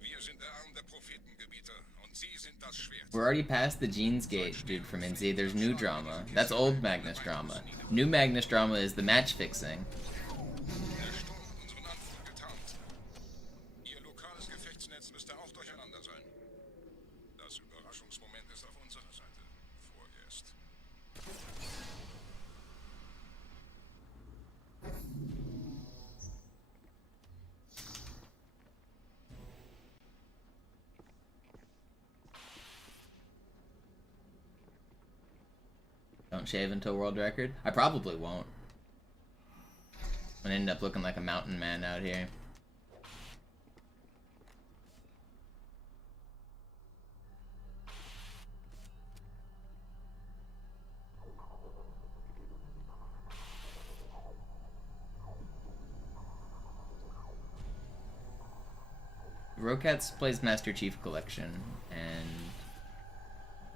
Wir sind der Arm der Prophetengebieter und Sie sind das Schwert. We're already past the Jeans Gate dude from NZ. There's new drama. That's old Magnus drama. New Magnus drama is the match fixing. Der Sturm hat unseren Anflug getarnt. Ihr lokales Gefechtsnetz müsste auch durcheinander sein. Das Überraschungsmoment ist auf unserer Seite. Vorerst. Don't shave until world record? I probably won't. I'm gonna end up looking like a mountain man out here. Rokats plays Master Chief Collection, and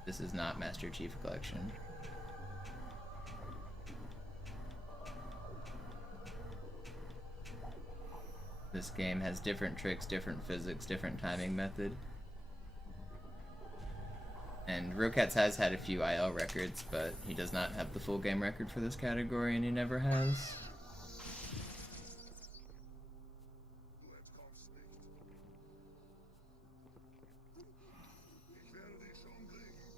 this is not Master Chief Collection. This game has different tricks, different physics, different timing method. And Rokats has had a few IL records, but he does not have the full game record for this category, and he never has. Du entkommst nicht. Ich werde dich schon kriegen.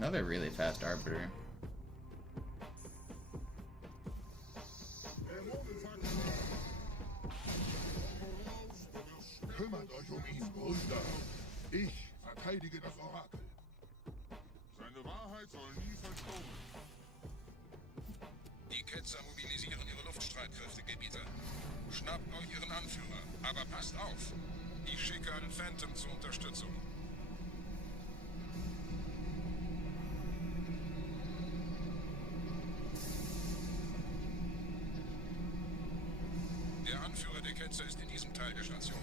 Another really fast arbiter. Kümmert euch ihn, Brüder. Ich verteidige das Orakel. Seine Wahrheit soll nie verstohlen. Die Ketzer mobilisieren ihre Luftstreitkräfte, Gebieter. Schnappt euch ihren Anführer, aber passt auf. Ich schicke einen Phantom zur Unterstützung. Der Anführer der Ketzer ist in diesem Teil der Station.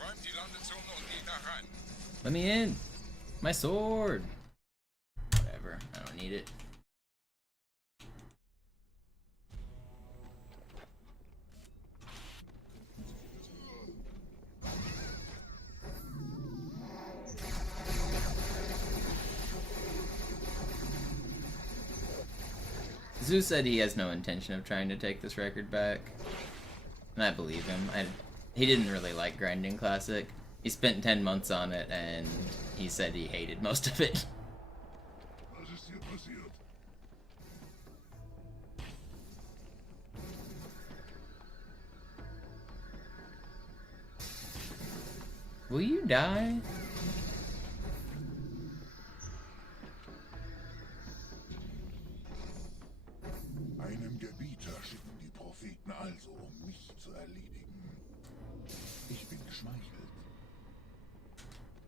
Räumt die Landezone und geht da rein. Let me in! My sword! Whatever, I don't need it. Zeus said he has no intention of trying to take this record back. And I believe him. He didn't really like grinding Classic. He spent 10 months on it, and he said he hated most of it. Was ist hier passiert? Will you die? Einen Gebieter schicken die Propheten also, um mich zu erledigen. Ich bin geschmeichelt.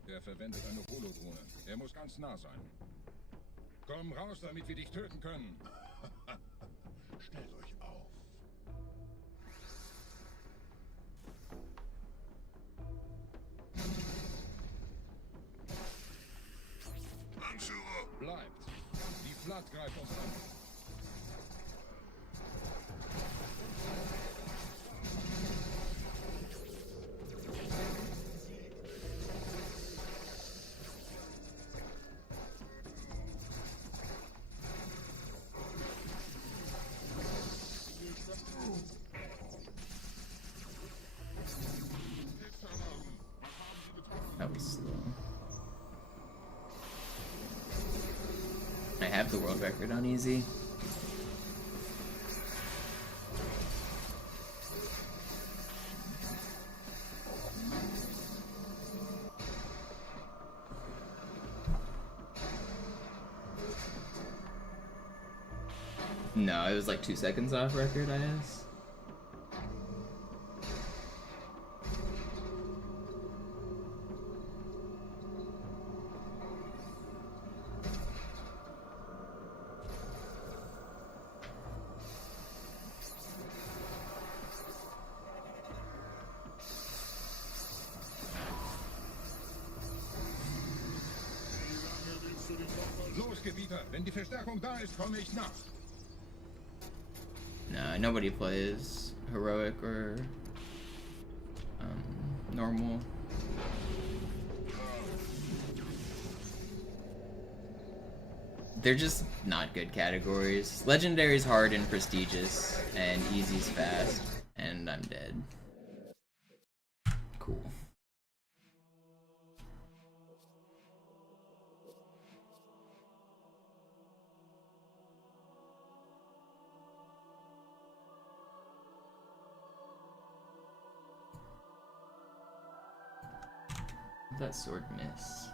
Er verwendet eine Holodrohne. Er muss ganz nah sein. Komm raus, damit wir dich töten können. Stellt euch auf. Anführer! Bleibt. Die Flat greift uns an. That was slow. I have the world record on easy. No, it was like 2 seconds off record, I guess. Los, Gebieter! Wenn die Verstärkung da ist, komme ich nach. No, nobody plays heroic or normal. They're just not good categories. Legendary's hard and prestigious, and easy's fast, and I'm dead. Cool. That sword miss.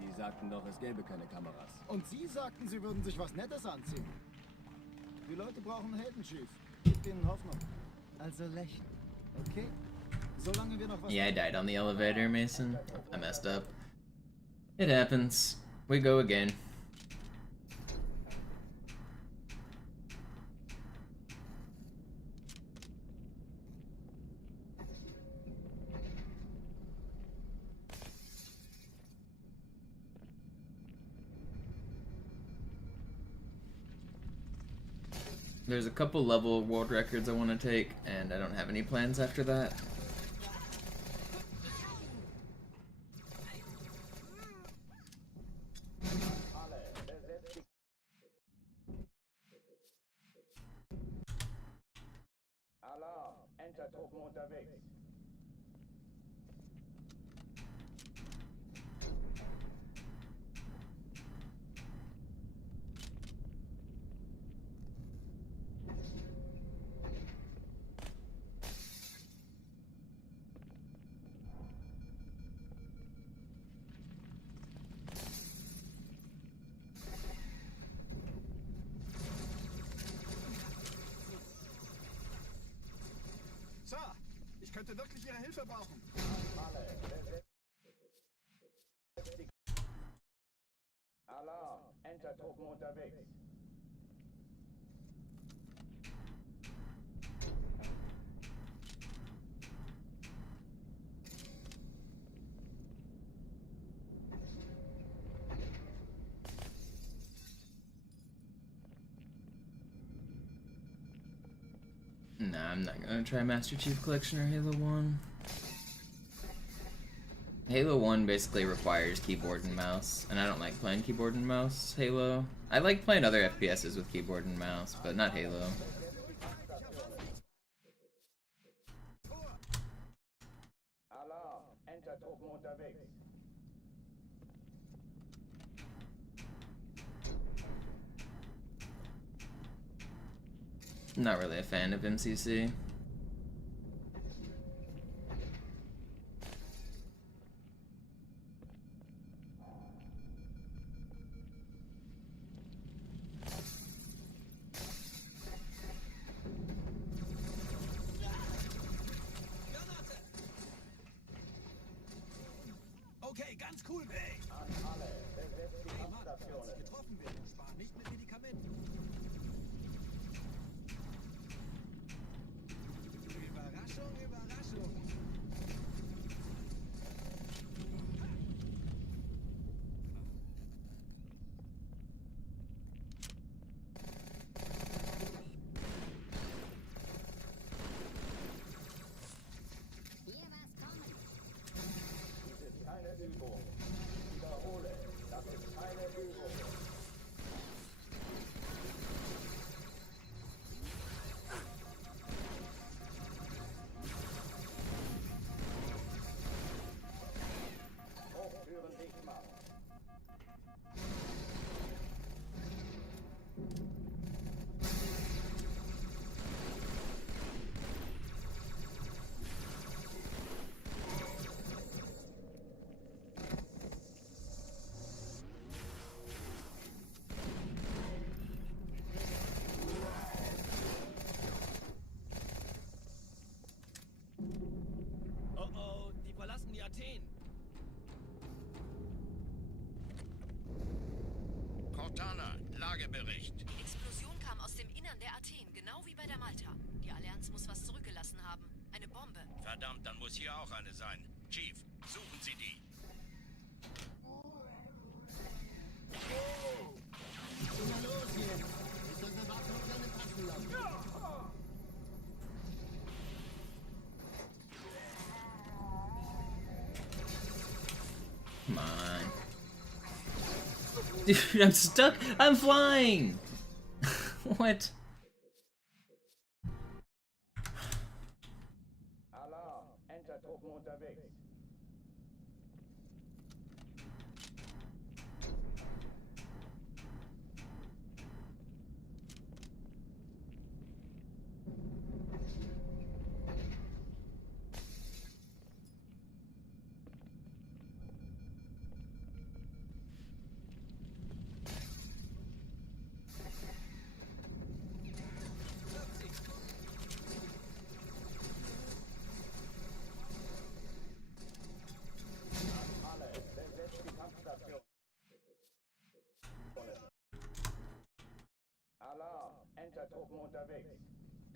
Sie sagten doch, es gäbe keine Kameras. Und Sie sagten, Sie würden sich was Nettes anziehen. Die Leute brauchen Helden, Chief. Gebt ihnen Hoffnung. Also lächeln, okay? Solange wir noch was... Yeah, I died on the elevator, Mason. I messed up. It happens. We go again. There's a couple level world records I want to take, and I don't have any plans after that. Alarm, Entertruppen unterwegs. Sir, ich könnte wirklich Ihre Hilfe brauchen. Alarm, Entertruppen unterwegs. Nah, I'm not gonna try Master Chief Collection or Halo 1. Halo 1 basically requires keyboard and mouse, and I don't like playing keyboard and mouse Halo. I like playing other FPSs with keyboard and mouse, but not Halo. Alarm, Entertruppen unterwegs. Not really a fan of MCC. Okay, ganz cool, Bay. An alle, besetzt die Hey, Mann, falls Kampfstationen. Sie getroffen werden, sparen nicht mit Medikamenten. Überraschung, Überraschung. Dies ist keine Übung. Ich wiederhole, das ist keine Übung. Hochtüren dicht machen. Oh oh, die verlassen die Athen. Cortana, Lagebericht. Die Explosion kam aus dem Innern der Athen, genau wie bei der Malta. Die Allianz muss was zurückgelassen haben. Eine Bombe. Verdammt, dann muss hier auch eine sein. Chief, suchen Sie die. Na los jetzt! Ist das eine Waffe oder eine Taschenlampe? Come on. Dude, I'm stuck! I'm flying! What? Alarm, Entertruppen unterwegs.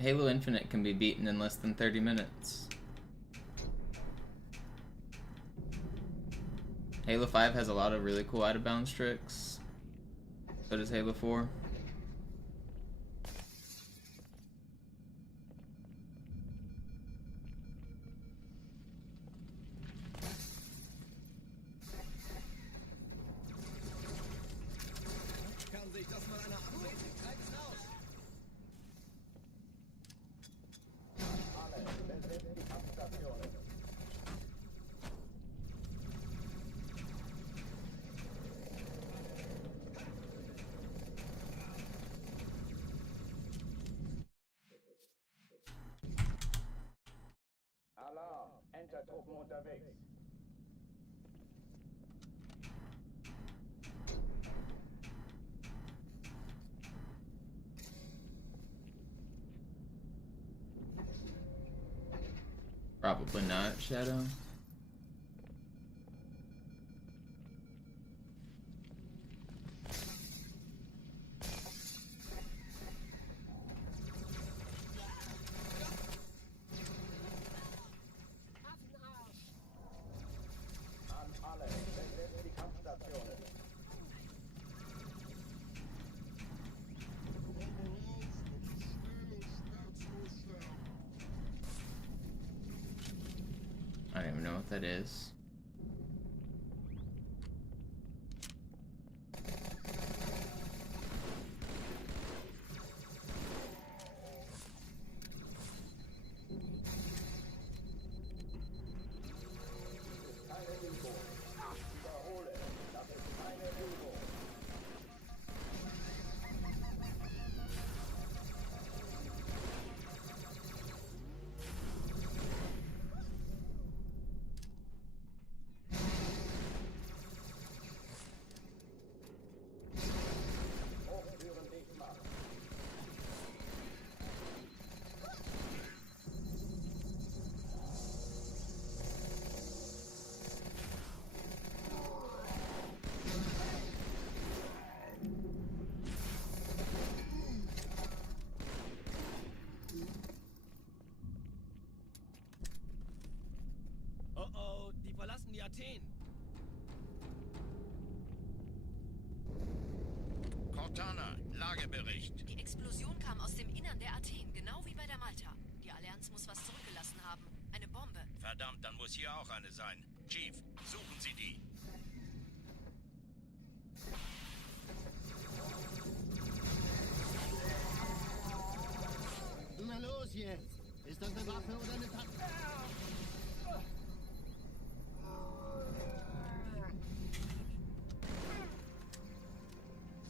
Halo Infinite can be beaten in less than 30 minutes. Halo 5 has a lot of really cool out-of-bounds tricks. So does Halo 4. Kann sich das mal einer ansehen? Ich treib's raus. Alle, besetzt die Kampfstationen. Alarm, Entertruppen unterwegs. Probably not, Shadow. An alle, besetzt die Kampfstationen. I don't even know what that is. Keine Übung. Wiederhole, das ist keine Übung. Hochtüren dicht machen. Oh oh, die verlassen die Athen. Cortana, Lagebericht. Die Explosion kam aus dem Innern der Athen, genau wie bei der Malta. Die Allianz muss was zurückgelassen haben. Eine Bombe. Verdammt, dann muss hier auch eine sein. Chief, suchen Sie die. Na los jetzt! Ist das eine Waffe oder eine Tasse?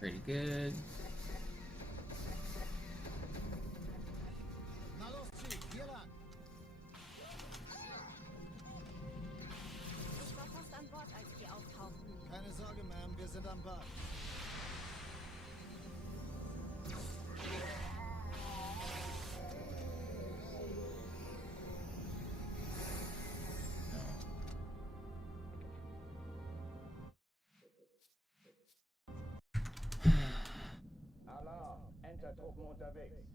Pretty good. Na los, Chief, hier lang. Ich war fast an Bord, als die auftauchten. Keine Sorge, Ma'am, wir sind am Bad. Alarm, Entertruppen unterwegs.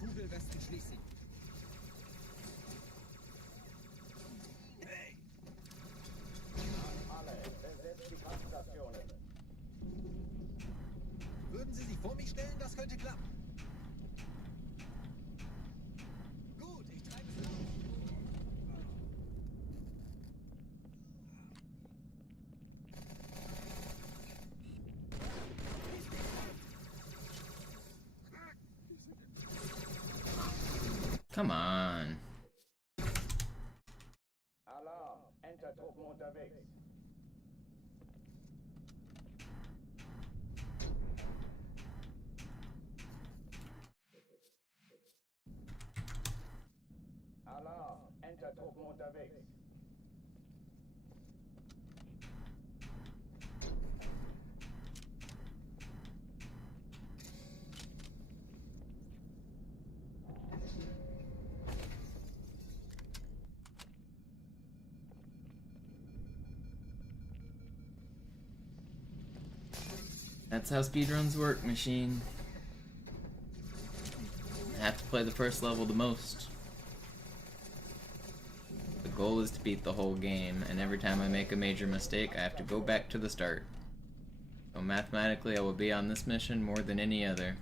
Kugelwesten schließen. Hey! Alle, besetzt die Kampfstationen. Würden Sie sich vor mich stellen? Das könnte klappen. Gut, ich treibe es auf. Come on. Alarm, Entertruppen unterwegs. Alarm, Entertruppen unterwegs. That's how speedruns work, machine. I have to play the first level the most. The goal is to beat the whole game, and every time I make a major mistake, I have to go back to the start. So mathematically, I will be on this mission more than any other.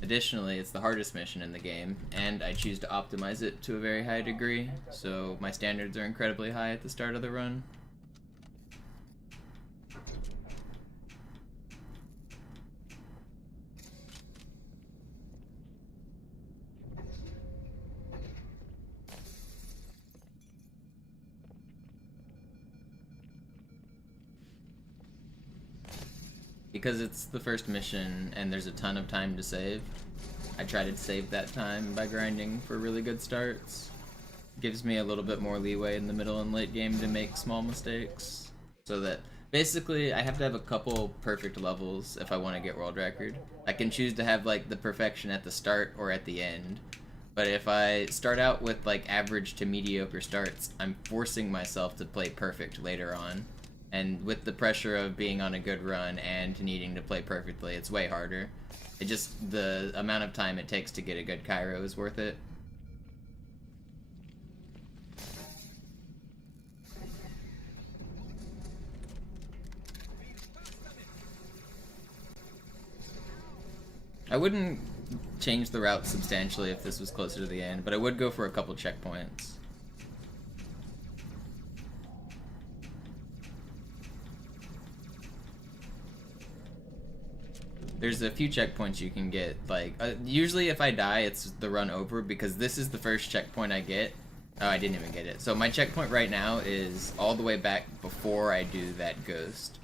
Additionally, it's the hardest mission in the game, and I choose to optimize it to a very high degree, so my standards are incredibly high at the start of the run. Because it's the first mission and there's a ton of time to save, I try to save that time by grinding for really good starts. Gives me a little bit more leeway in the middle and late game to make small mistakes. So that basically I have to have a couple perfect levels if I want to get world record. I can choose to have like the perfection at the start or at the end. But if I start out with like average to mediocre starts, I'm forcing myself to play perfect later on. And with the pressure of being on a good run and needing to play perfectly, it's way harder. It just, the amount of time it takes to get a good Cairo is worth it. I wouldn't change the route substantially if this was closer to the end, but I would go for a couple checkpoints. There's a few checkpoints you can get, like, usually if I die, it's the run over, because this is the first checkpoint I get. Oh, I didn't even get it. So my checkpoint right now is all the way back before I do that ghost,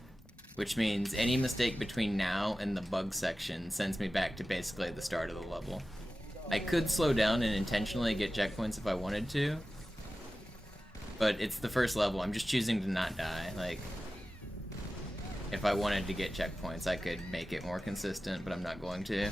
which means any mistake between now and the bug section sends me back to basically the start of the level. I could slow down and intentionally get checkpoints if I wanted to, but it's the first level. I'm just choosing to not die. Like, if I wanted to get checkpoints, I could make it more consistent, but I'm not going to.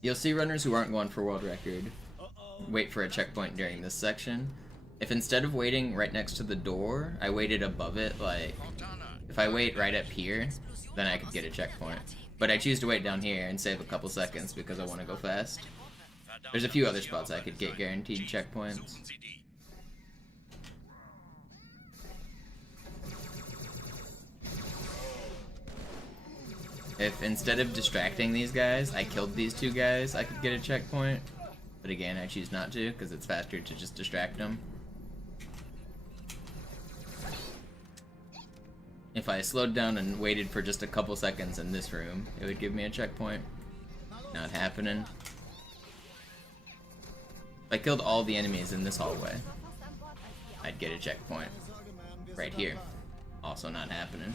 You'll see runners who aren't going for world record wait for a checkpoint during this section. If instead of waiting right next to the door, I waited above it, like, if I wait right up here, then I could get a checkpoint. But I choose to wait down here and save a couple seconds because I want to go fast. There's a few other spots I could get guaranteed checkpoints. If instead of distracting these guys, I killed these two guys, I could get a checkpoint. But again, I choose not to, because it's faster to just distract them. If I slowed down and waited for just a couple seconds in this room, it would give me a checkpoint. Not happening. If I killed all the enemies in this hallway, I'd get a checkpoint. Right here. Also not happening.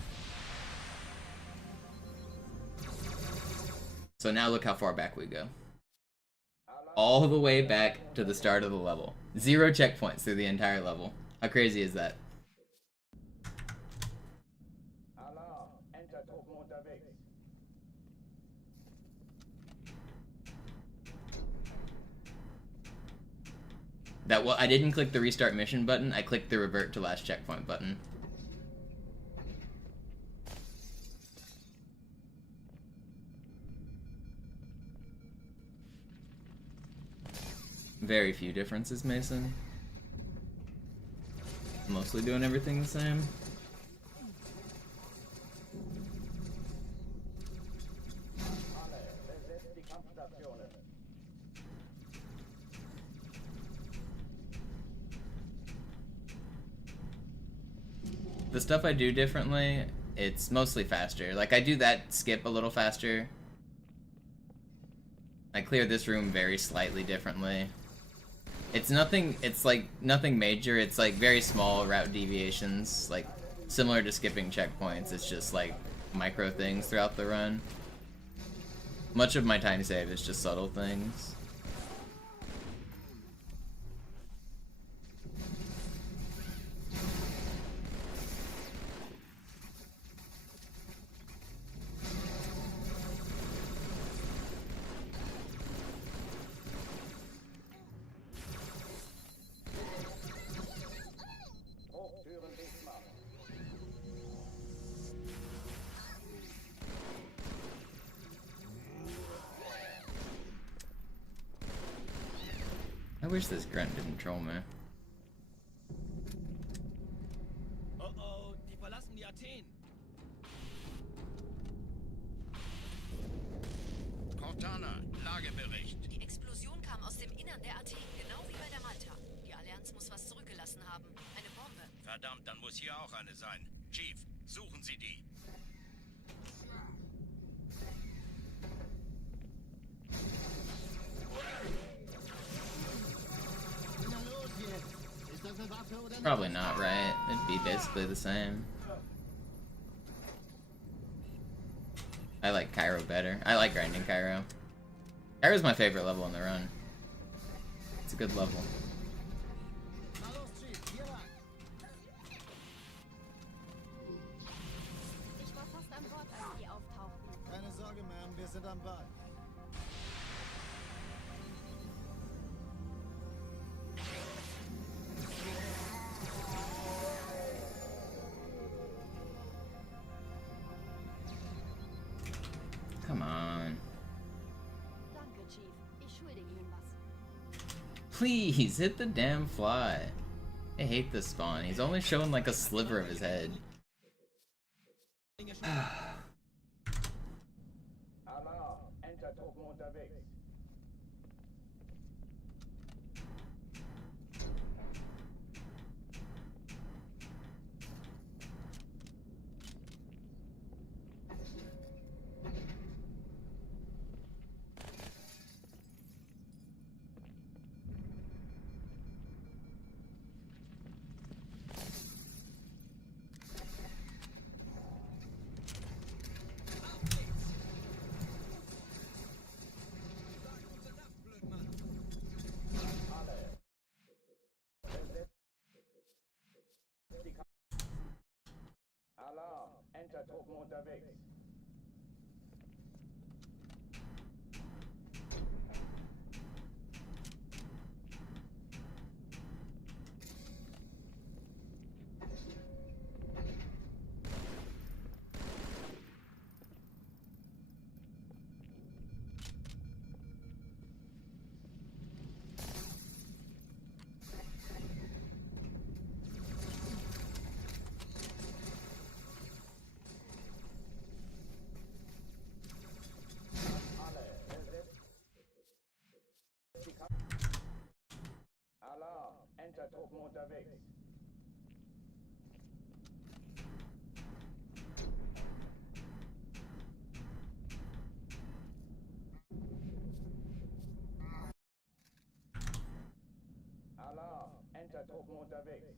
So now look how far back we go. All the way back to the start of the level. 0 checkpoints through the entire level. How crazy is that? Well, I didn't click the restart mission button, I clicked the revert to last checkpoint button. Very few differences, Mason. Mostly doing everything the same. The stuff I do differently, it's mostly faster. Like, I do that skip a little faster. I clear this room very slightly differently. It's like nothing major, it's like very small route deviations, like similar to skipping checkpoints. It's just like micro things throughout the run. Much of my time save is just subtle things. I wish this grunt didn't troll me. Oh oh, die verlassen die Athen. Cortana, Lagebericht. Die Explosion kam aus dem Innern der Athen, genau wie bei der Malta. Die Allianz muss was zurückgelassen haben. Eine Bombe. Verdammt, dann muss hier auch eine sein. Chief, suchen Sie die. Na los jetzt. Ist das eine Waffe oder nicht? Probably not, right? It'd be basically the same. I like Cairo better. I like grinding Cairo. Cairo's my favorite level in the run. It's a good level. Na los, Chief, hier lang. Ich war fast an Bord, als die auftauchten. Keine Sorge, Ma'am, wir sind am Ball. Come on. Danke, Chief. Ich schuldige Ihnen was. Please, hit the damn fly. I hate this spawn. He's only showing like a sliver of his head. Alarm, Enter-Truppen unterwegs. Alarm, Enter-Truppen unterwegs. Alarm, Enter-Truppen unterwegs. Alarm, Enter-Truppen unterwegs.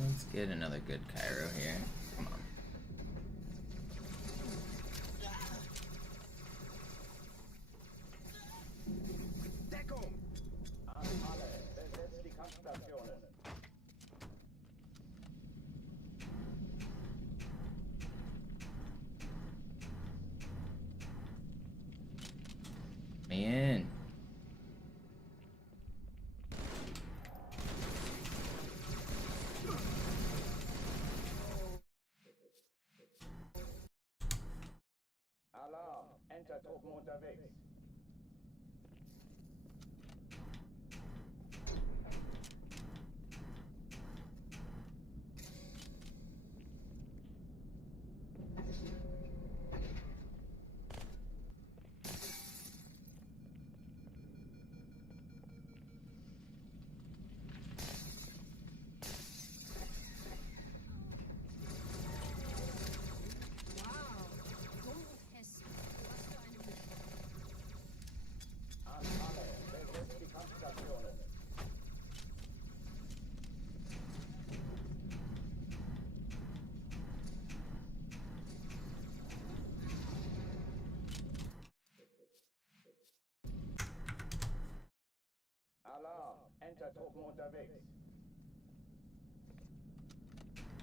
Let's get another good Cairo here. Come on. Deckung! An alle, besetzt die Kampfstationen. Man. Alarm, Enter-Truppen unterwegs. An alle, besetzt die Kampfstationen. Alarm, Enter-Truppen unterwegs.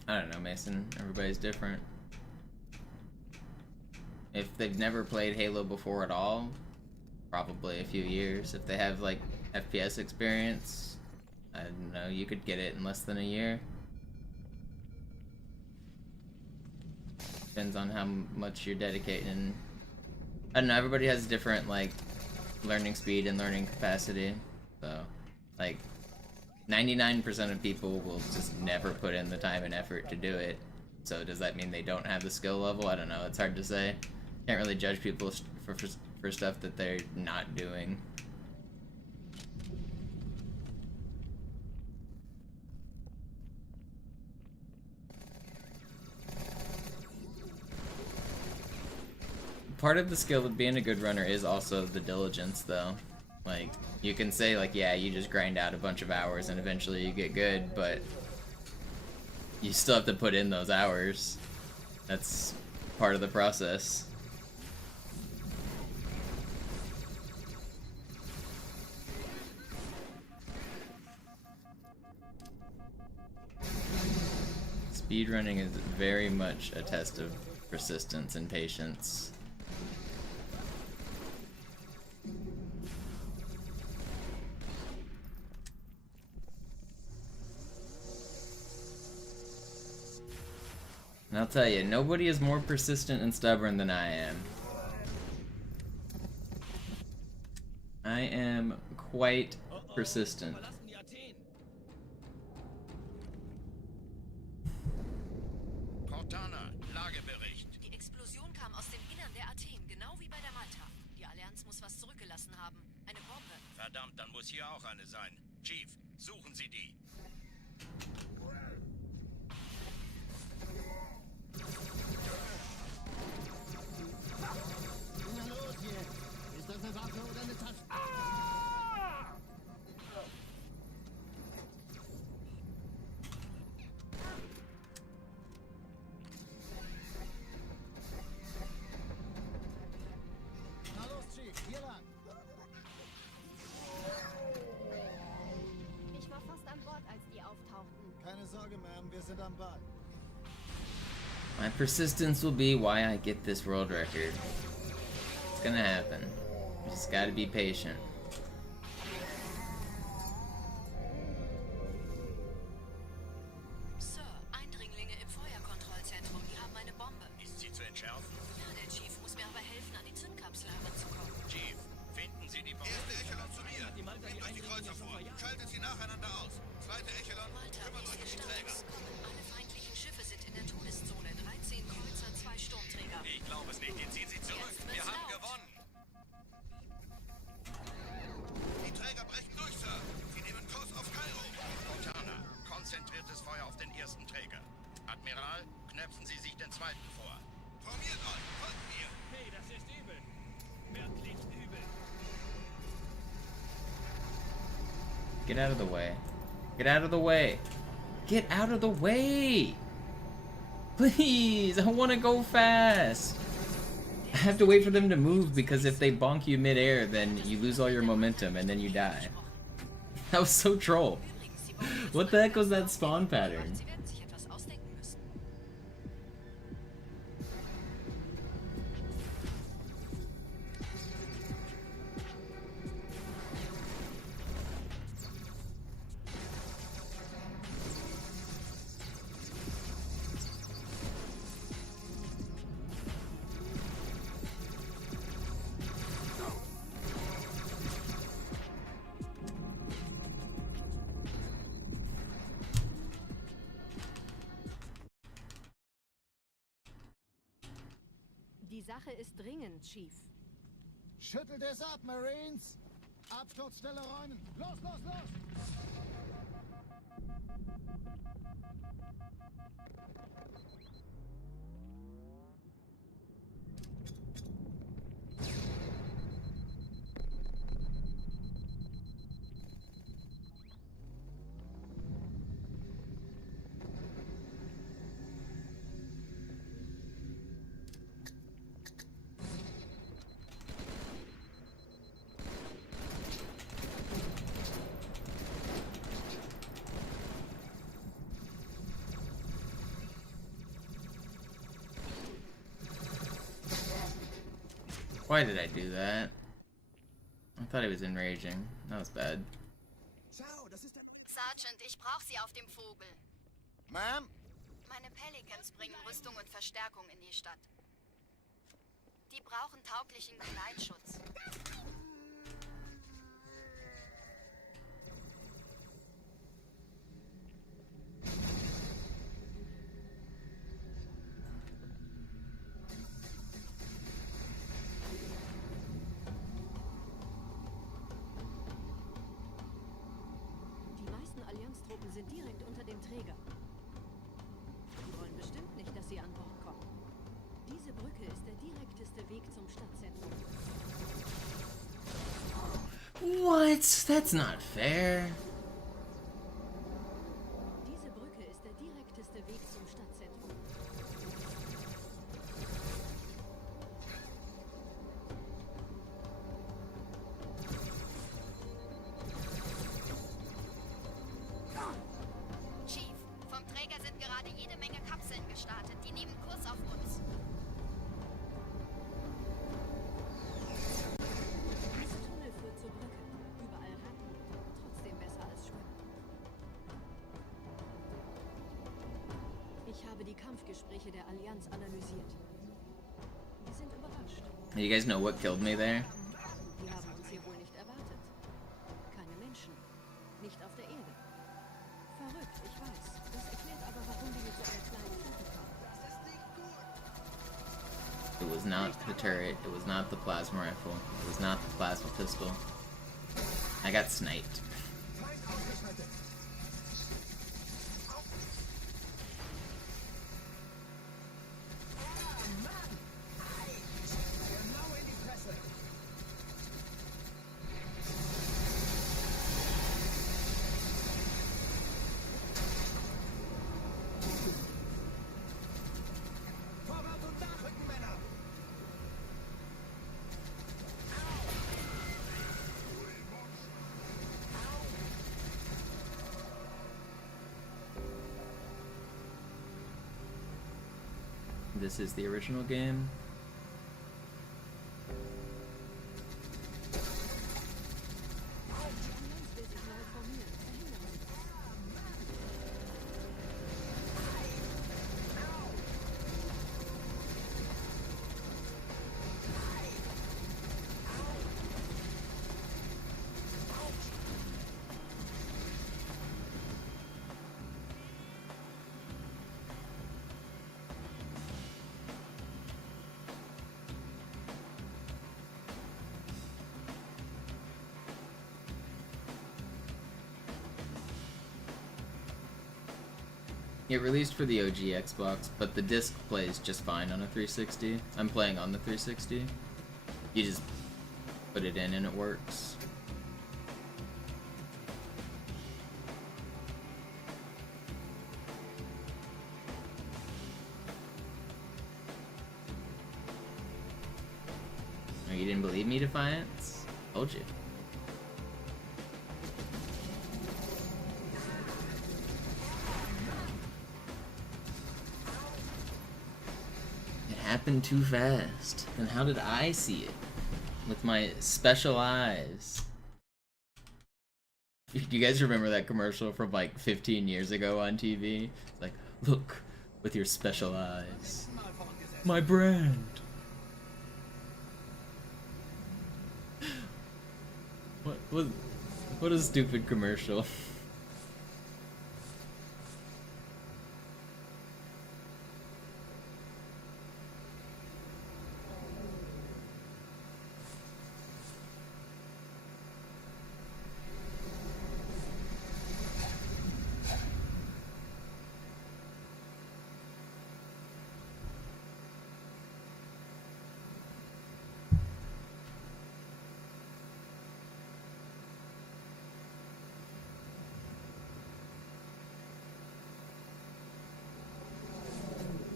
I don't know, Mason. Everybody's different. If they've never played Halo before at all, probably a few years. If they have like FPS experience, I don't know, you could get it in less than a year. Depends on how much you're dedicating. I don't know, everybody has different like learning speed and learning capacity. So like 99% of people will just never put in the time and effort to do it. So does that mean they don't have the skill level? I don't know, it's hard to say. Can't really judge people for stuff that they're not doing. Part of the skill of being a good runner is also the diligence, though. Like, you can say, like, yeah, you just grind out a bunch of hours and eventually you get good, but you still have to put in those hours. That's part of the process. Speedrunning is very much a test of persistence and patience. And I'll tell you, nobody is more persistent and stubborn than I am. I am quite persistent. Cortana, Lagebericht. Die Explosion kam aus dem Innern der Athen, genau wie bei der Malta. Die Allianz muss was zurückgelassen haben. Eine Bombe. Verdammt, dann muss hier auch eine sein. Chief, suchen Sie die. Na los jetzt! Ist das eine Waffe oder eine Tasche? Na los, Chief, hier lang. Ich war fast an Bord, als die auftauchten. Keine Sorge, Ma'am, wir sind am Ball. My persistence will be why I get this world record. It's gonna happen. You just gotta be patient. Sir, Eindringlinge im Feuerkontrollzentrum, die haben eine Bombe. Ist sie zu entschärfen? Ja, der Chief muss mir aber helfen, an die Zündkapsel heranzukommen. Chief, finden Sie die Bombe. Erste Echelon zu mir. Nehmt euch die Kreuzer vor. Schaltet sie nacheinander aus. Zweite Echelon, Malta, kümmert euch um die Träger. Alle feindlichen Schiffe sind in der Todeszone. 13 Kreuzer, 2 Sturmträger. Ich glaube es nicht. Jetzt ziehen Sie zurück. Wir haben gewonnen. Die Träger brechen durch, Sir. Sie nehmen Kurs auf Kairo. Cortana, konzentriertes Feuer auf den ersten Träger. Admiral, knöpfen Sie sich den zweiten vor. Formiert euch. Folgt mir. Hey, das ist übel. Wirklich übel. Get out of the way. Get out of the way. Get out of the way! Please, I want to go fast. I have to wait for them to move because if they bonk you midair, then you lose all your momentum and then you die. That was so troll. What the heck was that spawn pattern? Sie werden sich etwas ausdenken müssen. Die Sache ist dringend, Chief. Schüttelt es ab, Marines! Absturzstelle räumen! Los, los, los! Why did I do that? I thought he was enraging. That was bad. Sergeant, ich brauche Sie auf dem Vogel. Ma'am? Meine Pelicans bringen Rüstung und Verstärkung in die Stadt. Die brauchen tauglichen Geleitschutz. Die meisten Allianztruppen sind direkt unter dem Träger. Die wollen bestimmt nicht, dass sie an Bord kommen. Diese Brücke ist der direkteste Weg zum Stadtzentrum. What? That's not fair. Diese Brücke ist der direkteste Weg zum Stadtzentrum. Chief, vom Träger sind gerade jede Menge Kapseln gestartet. Die nehmen Kurs auf uns. Dieser Tunnel führt zur Brücke. Überall Ratten. Trotzdem besser als Schwimmen. Ich habe die Kampfgespräche der Allianz analysiert. Wir sind überrascht. You guys know what killed me there? Die haben uns hier wohl nicht erwartet. Keine Menschen. Nicht auf der Erde. Verrückt, ich weiß. Das erklärt aber, warum die mit so einer kleinen Flotte kamen. It was not the turret, it was not the plasma rifle, it was not the plasma pistol. I got sniped. This is the original game. It released for the OG Xbox, but the disc plays just fine on a 360. I'm playing on the 360. You just put it in and it works. Oh, you didn't believe me, Defiance? Told you. Happened too fast. And how did I see it? With my special eyes. Do you guys remember that commercial from like 15 years ago on TV? It's like, look, with your special eyes. My brand. What a stupid commercial.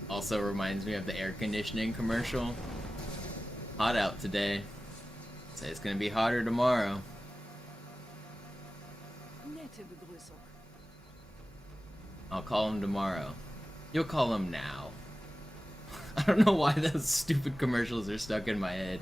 Also reminds me of the air conditioning commercial. Hot out today. Say it's gonna be hotter tomorrow. Nette Begrüßung. I'll call him tomorrow. You'll call him now. I don't know why those stupid commercials are stuck in my head.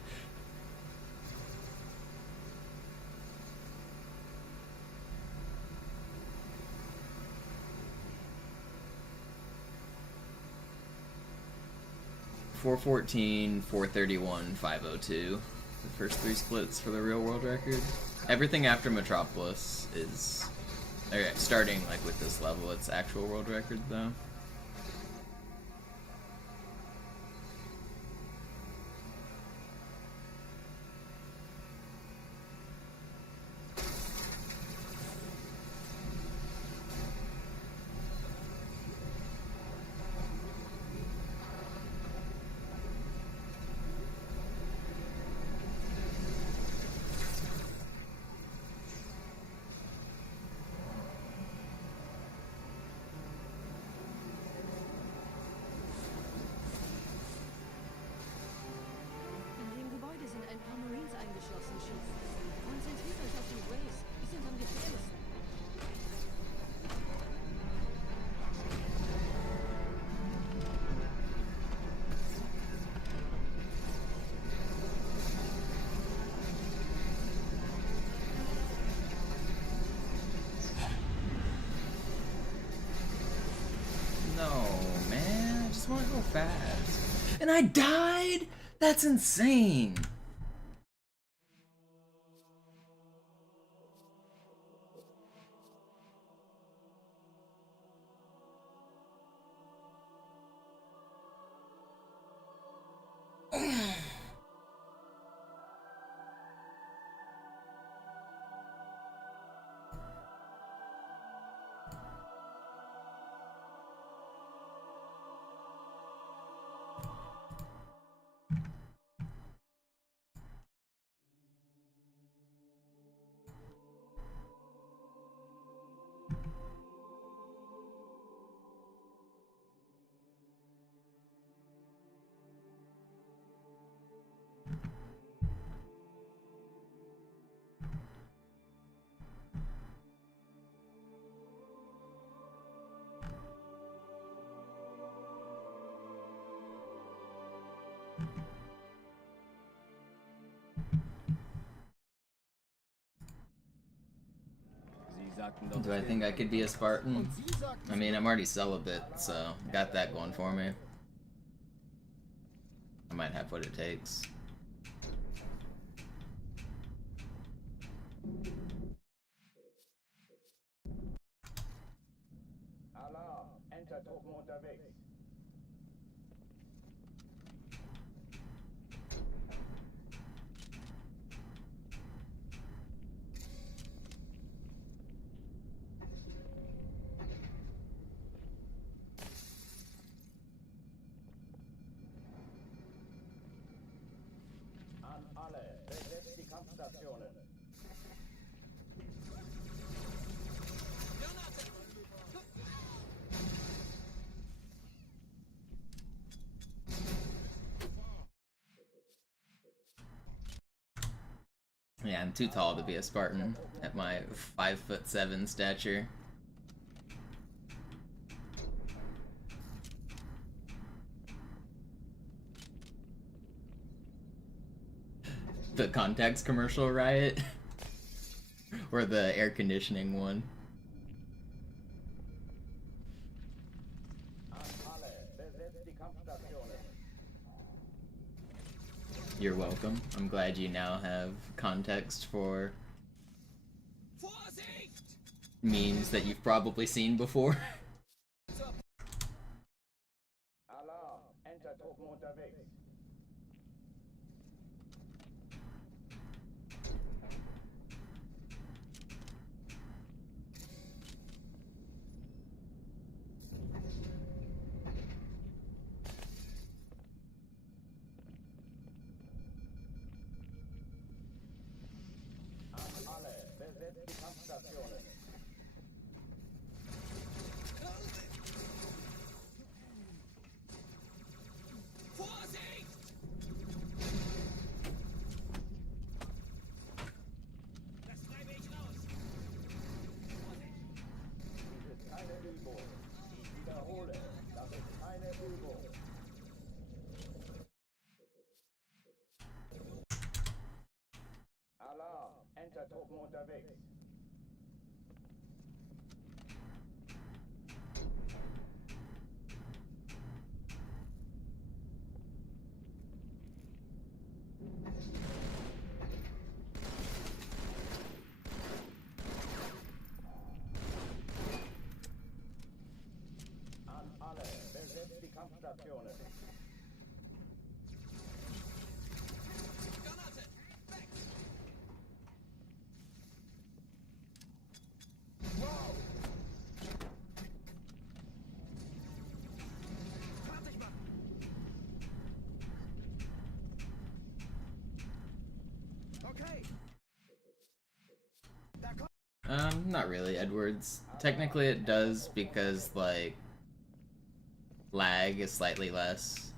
414, 431, 502. The first 3 splits for the real world record. Everything after Metropolis is... Okay, starting like with this level, it's actual world record though. Fast. And I died? That's insane. Do I think I could be a Spartan? I mean, I'm already celibate, so got that going for me. I might have what it takes. Alarm! Enter-Truppen unterwegs. An alle, besetzt die Kampfstationen. Yeah, I'm too tall to be a Spartan at my 5'7" stature. The Context commercial riot? Or the air conditioning one? You're welcome. I'm glad you now have context for memes that you've probably seen before. Alarm! Enter-Truppen unterwegs. Besetzt die Kampfstationen. Vorsicht! Das treibe ich raus. Dies ist keine Übung. Ich wiederhole, das ist keine Übung. Alarm! Enter-Truppen unterwegs. Kampfstationen. Granate! Weg! Fertig machen! Okay! Da kommt... Not really, Edwards. Technically it does because, like, lag is slightly less.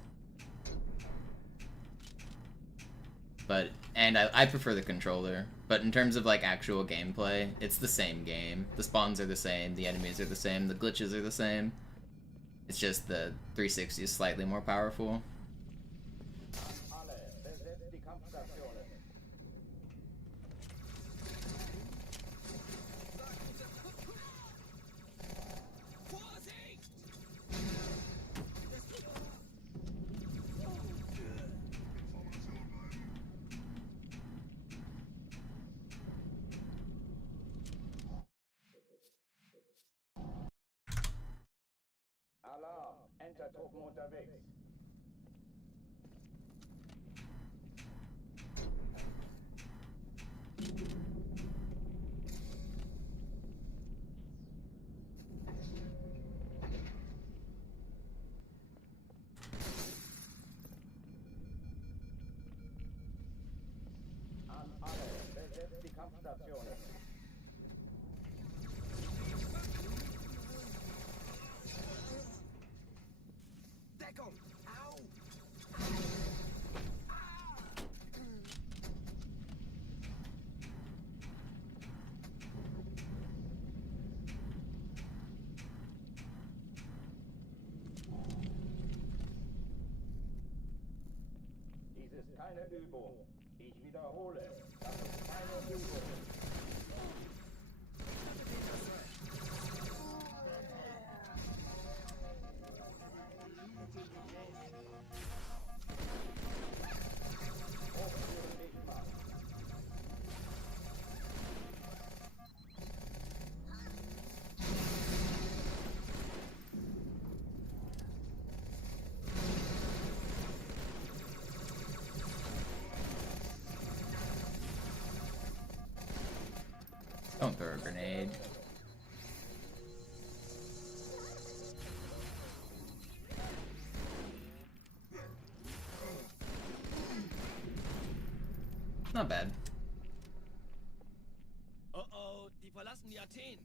But, and I prefer the controller. But in terms of, like, actual gameplay, it's the same game. The spawns are the same, the enemies are the same, the glitches are the same. It's just the 360 is slightly more powerful. Alle, besetzt die Kampfstationen. Vorsicht! Alarm, Entertruppen unterwegs. An alle, besetzt die Kampfstationen. Deckung! Au! Dies ist keine Übung. Ich wiederhole, das ist keine Übung. Hochführen dich mal. Don't throw a grenade. Not bad. Oh oh, die verlassen die Athen.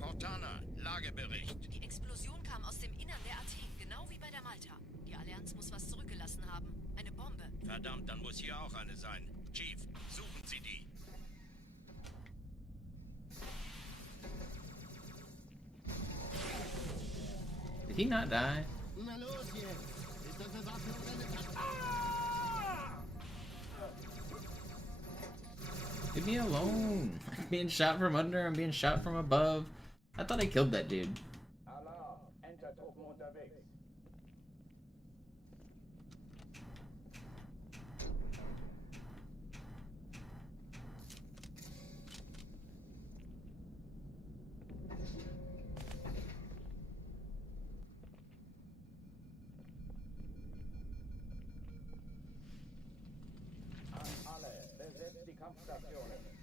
Cortana, Lagebericht. Die Explosion kam aus dem Innern der Athen, genau wie bei der Malta. Die Allianz muss was zurückgelassen haben. Eine Bombe. Verdammt, dann muss hier auch eine sein. Chief, suchen Sie die. Did he not die? Na los jetzt! Ist das eine Waffe oder eine Karte? Leave me alone. I'm being shot from under, I'm being shot from above. I thought I killed that dude. Alarm, Entertruppen unterwegs. An alle, besetzt die Kampfstationen.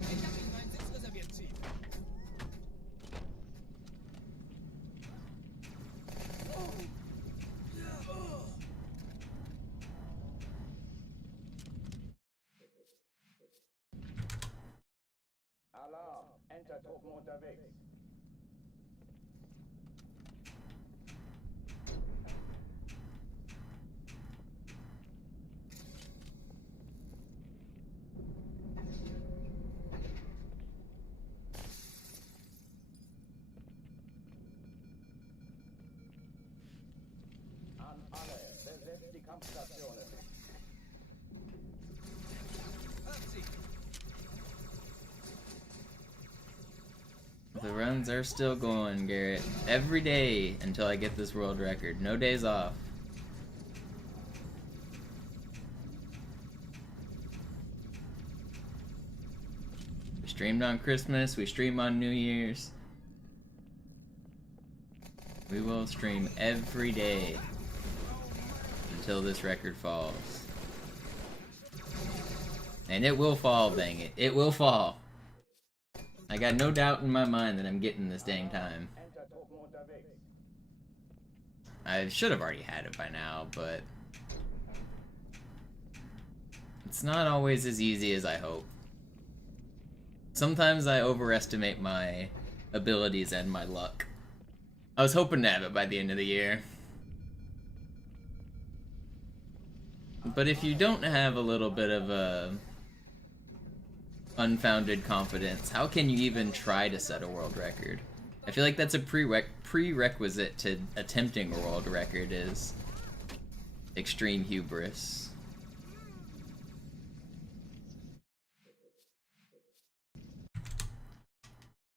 Ich hab ihnen meinen Sitz reserviert, Chief. Alarm, Entertruppen unterwegs. An alle, besetzt die Kampfstationen. Hört sie! The runs are still going, Garrett. Every day until I get this world record. No days off. We streamed on Christmas, we stream on New Year's. We will stream every day until this record falls. And it will fall, dang it. It will fall. I got no doubt in my mind that I'm getting this dang time. I should have already had it by now, but it's not always as easy as I hope. Sometimes I overestimate my abilities and my luck. I was hoping to have it by the end of the year. But if you don't have a little bit of a unfounded confidence, how can you even try to set a world record? I feel like that's a prerequisite to attempting a world record is extreme hubris.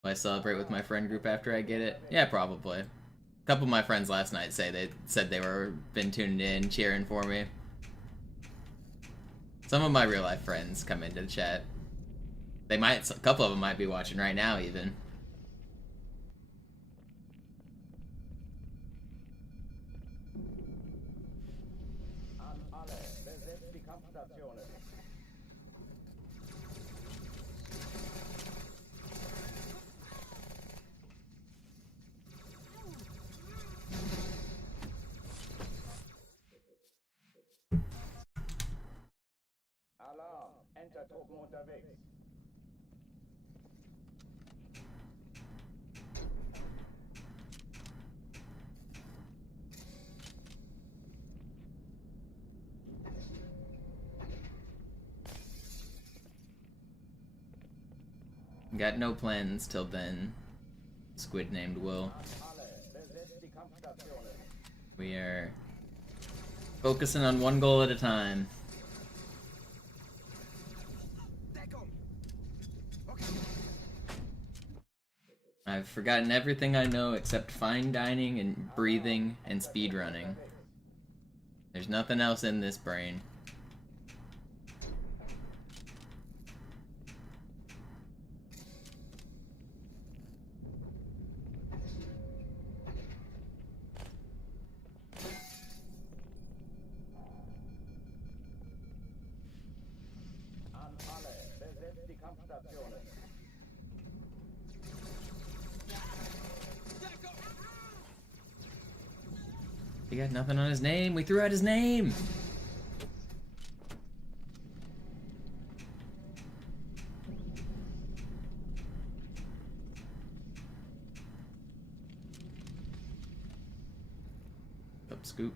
Will I celebrate with my friend group after I get it? Yeah, probably. A couple of my friends last night said they were been tuning in, cheering for me. Some of my real life friends come into the chat. A couple of them might be watching right now even. Alarm, Entertruppen unterwegs. Got no plans till then. Squid named Will. We are focusing on one goal at a time. I've forgotten everything I know except fine dining and breathing and speedrunning. There's nothing else in this brain. He got nothing on his name. We threw out his name. Up scoop.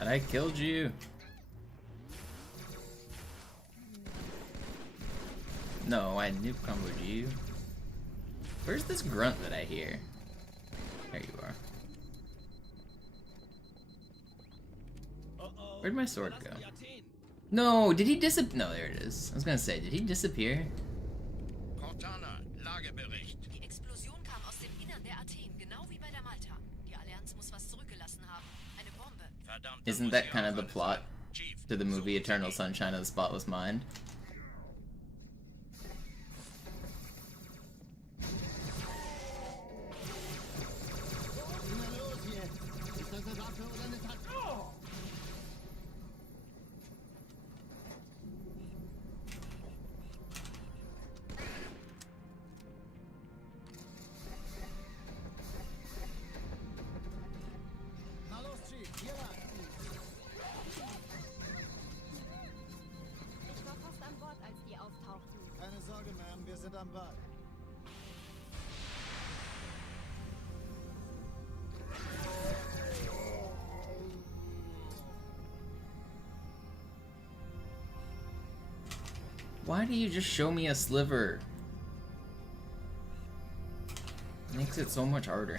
I killed you. No, I noob comboed you. Where's this grunt that I hear? There you are. Where'd my sword go? No, did he disappear? No, there it is. I was gonna say, did he disappear? Cortana, Lagebericht. Die Explosion kam aus dem Innern der Athen, genau wie bei der Malta. Die Allianz muss was zurückgelassen haben. Eine Bombe. Isn't that kind of the plot to the movie Eternal Sunshine of the Spotless Mind? Why do you just show me a sliver? Makes it so much harder.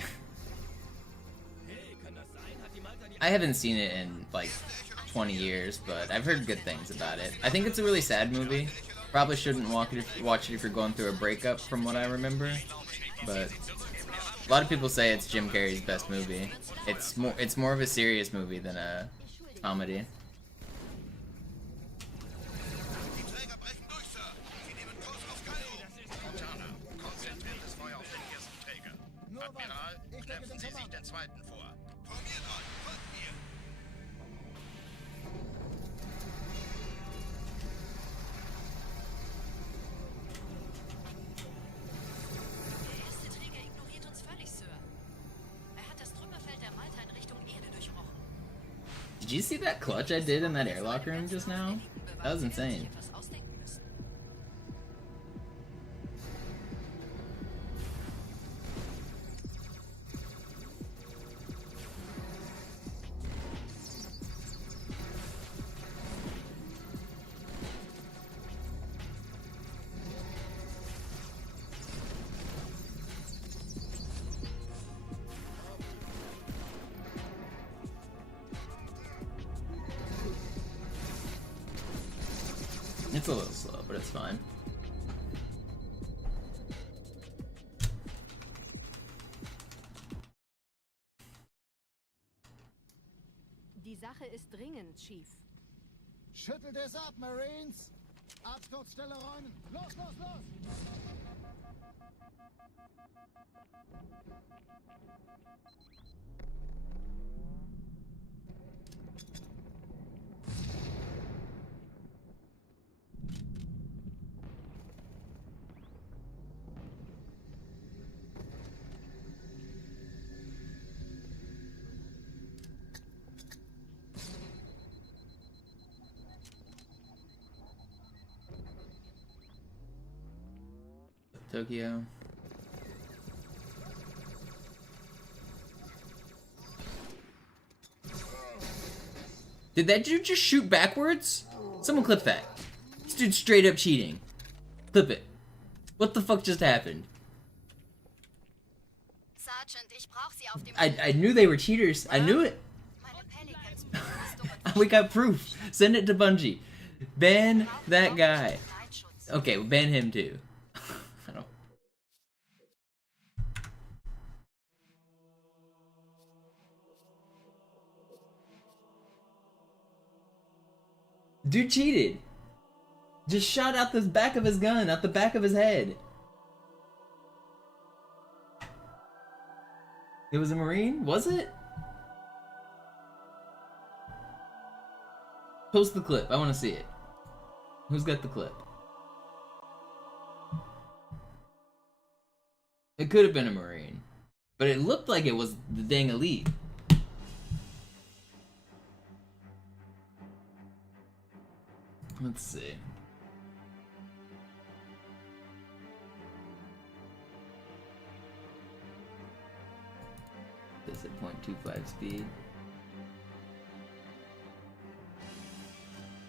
I haven't seen it in like 20 years, but I've heard good things about it. I think it's a really sad movie. Probably shouldn't watch it if you're going through a breakup, from what I remember. But a lot of people say it's Jim Carrey's best movie. It's more of a serious movie than a comedy. Die Träger brechen durch, Sir. Sie nehmen Kurs auf Kairo. Cortana, konzentriertes Feuer auf den ersten Träger. Admiral, knöpfen Sie sich den zweiten vor. Formiert euch, folgt mir. Der erste Träger ignoriert uns völlig, Sir. Er hat das Trümmerfeld der Malta in Richtung Erde durchbrochen. Did you see that clutch I did in that airlock room just now? That was insane. Etwas ausdenken müssen. It's a little slow, but it's fine. Die Sache ist dringend, Chief. Schüttelt es ab, Marines! Absturzstelle räumen! Los, los, los! Tokyo. Did that dude just shoot backwards? Someone clip that. This dude's straight up cheating. Clip it. What the fuck just happened? Sergeant, ich brauch Sie auf dem I knew they were cheaters. I knew it. Meine Pelicans bringen Rüstung und We got proof. Send it to Bungie. Ban that guy. Geleitschutz. Okay, ban him too. I don't. Dude cheated. Just shot out the back of his gun, out the back of his head. It was a Marine? Was it? Post the clip. I want to see it. Who's got the clip? It could have been a Marine. But it looked like it was the dang elite. Let's see. This at 0.25 speed.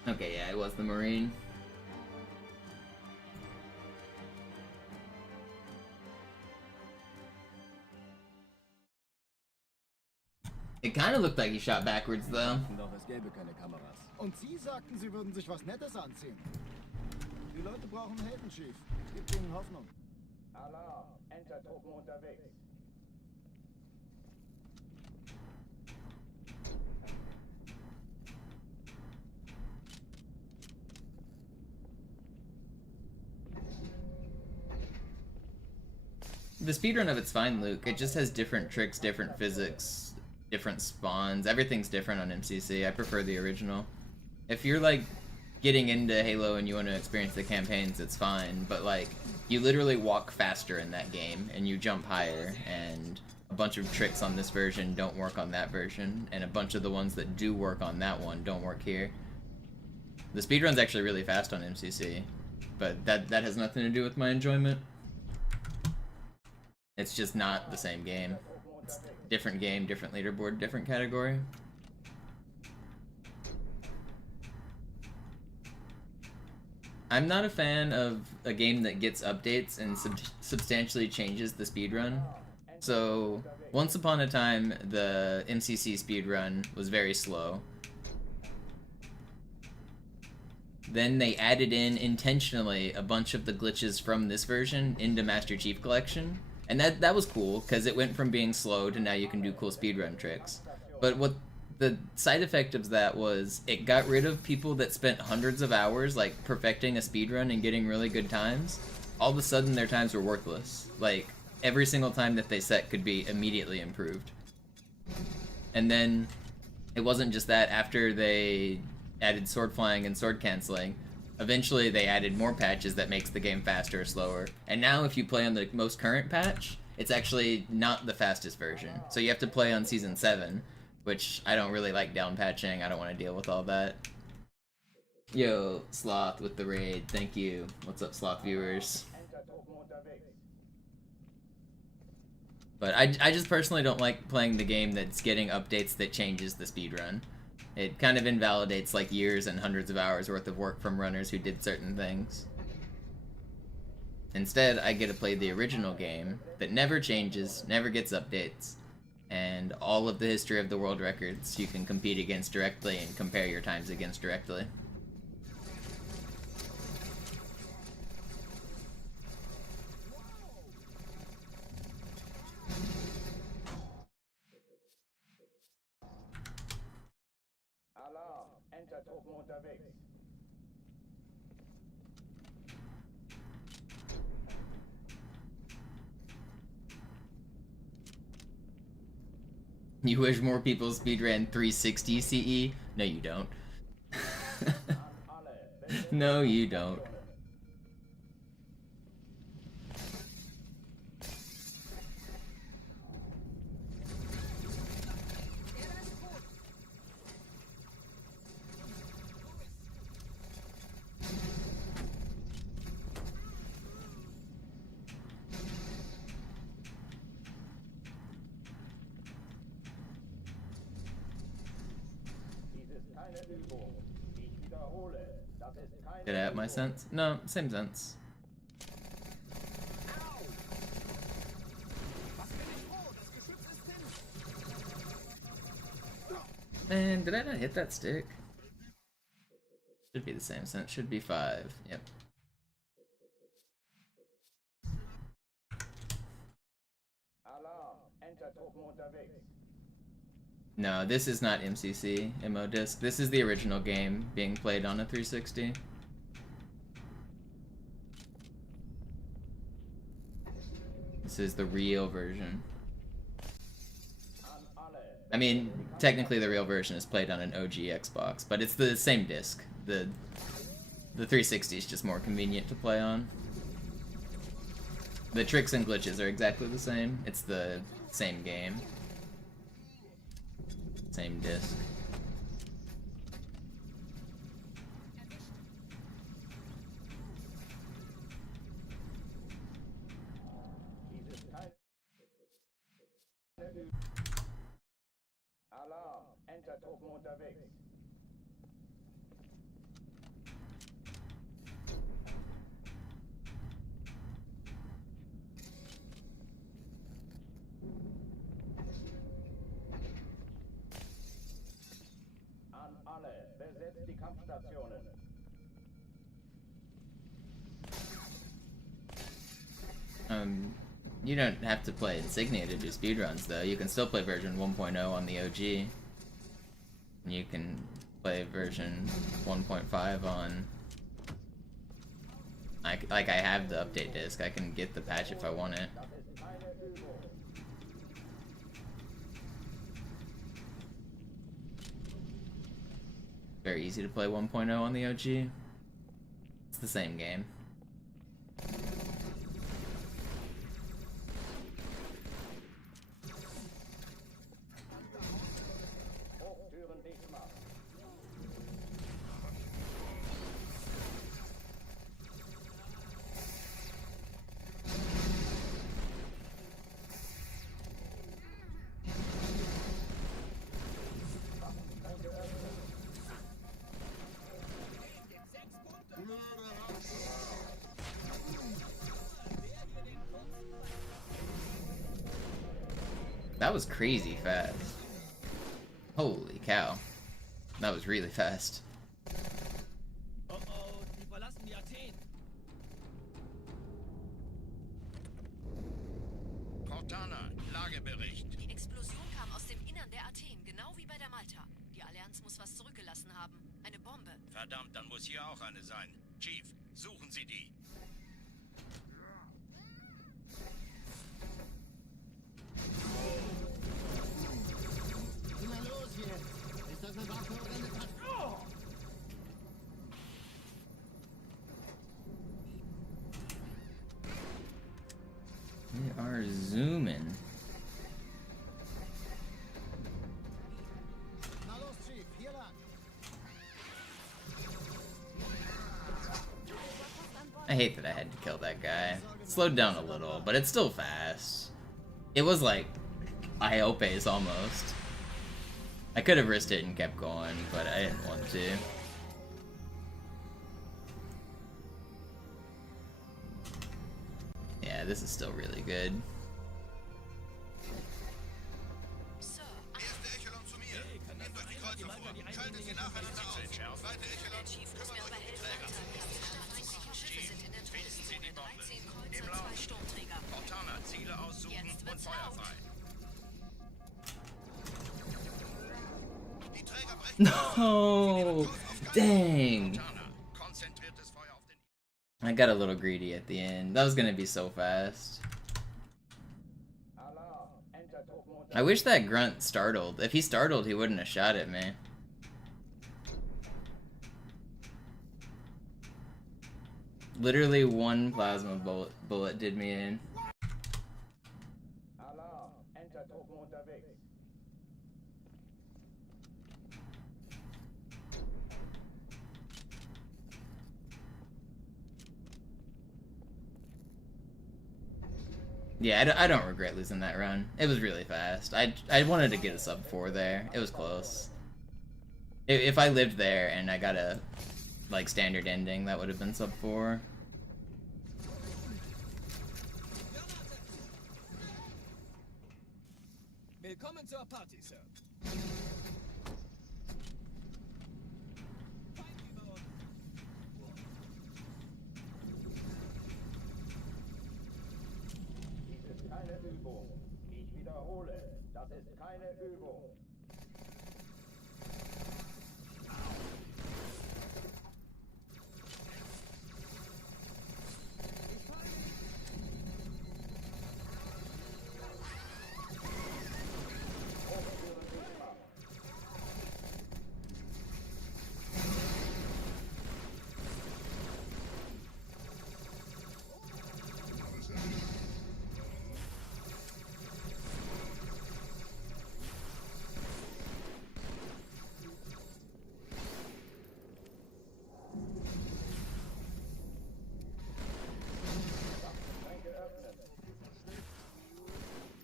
Okay, yeah, it was the Marine. It kind of looked like he shot backwards, though. Doch, es gäbe keine Kameras. Und Sie sagten, Sie würden sich was Nettes anziehen. Die Leute brauchen Helden, Chief. Gibt ihnen Hoffnung. Alarm, Entertruppen unterwegs. The speedrun of it's fine, Luke. It just has different tricks, different physics, different spawns. Everything's different on MCC. I prefer the original. If you're like getting into Halo and you want to experience the campaigns, it's fine. But like, you literally walk faster in that game and you jump higher, and a bunch of tricks on this version don't work on that version, and a bunch of the ones that do work on that one don't work here. The speedrun's actually really fast on MCC, but that has nothing to do with my enjoyment. It's just not the same game. It's different game, different leaderboard, different category. I'm not a fan of a game that gets updates and substantially changes the speedrun. So, once upon a time, the MCC speedrun was very slow. Then they added in, intentionally, a bunch of the glitches from this version into Master Chief Collection. And that was cool, because it went from being slow to now you can do cool speedrun tricks. But what the side effect of that was, it got rid of people that spent hundreds of hours, like, perfecting a speedrun and getting really good times. All of a sudden, their times were worthless. Like, every single time that they set could be immediately improved. And then, it wasn't just that. After they added sword flying and sword canceling, eventually they added more patches that makes the game faster or slower. And now if you play on the most current patch, it's actually not the fastest version. So you have to play on Season 7, which I don't really like down patching. I don't want to deal with all that. Yo, Sloth with the raid. Thank you. What's up, Sloth viewers? But I just personally don't like playing the game that's getting updates that changes the speedrun. It kind of invalidates like years and hundreds of hours worth of work from runners who did certain things. Instead, I get to play the original game that never changes, never gets updates, and all of the history of the world records you can compete against directly and compare your times against directly. Enter-Truppen unterwegs. You wish more people speedran 360 CE? No, you don't. No, you don't. Did I have my sense? No, same sense. Man, did I not hit that stick? Should be the same sense. Should be 5. Yep. No, this is not MCC, MO disc. This is the original game being played on a 360. This is the real version. I mean, technically the real version is played on an OG Xbox, but it's the same disc. The 360 is just more convenient to play on. The tricks and glitches are exactly the same. It's the same game. Same disc. Alarm! Enter-Truppen unterwegs. An alle, besetzt die Kampfstationen. You don't have to play Insignia to do speedruns, though. You can still play version 1.0 on the OG. You can play version 1.5 on... Like, I have the update disc. I can get the patch if I want it. Very easy to play 1.0 on the OG. It's the same game. That was crazy fast. Holy cow. That was really fast. Oh oh, die verlassen die Athen. Cortana, Lagebericht. Die Explosion kam aus dem Innern der Athen, genau wie bei der Malta. Die Allianz muss was zurückgelassen haben. Eine Bombe. Verdammt, dann muss hier auch eine sein. Chief, suchen Sie die. Na los jetzt! Ist das eine Waffe oder eine Taste? Oh! We are zooming. Na los, Chief, hier lang. I hate that I had to kill that guy. It slowed down a little, but it's still fast. It was like Iope's almost. I could have risked it and kept going, but I didn't want to. Yeah, this is still really good. Sir, Erste Echelon zu mir. Nehmt euch die Kreuze vor. Schaltet sie nacheinander auf. Zweite Echelon, Chief muss mir aber helfen. Feindliche Schiffe sind in der finden Sie die Todeszone. Bombe. 13 Im Kreuzer, 2 Lauf. Sturmträger. Cortana, Ziele aussuchen Jetzt und wird's Feuer laut. frei. Die Träger brechen No! Dang! Cortana, konzentriertes Feuer auf den... I got a little greedy at the end. That was gonna be so fast. Alarm. Enter Truppen unter. I wish that grunt startled. If he startled, he wouldn't have shot at me. Literally one plasma bullet did me in. Alarm. Enter Truppen unterwegs. Yeah, I don't regret losing that run. It was really fast. I wanted to get a sub 4 there. It was close. If I lived there and I got a like standard ending, that would have been sub 4. Willkommen zur Party, Sir. Feind über uns. Dies ist keine Übung. Ich wiederhole, das ist keine Übung.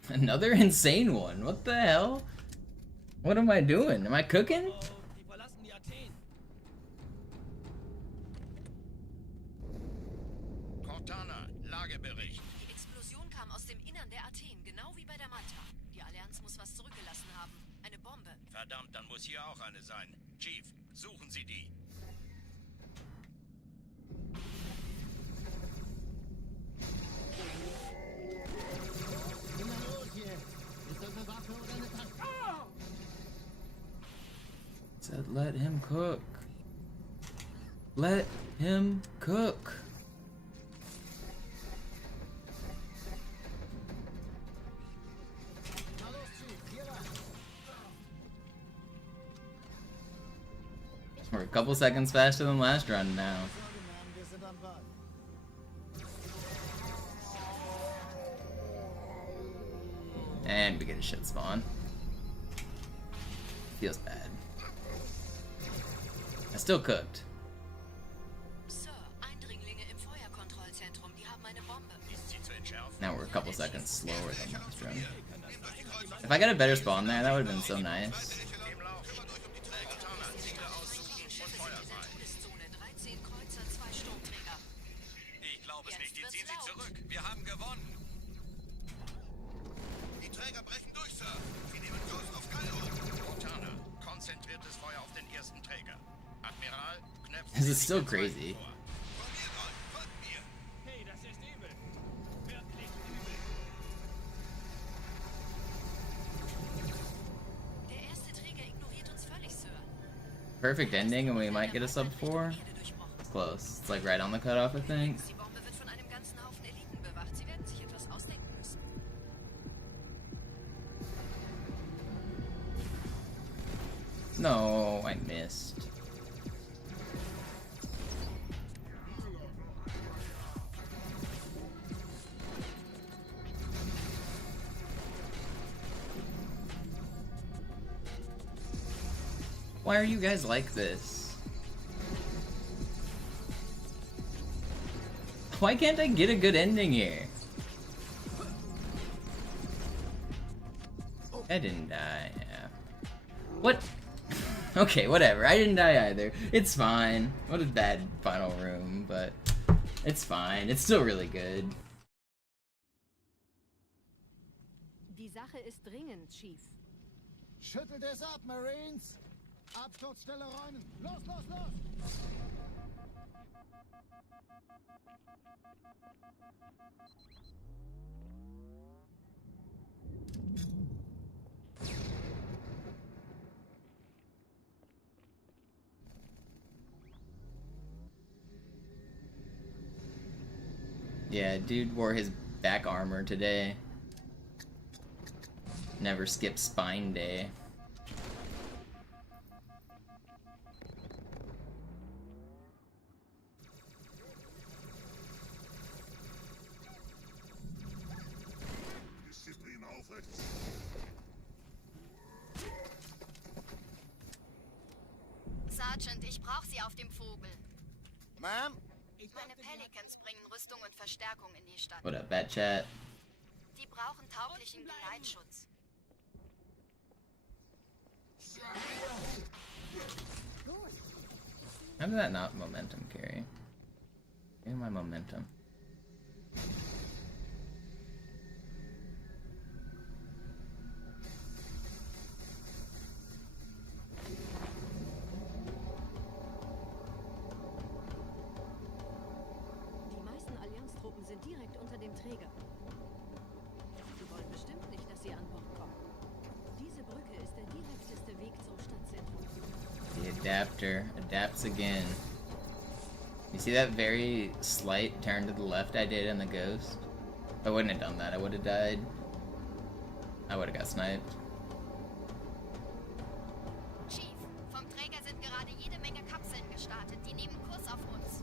Another insane one. What the hell? What am I doing? Am I cooking? Oh, die verlassen die Athen. Cortana, Lagebericht. Die Explosion kam aus dem Innern der Athen, genau wie bei der Malta. Die Allianz muss was zurückgelassen haben. Eine Bombe. Verdammt, dann muss hier auch eine sein. Chief, suchen Sie die. Na los jetzt! Ist das eine Waffe oder eine Taste? Oh! Said let him cook. Let him cook. Na los, Chief, hier lang. We're a couple seconds faster than last run now. Sorge, Mann, wir sind am Ball. And we get a shit spawn. Feels bad. I still cooked. Sir, Eindringlinge im Feuerkontrollzentrum. Die haben eine Bombe. Ist sie zu entschärfen? Now we're a couple seconds slower than last run. Nehmt euch die Kreuze If I got a better spawn there, that would have been so nice. im Lauf. Kümmert euch um die Träger. Cortana, Ziele aussuchen Feindliche und Schiffe Feuer sind in der frei. Todeszone. 13 Kreuzer, 2 Sturmträger. Ich glaube es nicht. Jetzt Die ziehen wird's sich laut. zurück. Wir haben gewonnen. Die Träger brechen durch, Sir. This is still crazy. Hey, das ist übel. Wirklich übel. Der erste Träger ignoriert uns völlig, Sir. Perfect ending, and we might get a sub 4. It's close. It's like right on the cutoff, I think. Die Bombe wird von einem ganzen Haufen Eliten bewacht. Sie werden sich etwas ausdenken müssen. No, I missed. Why are you guys like this? Why can't I get a good ending here? I didn't die, yeah. What? Okay, whatever. I didn't die either. It's fine. What a bad final room, but it's fine. It's still really good. Die Sache ist dringend, Chief. Schüttelt es ab, Marines! Absturzstelle räumen! Los, los, los! Yeah, dude wore his back armor today. Never skip spine day. Sergeant, ich brauche Sie auf dem Vogel. Ma'am? Meine Pelicans bringen Rüstung und Verstärkung in die Stadt. What up, Bat Chat? Die brauchen tauglichen Geleitschutz. How did that not momentum carry? Give me my momentum. Die meisten Allianztruppen sind direkt unter dem Träger. Sie wollen bestimmt nicht, dass sie an Bord kommen. Diese Brücke ist der direkteste Weg zum Stadtzentrum. The adapter adapts again. You see that very slight turn to the left I did in the ghost? If I wouldn't have done that, I would have died. I would have got sniped. Chief, vom Träger sind gerade jede Menge Kapseln gestartet. Die nehmen Kurs auf uns.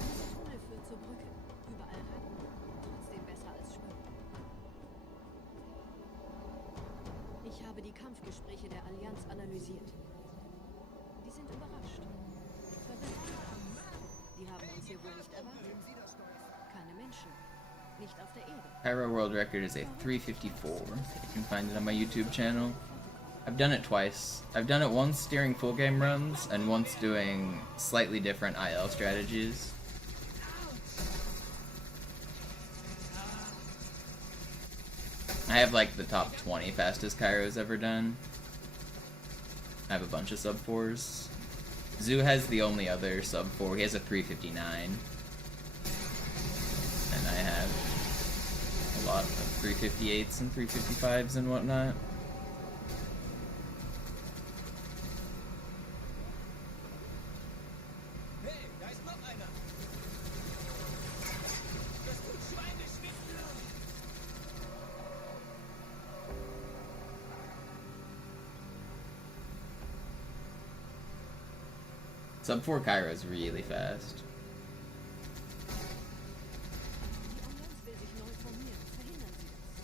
Dieser Tunnel führt zur Brücke. Überall retten. Trotzdem besser als schwimmen. Ich habe die Kampfgespräche der Allianz analysiert. Die sind überrascht. Verwirrt. Die haben uns hier wohl nicht erwartet. Keine Menschen. Nicht auf der Erde. Pyro world record is a 354. You can find it on my YouTube channel. I've done it twice. I've done it once during full game runs and once doing slightly different IL strategies. I have like the top 20 fastest Kairos ever done. I have a bunch of sub 4s. Zoo has the only other sub 4. He has a 359. And I have a lot of 358s and 355s and whatnot. Hey, da ist noch einer. Das tut Schweineschnitzel. Sub 4 Kyra is really fast. Die Allianz will sich neu formieren. Verhindern Sie das.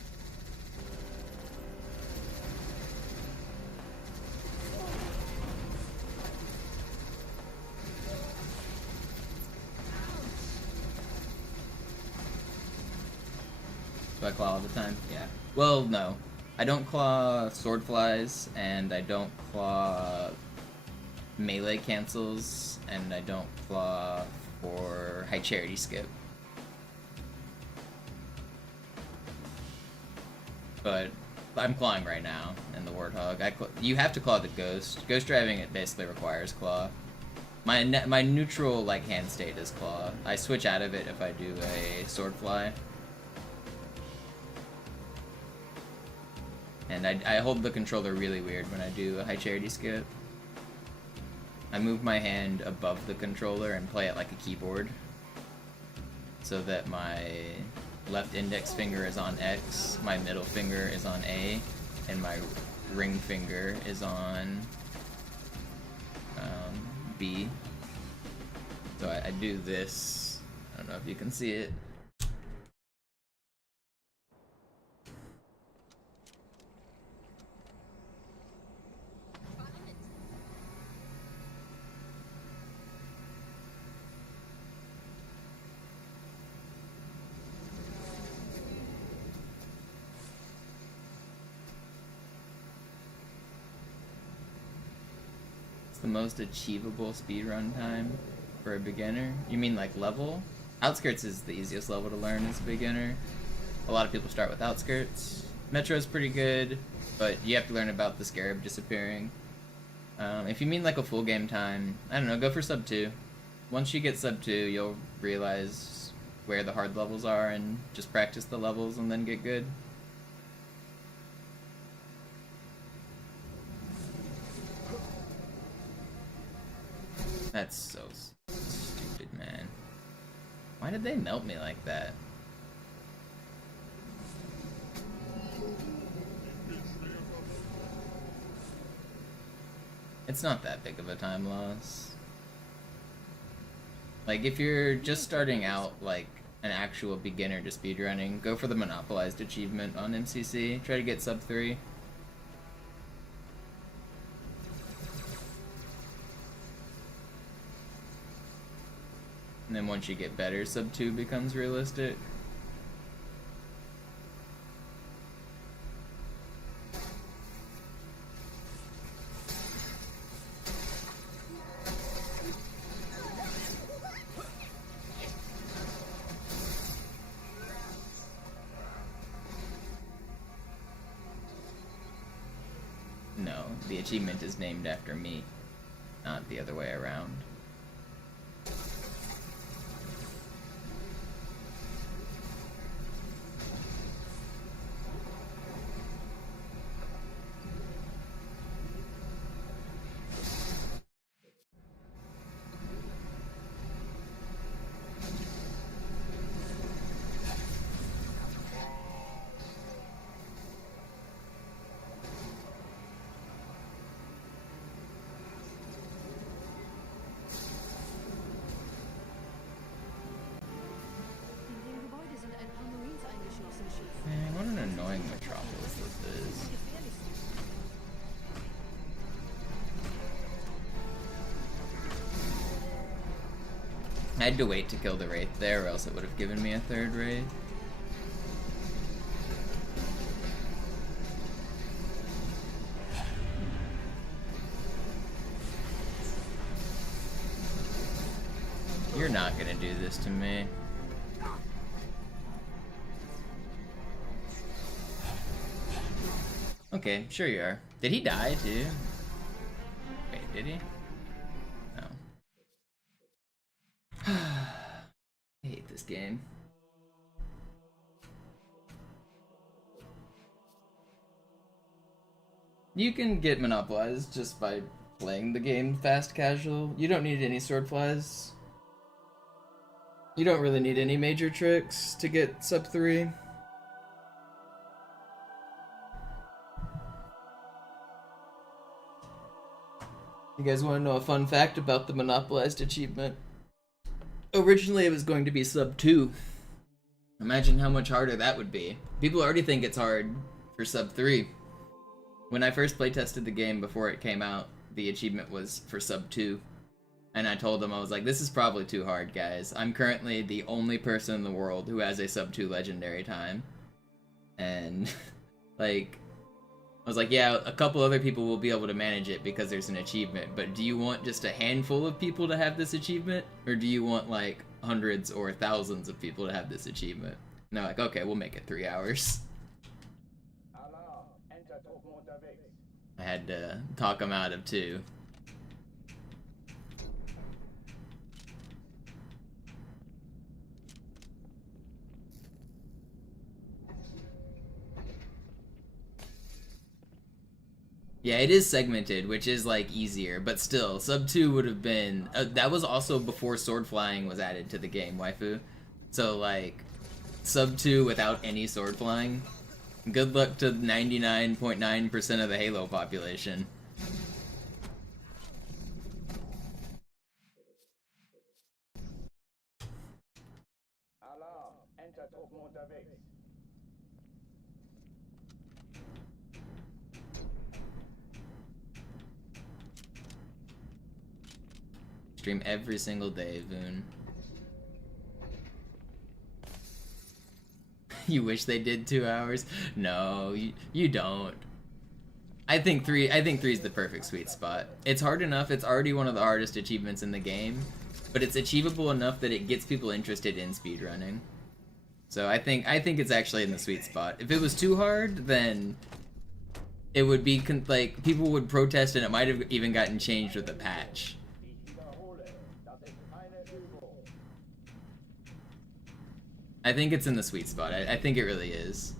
Do I claw all the time? Yeah. Well, no. I don't claw sword flies, and I don't claw melee cancels, and I don't claw for high charity skip. But I'm clawing right now in the Warthog. You have to claw the Ghost. Ghost driving, it basically requires claw. My neutral like hand state is claw. I switch out of it if I do a sword fly. And I hold the controller really weird when I do a high charity skip. I move my hand above the controller and play it like a keyboard, so that my left index finger is on X, my middle finger is on A, and my ring finger is on B. So I do this. I don't know if you can see it. The most achievable speedrun time for a beginner? You mean like level? Outskirts is the easiest level to learn as a beginner. A lot of people start with Outskirts. Metro's pretty good, but you have to learn about the Scarab disappearing. If you mean like a full game time, I don't know, go for sub 2. Once you get sub 2, you'll realize where the hard levels are and just practice the levels and then get good. That's so stupid, man. Why did they melt me like that? It's not that big of a time loss. Like, if you're just starting out, like, an actual beginner to speedrunning, go for the monopolized achievement on MCC. Try to get sub 3. And then once you get better, sub 2 becomes realistic. No, the achievement is named after me, not the other way around. Man, what an annoying metropolis this is. I had to wait to kill the Wraith there, or else it would have given me a third Wraith. You're not gonna do this to me. Okay, sure you are. Did he die too? Wait, did he? No. I hate this game. You can get monopolized just by playing the game fast casual. You don't need any sword flies. You don't really need any major tricks to get sub 3. You guys want to know a fun fact about the monopolized achievement? Originally it was going to be sub 2. Imagine how much harder that would be. People already think it's hard for sub 3. When I first playtested the game before it came out, the achievement was for sub 2. And I told them, I was like, this is probably too hard, guys. I'm currently the only person in the world who has a sub 2 legendary time. And, like, I was like, yeah, a couple other people will be able to manage it because there's an achievement, but do you want just a handful of people to have this achievement? Or do you want, like, hundreds or thousands of people to have this achievement? And they're like, okay, we'll make it 3 hours. Alarm! Enter-Truppen unterwegs. I had to talk him out of 2. Yeah, it is segmented, which is like easier, but still, sub 2 would have been. That was also before sword flying was added to the game, waifu. So like, sub 2 without any sword flying. Good luck to 99.9% of the Halo population. Alarm. Enter-Truppen unterwegs. Stream every single day, Voon. You wish they did 2 hours? No, you don't. I think 3 is the perfect sweet spot. It's hard enough, it's already one of the hardest achievements in the game, but it's achievable enough that it gets people interested in speedrunning. So I think it's actually in the sweet spot. If it was too hard, then it would be like people would protest and it might have even gotten changed with a patch. I think it's in the sweet spot. I think it really is.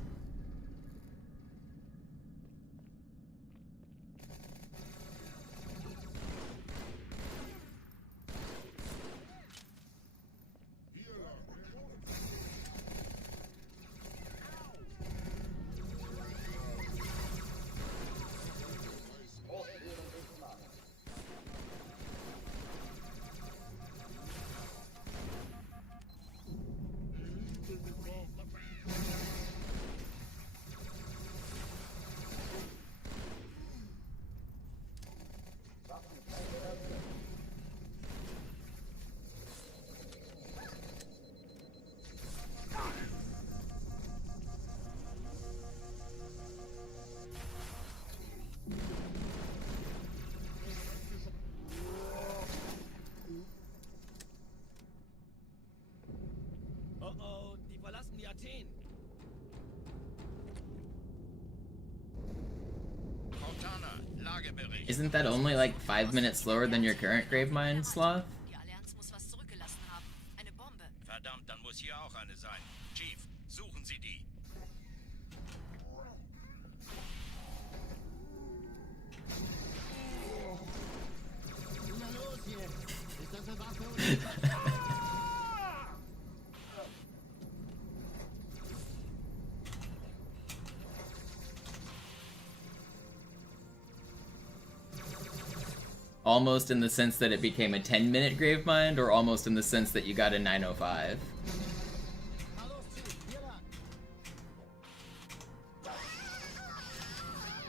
Oh, die verlassen die Athen. Cortana, Lagebericht. Isn't that only like 5 minutes slower than your current Gravemind, Sloth? Die Allianz muss was zurückgelassen haben. Eine Bombe. Verdammt, dann muss hier auch eine sein. Chief, suchen Sie die. Na los jetzt! Ist das eine Waffe oder? Almost in the sense that it became a 10-minute Gravemind, or almost in the sense that you got a 905?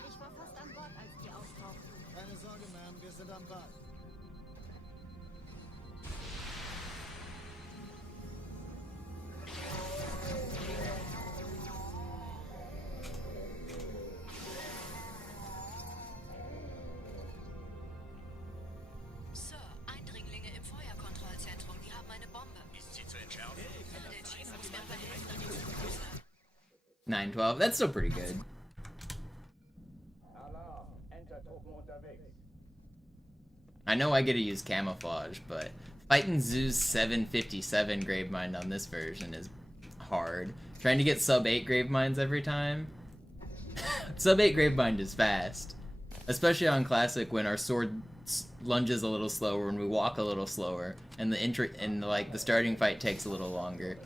Ich war fast an Bord, als die auftauchten. Keine Sorge, Ma'am, wir sind am Ball. Sir, Eindringlinge im Feuerkontrollzentrum. Die haben eine Bombe. Ist sie zu entschärfen? Der Chief muss mir aber helfen, die zu lösen. 912, that's still pretty good. Alarm. Enter-Truppen unterwegs. I know I get to use camouflage, but fighting Zoo's 757 Gravemind on this version is hard. Trying to get sub 8 Graveminds every time. Sub 8 Gravemind is fast. Especially on Classic when our sword lunges a little slower and we walk a little slower, and the starting fight takes a little longer.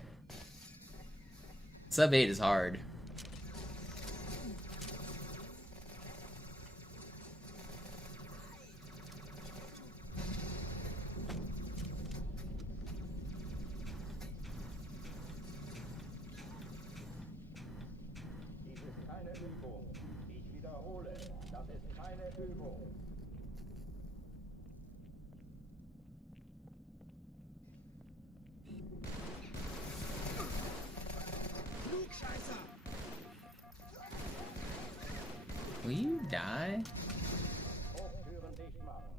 Sub 8 is hard. Dies ist keine Übung. Ich wiederhole, das ist keine Übung. Will you die? Hochtüren dicht machen.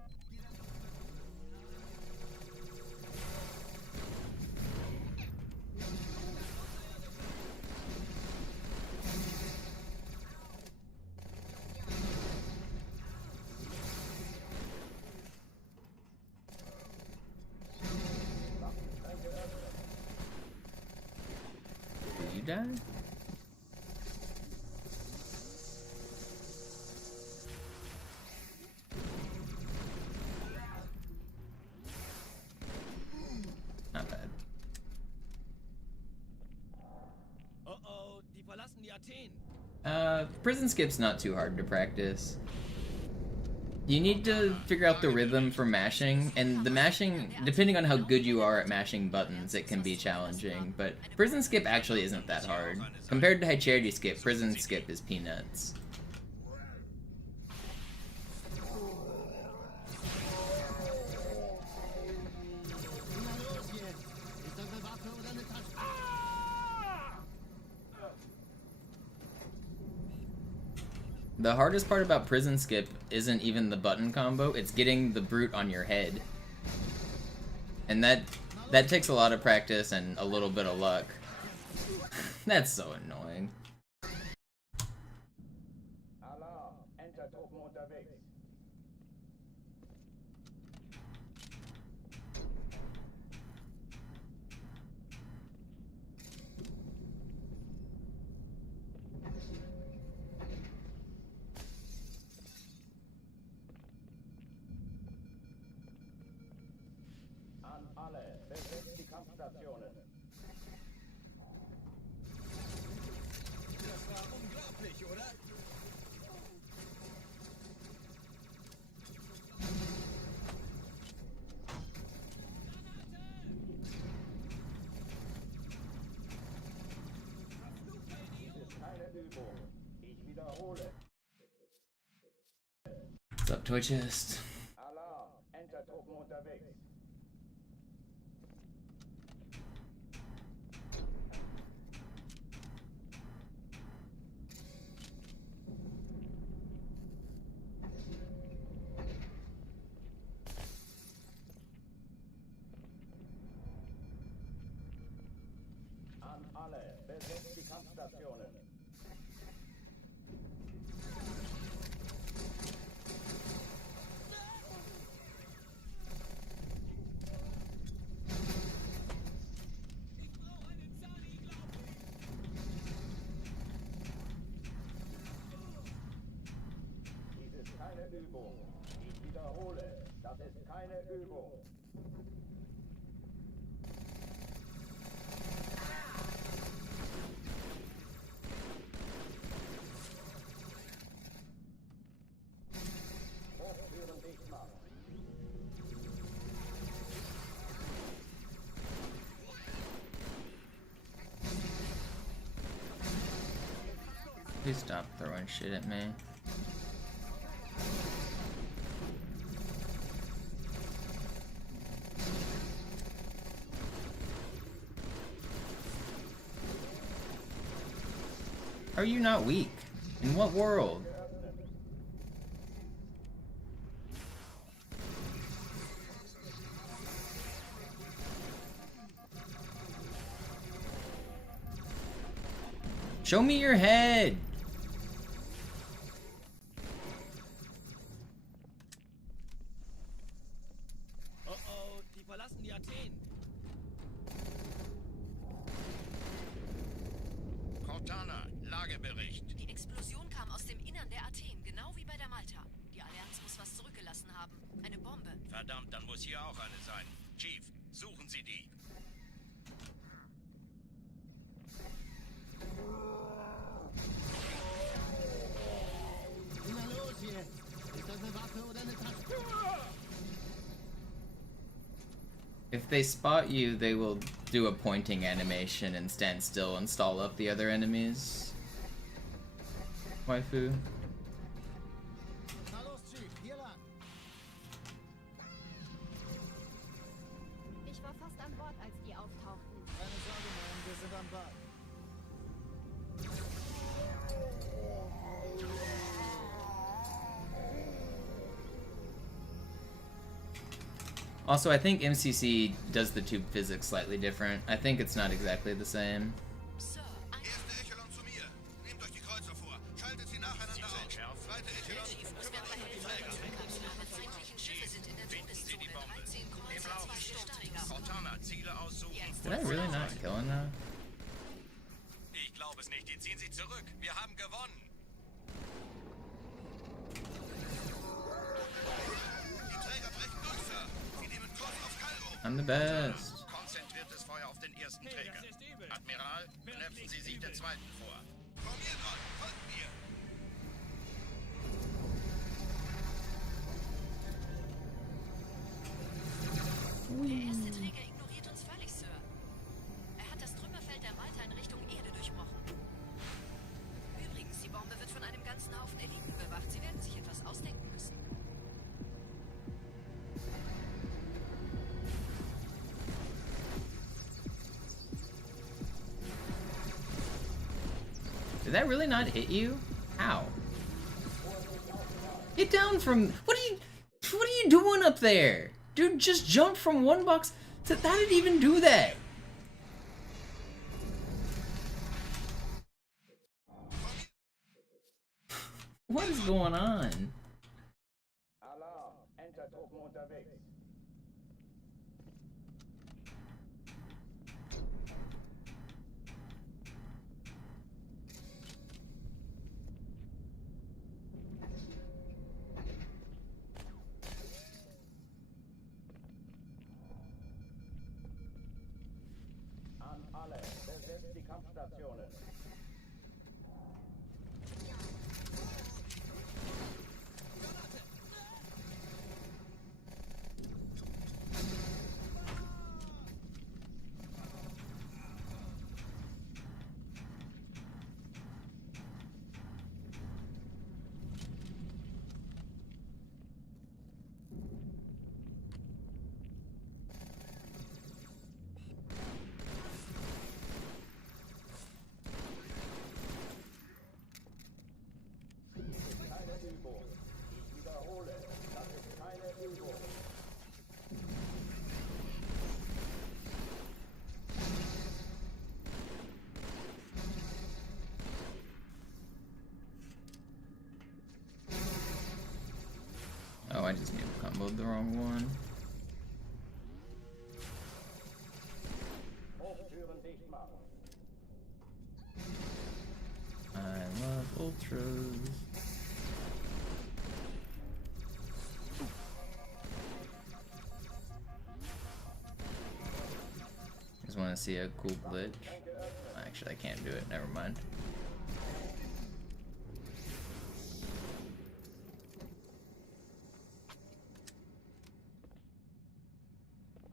die? Not bad. Oh, die verlassen die Athen. Prison skip's not too hard to practice. You need to figure out the rhythm for mashing, and the mashing, depending on how good you are at mashing buttons, it can be challenging, but prison skip actually isn't that hard. Compared to high charity skip, prison skip is peanuts. The hardest part about prison skip isn't even the button combo, it's getting the brute on your head. And that takes a lot of practice and a little bit of luck. That's so annoying. Alarm, enter Truppen unterwegs. An alle, besetzt die Kampfstationen. Das war unglaublich, oder? Dies ist keine Übung. Ich wiederhole. What's up, Toy Chest? Alarm, enter Truppen unterwegs. An alle, besetzt die Kampfstationen. Dies ist keine Übung. Ich wiederhole, das ist keine Übung. Hochtüren dicht machen. Please stop throwing shit at me. Are you not weak? In what world? Show me your head! Oh, die verlassen die Athen. Cortana, Lagebericht. Die Explosion kam aus dem Innern der Athen, genau wie bei der Malta. Die Allianz muss was zurückgelassen haben. Eine Bombe. Verdammt, dann muss hier auch eine sein. Chief, suchen Sie die. Na los jetzt! Ist das eine Waffe oder eine Tasche? If they spot you, they will do a pointing animation and stand still and stall up the other enemies. Waifu. Na los, Chief, hier lang. Ich war fast an Bord, als die auftauchten. Keine Sorge, Mann, wir sind am Ball. Also, I think MCC does the tube physics slightly different. I think it's not exactly the same. Sir, Erste Echelon zu mir. Nehmt euch die Kreuzer vor. Schaltet sie nacheinander auf. Zweite Echelon, kümmert euch um die Träger. alle feindlichen Schiffe sind in der Finden Sie die Todeszone. Bombe. 13 Im Kreuzer, Lauf. 2 Starträger. Cortana, Ziele aussuchen. Did I really not kill him though? ziehen sich zurück. Wir haben gewonnen. Die Träger brechen durch, Sir. Sie nehmen Kurs auf Kairo. I'm the best. Konzentriertes Feuer auf den ersten Träger. Admiral, knöpfen Sie sich den zweiten vor. Formiert euch, folgt mir. Der erste Träger ignoriert uns völlig, Sir. Er hat das Trümmerfeld der Malta in Richtung Erde durchbrochen. Übrigens, die Bombe wird von einem ganzen Haufen Eliten bewacht. Sie werden sich etwas ausdenken müssen. Did that really not hit you? How? Get down from... What are you doing up there? Dude, just jump from one box to... How did it even do that? What is going on? Alarm, Entertruppen unterwegs. An alle, besetzt die Kampfstationen. Keine Übung. Ich wiederhole, das ist keine Übung. Oh, I just need to comboed the wrong one. Hochtüren dicht machen. I love ultras. Just want to see a cool glitch. Actually, I can't do it. Never mind.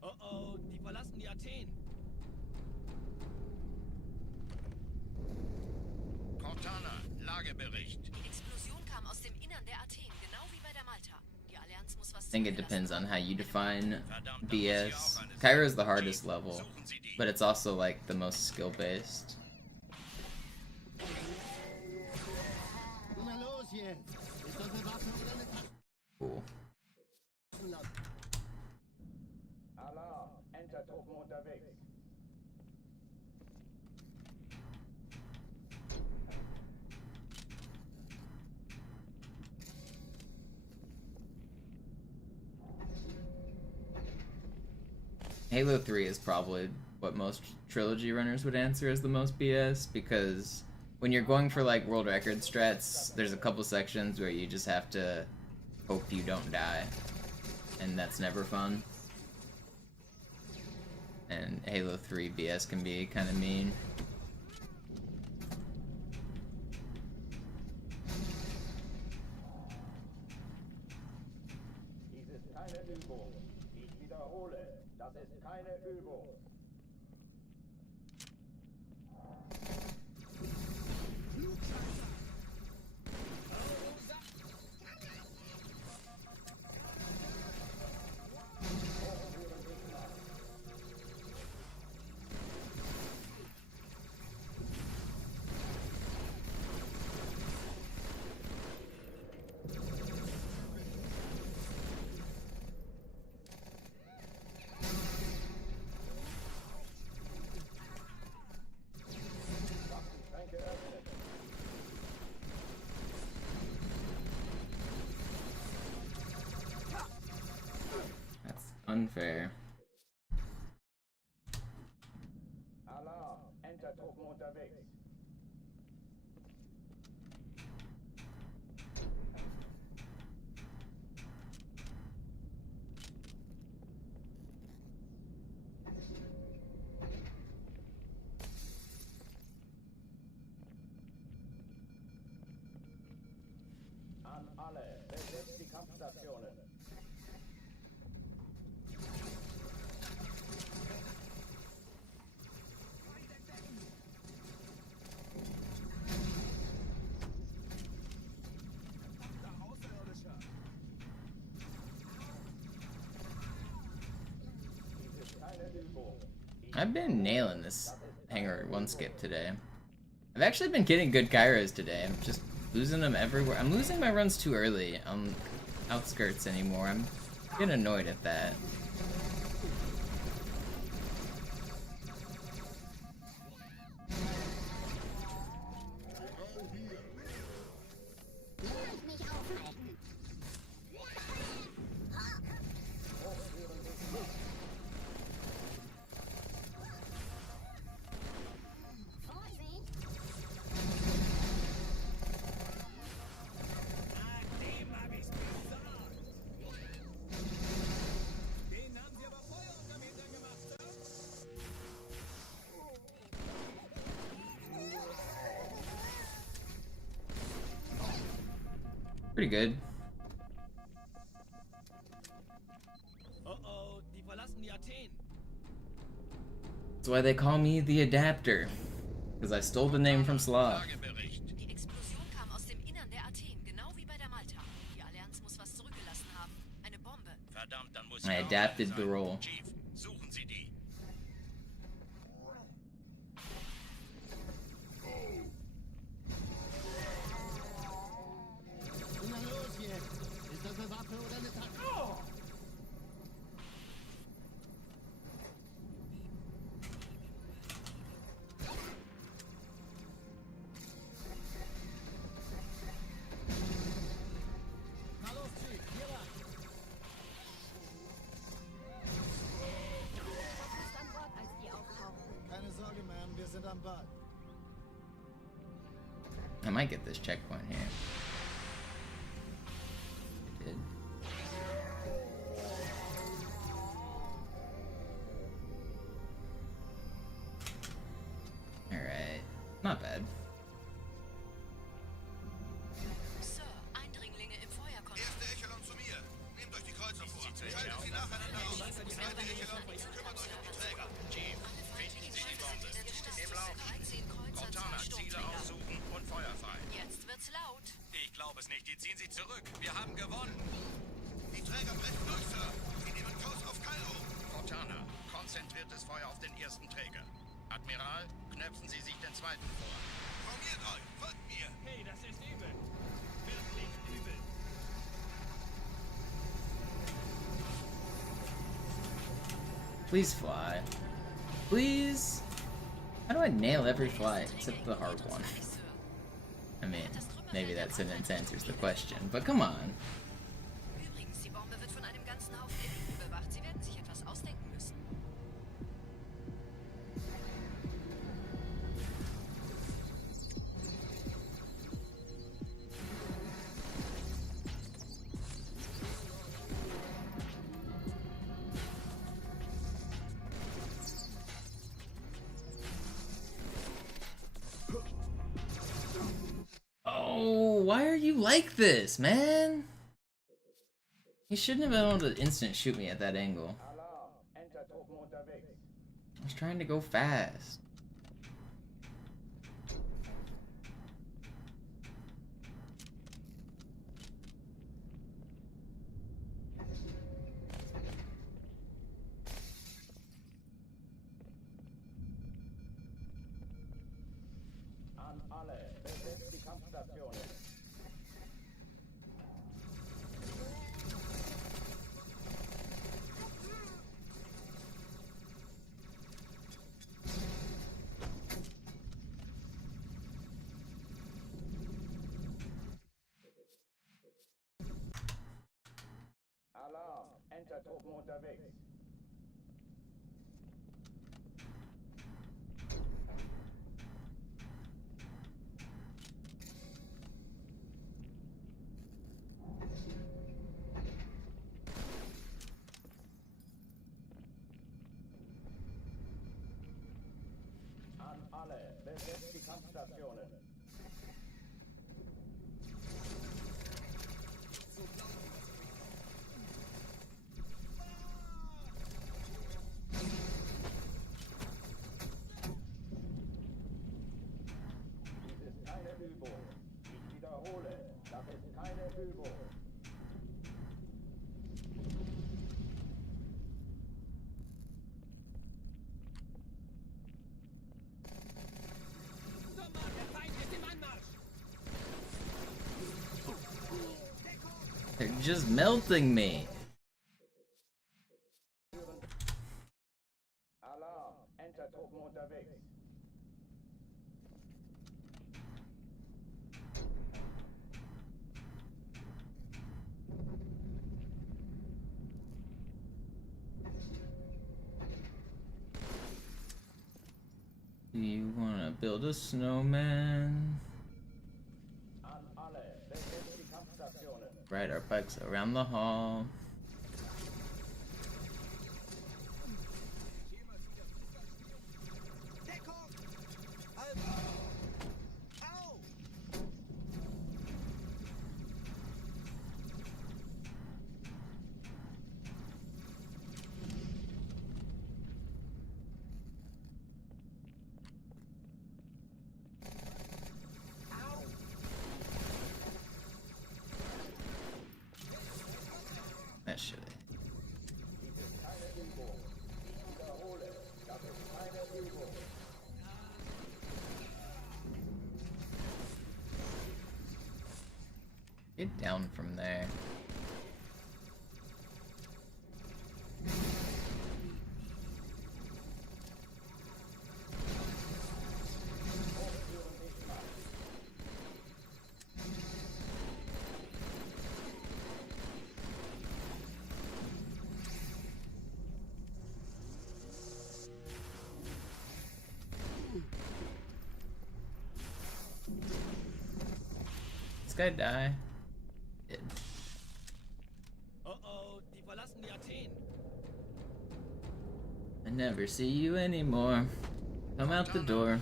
Oh oh, die verlassen die Athen. Cortana, Lagebericht. Die Explosion kam aus dem Innern der Athen, genau wie bei der Malta. Die Allianz muss was I think it depends on how you define BS. Cairo is the hardest level, but it's also like the most skill based. Na los jetzt. Ist das eine Waffe oder eine Cool. Taschenlampe? Alarm, Entertruppen unterwegs. Halo 3 is probably what most trilogy runners would answer as the most BS, because when you're going for like world record strats, there's a couple sections where you just have to hope you don't die, and that's never fun. And Halo 3 BS can be kind of mean. Dies ist keine Übung. Ich wiederhole, das ist keine Übung. alle, besetzt die Kampfstationen. I've been nailing this hangar one skip today. I've actually been getting good gyros today. I'm just losing them everywhere. I'm losing my runs too early on outskirts anymore. I'm getting annoyed at that. Pretty good. Oh, die verlassen die Athen. That's why they call me the Adapter. Because I stole the name from Slav. Die Explosion kam aus dem Innern der Athen, genau wie bei der Malta. Die Allianz muss was zurückgelassen haben. Eine Bombe. Verdammt, dann muss I adapted the role. Chief, suchen Sie die. Na los jetzt! Ist das eine Waffe oder eine Taktik? Na los, Chief, hier lang! Was ist an Bord, als die auftauchen? Keine Sorge, Ma'am, wir sind am Ball. I might get this checkpoint here. I did. Alright. Not bad. Sir, Eindringlinge im Feuerkontrolle. Erste Echelon zu mir. Nehmt euch die Kreuzer vor. Schaltet sie nacheinander aus. Zweite Echelon, kümmert euch um die Träger. Chief, finden Sie die Bombe. Im Lauf. 13 Kreuzer, Cortana, 2 Ziele Sturmträger. aussuchen und Feuer frei. Jetzt wird's laut. Ich glaube es nicht, die ziehen sie zurück. Wir haben gewonnen. Die Träger brechen durch, Sir. Sie nehmen Kurs auf Kairo. Cortana, konzentriertes Feuer auf den ersten Träger. Admiral, knöpfen Sie sich den zweiten vor. Formiert euch, folgt mir. Hey, das ist übel. Wirklich übel. Please fly. Please? How do I nail every fly except the hard one? I mean, maybe that sentence answers the question, but come on. Übrigens, die Bombe wird von einem ganzen Haufen Eliten bewacht. Sie werden sich etwas ausdenken müssen. Oh, why are you like this, man? You shouldn't have been able to instant shoot me at that angle. Alarm, Entertruppen unterwegs. I was trying to go fast. An alle, besetzt die Kampfstationen. Alarm, Entertruppen unterwegs. An alle, besetzt die Kampfstationen. Übung. Ich wiederhole, das ist keine Übung. Sommer, der Feind ist im Anmarsch! They're just melting me. Alarm, Entertruppen unterwegs. Do you wanna build a snowman? An alle, besetzt die Kampfstationen. Ride our bikes around the hall. Deckung! Au! That shit. Dies ist keine Übung. Ich wiederhole, das ist keine Übung. Get down from there. This guy die? Did. Oh, die verlassen die Athen. I never see you anymore. Come out the door.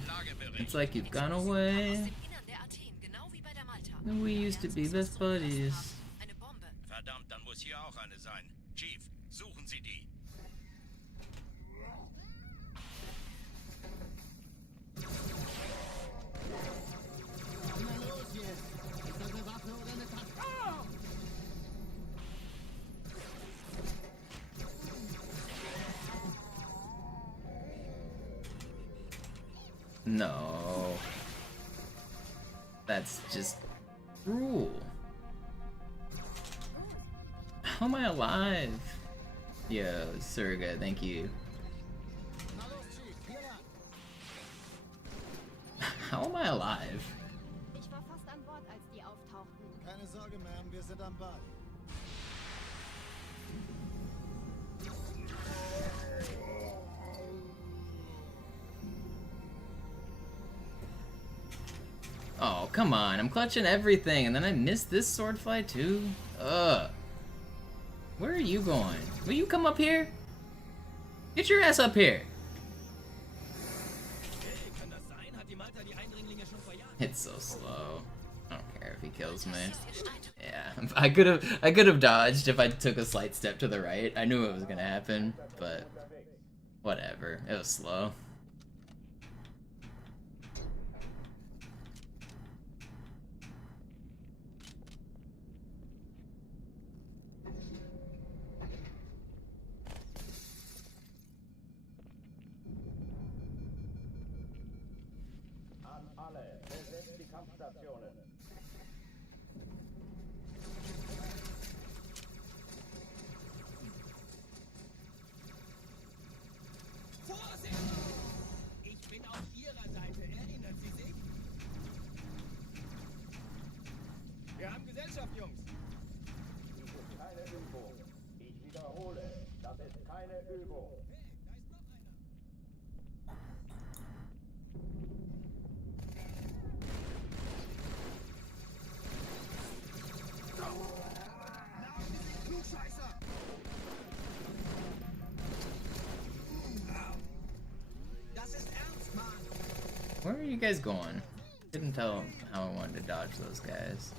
It's like you've gone Aus away. dem Innern der Athen, genau wie bei der Malta. And we used to be best buddies. Eine Bombe. Verdammt, dann muss hier auch eine sein. Chief, suchen Sie die. Na los jetzt! Ist das eine Waffe oder eine Taste? Ah! No. That's just cruel. How am I alive? Yo, Surga, thank you. Na los, Chief, hier lang. How am I alive? Ich war fast an Bord, als die auftauchten. Keine Sorge, Ma'am, wir sind am Ball. Oh, come on. I'm clutching everything, and then I missed this sword fly too? Ugh. Where are you going? Will you come up here? Get your ass up here. Hey, kann das sein? Hat die Malta die Eindringlinge schon verjagt? It's so slow. I don't care if he kills me. Yeah, I could have dodged if I took a slight step to the right. I knew it was gonna happen, but whatever. It was slow. An alle, besetzt die Kampfstationen. Vorsicht! Ich bin auf Ihrer Seite. Erinnern Sie sich? Wir haben Gesellschaft, Jungs. Dies ist keine Übung. Ich wiederhole, das ist keine Übung. Hey, da ist noch einer. Klugscheißer! Das ist ernst, Mann. Where are you guys going? Couldn't tell how I wanted to dodge those guys.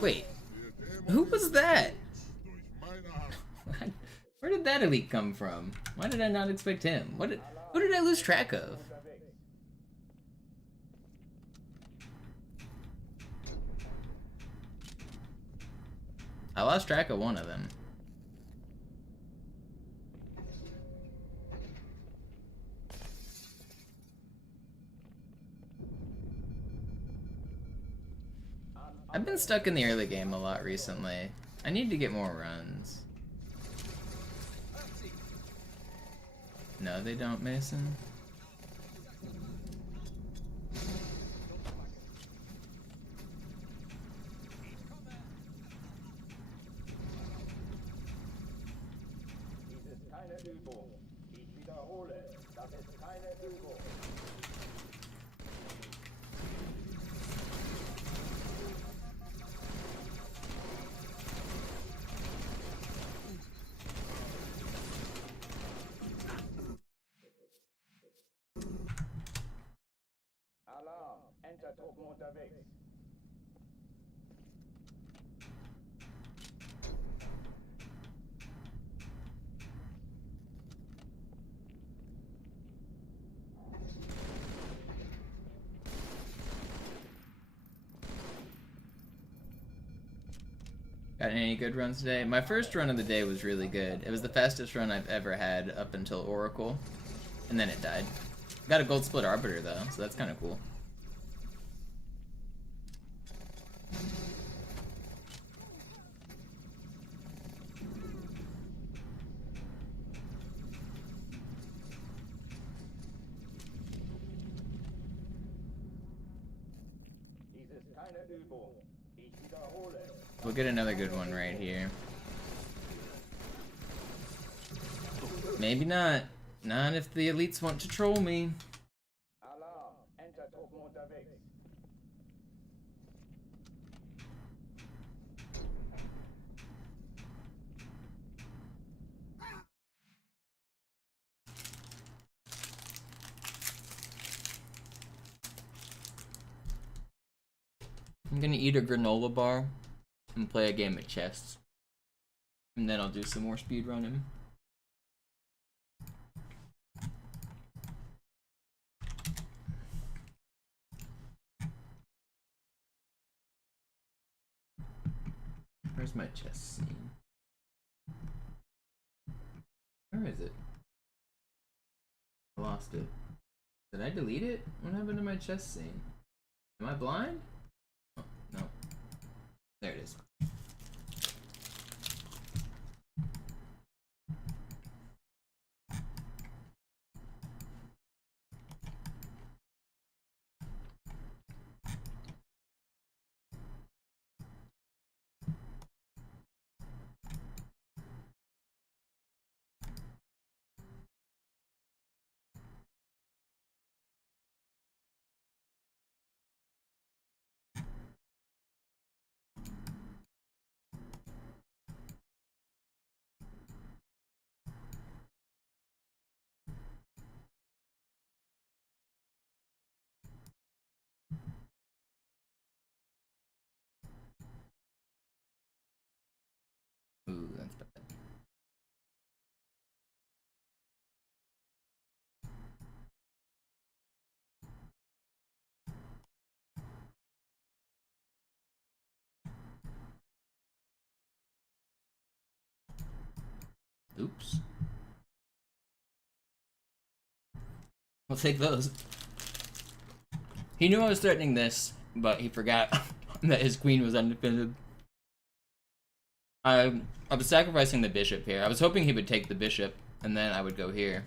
Wait, who was that? Where did that elite come from? Why did I not expect him? Who did I lose track of? I lost track of one of them. I've been stuck in the early game a lot recently. I need to get more runs. No, they don't, Mason. Dies ist keine Übung. Ich wiederhole, das ist keine Übung. Alarm, Entertruppen unterwegs. Got any good runs today? My first run of the day was really good. It was the fastest run I've ever had up until Oracle, and then it died. Got a gold split arbiter though, so that's kind of cool. Dies ist keine Übung. Ich wiederhole. We'll get another good one right here. Maybe not. Not if the elites want to troll me. Alarm, Entertruppen unterwegs. I'm gonna eat a granola bar and play a game of chess. And then I'll do some more speedrunning. Where's my chess scene? Where is it? I lost it. Did I delete it? What happened to my chess scene? Am I blind? Oh, no. There it is. Ooh, that's bad. Oops. I'll take those. He knew I was threatening this, but he forgot that his queen was undefended. I was sacrificing the bishop here. I was hoping he would take the bishop, and then I would go here.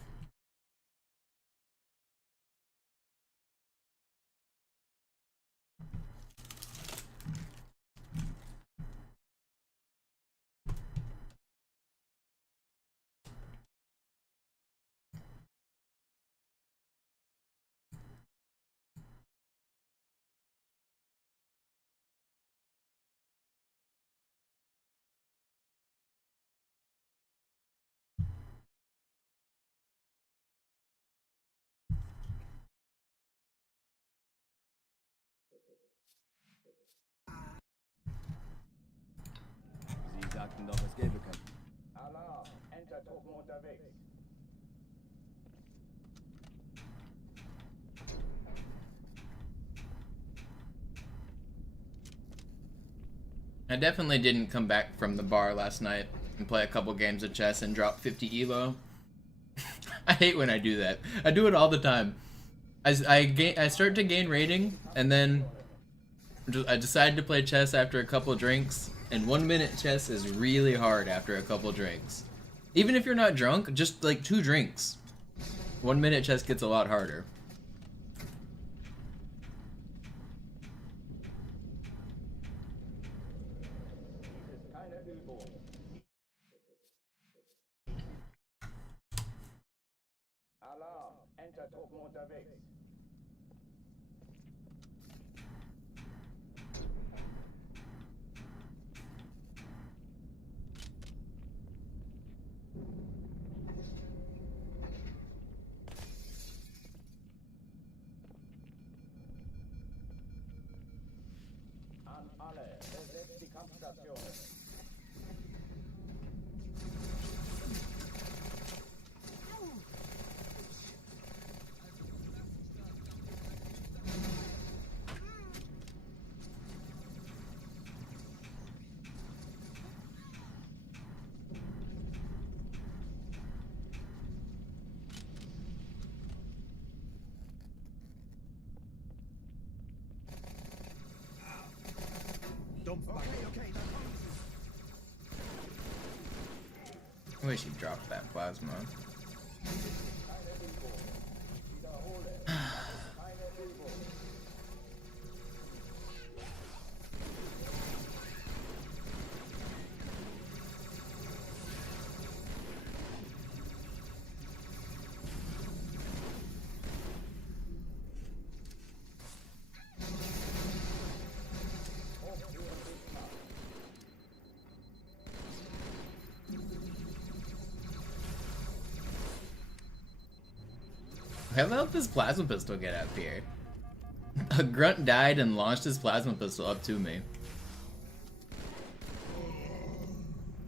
geben können. Alarm, Entertruppen unterwegs. I definitely didn't come back from the bar last night and play a couple games of chess and drop 50 elo. I hate when I do that. I do it all the time. I start to gain rating, and then I decide to play chess after a couple drinks, and 1 minute chess is really hard after a couple drinks. Even if you're not drunk, just like 2 drinks. 1 minute chess gets a lot harder. Alarm, Entertruppen unterwegs. An alle, besetzt die Kampfstation. Okay, dann kommen I wish you dropped that plasma. How about this plasma pistol get up here? A grunt died and launched his plasma pistol up to me.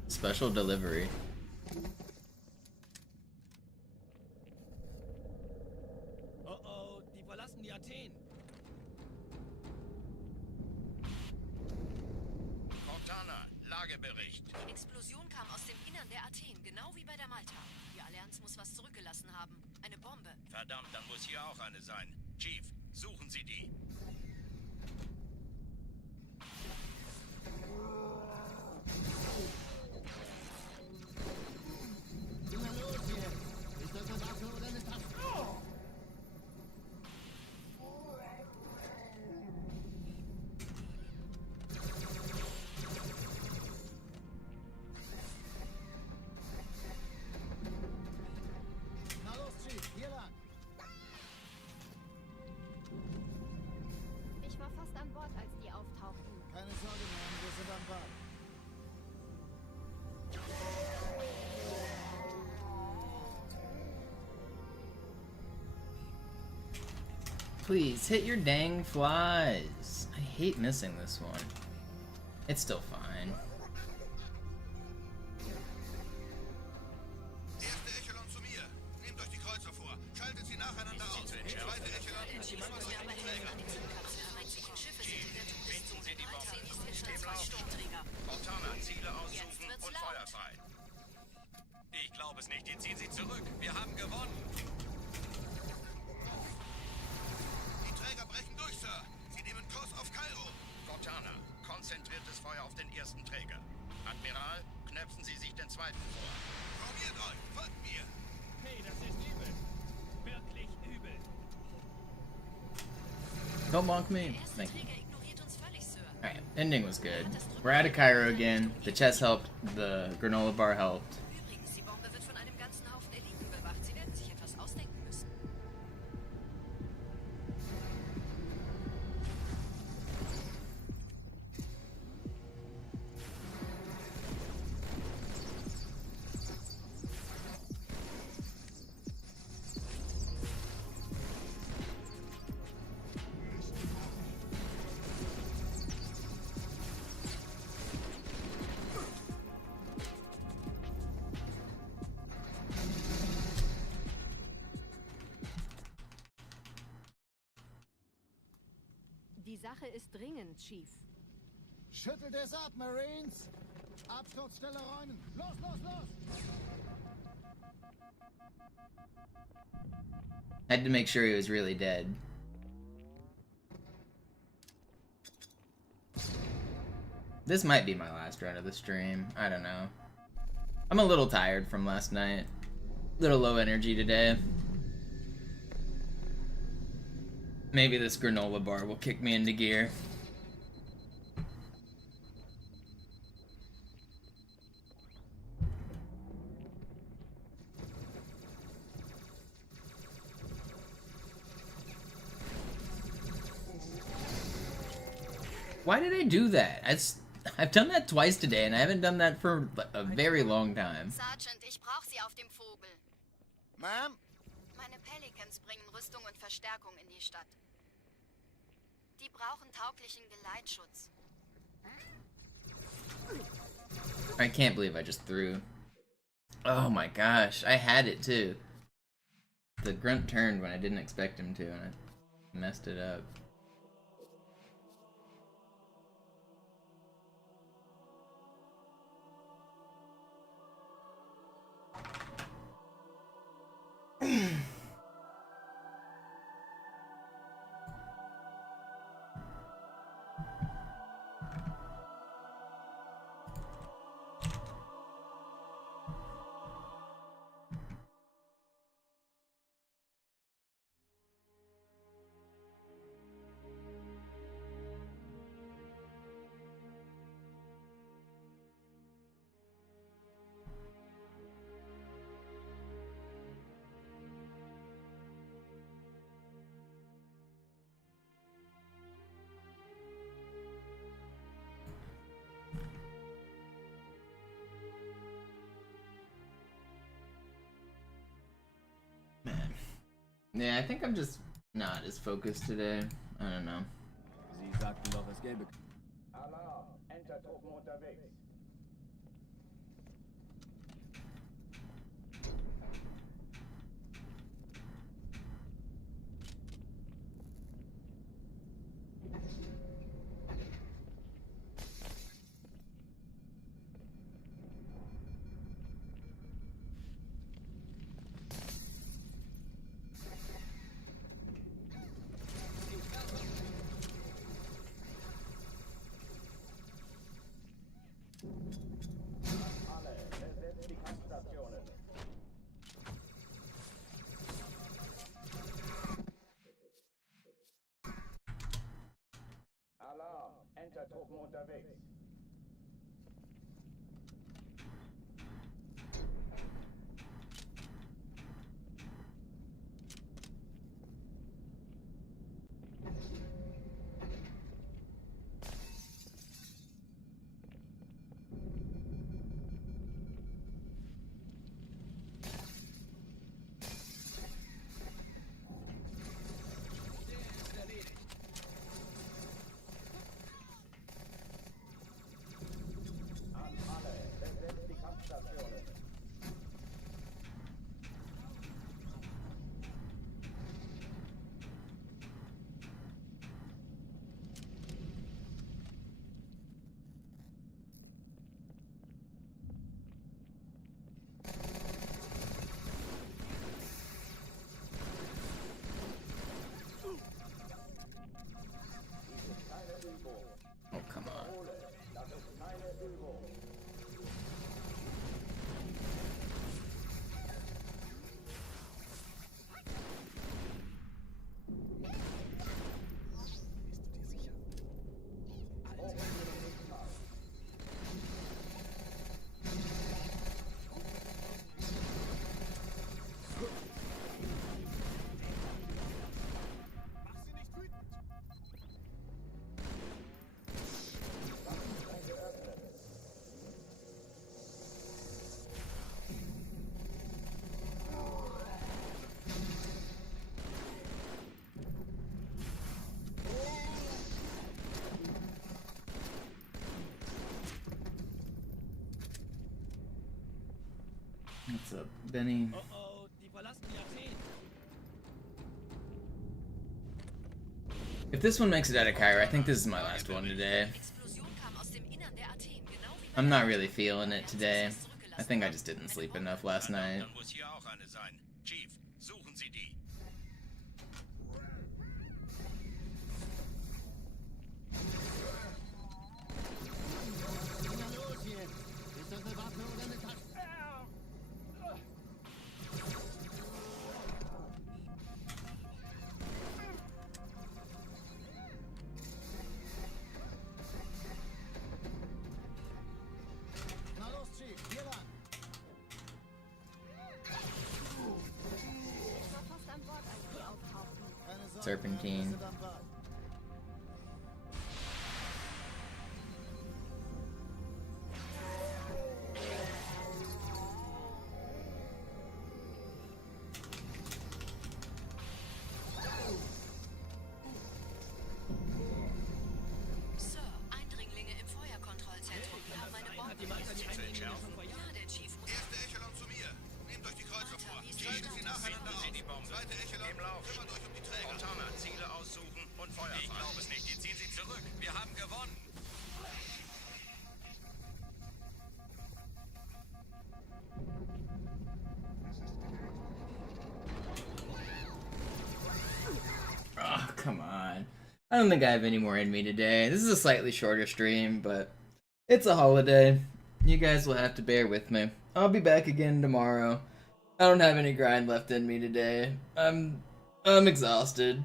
Special delivery. Oh oh, die verlassen die Athen. Cortana, Lagebericht. Die Explosion kam aus dem Innern der Athen, genau wie bei der Malta. Die Allianz muss was zurückgelassen haben. Eine Bombe. Verdammt, dann muss hier auch eine sein. Chief, suchen Sie die. Na los jetzt! Ist das eine Waffe oder eine Taste? Na los, Chief, hier lang. Ich war fast an Bord, als die auftauchten. Keine Sorge, Mann, wir sind am Ball. Please, hit your dang flies. I hate missing this one. It's still fine. Erste Echelon zu mir. Nehmt euch die Kreuzer vor. Schaltet sie nacheinander aus. Zweite Echelon, was euch den Träger. Binden Sie die Bomben. Dem Lauf. Cortana, Ziele aussuchen und Feuer frei. Ich glaube es nicht, die ziehen sich zurück. Wir haben gewonnen. Die Träger brechen durch, Sir. Sie nehmen Kurs auf Kairo. Cortana, konzentriertes Feuer auf den ersten Träger. Admiral, knöpfen Sie sich den zweiten vor. Formiert euch, folgt mir. Hey, das ist übel. Wirklich übel. Don't bonk me. Thank you. Träger ignoriert uns völlig, Sir. Alright, ending was good. We're out of Cairo again. The chess helped, the granola bar helped. Übrigens, die Bombe wird von einem ganzen Haufen Eliten bewacht. Sie werden sich etwas ausdenken müssen. Die Sache ist dringend, Chief. Schüttelt es ab, Marines! Absturzstelle räumen! Los, los, los! Had to make sure he was really dead. This might be my last run of the stream. I don't know. I'm a little tired from last night. A little low energy today. Maybe this granola bar will kick me into gear. Why did I do that? I've done that twice today, and I haven't done that for a very long time. Sergeant, ich brauche Sie auf dem Vogel. Ma'am? Meine Pelicans bringen Rüstung und Verstärkung in die Stadt. Die brauchen tauglichen Geleitschutz. I can't believe I just threw. Oh my gosh, I had it too. The grunt turned when I didn't expect him to, and I messed it up. Yeah, I think I'm just not as focused today. I don't know. Sie sagten doch, es gäbe... Alarm! Entertruppen unterwegs. Alle, besetzt die Kampfstationen. Alarm! Entertruppen unterwegs. Oh, come on. Das ist keine Übung. What's up, Benny? Oh, die verlassen die Athen. If this one makes it out of Cairo, I think this is my last one today. I'm not really feeling it today. I think I just didn't sleep enough last night. Serpentine. Sir, Eindringlinge im Feuerkontrollzentrum. Wir haben eine Bombe. Ja, der Chief muss... Erste Echelon zu mir. Nehmt euch die Kreuzer vor. Schaltet sie nacheinander aus. Zweite Echelon, kümmert euch um die Träger. Cortana, Ziele aussuchen und Feuer fahren. Ich glaube es nicht. Die ziehen sie zurück. Wir haben gewonnen. Oh, come on. I don't think I have any more in me today. This is a slightly shorter stream, but it's a holiday. You guys will have to bear with me. I'll be back again tomorrow. I don't have any grind left in me today. I'm exhausted.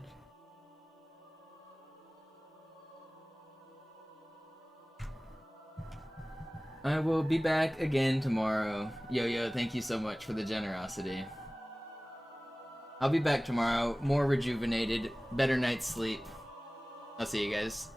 I will be back again tomorrow. Yo, thank you so much for the generosity. I'll be back tomorrow, more rejuvenated, better night's sleep. I'll see you guys.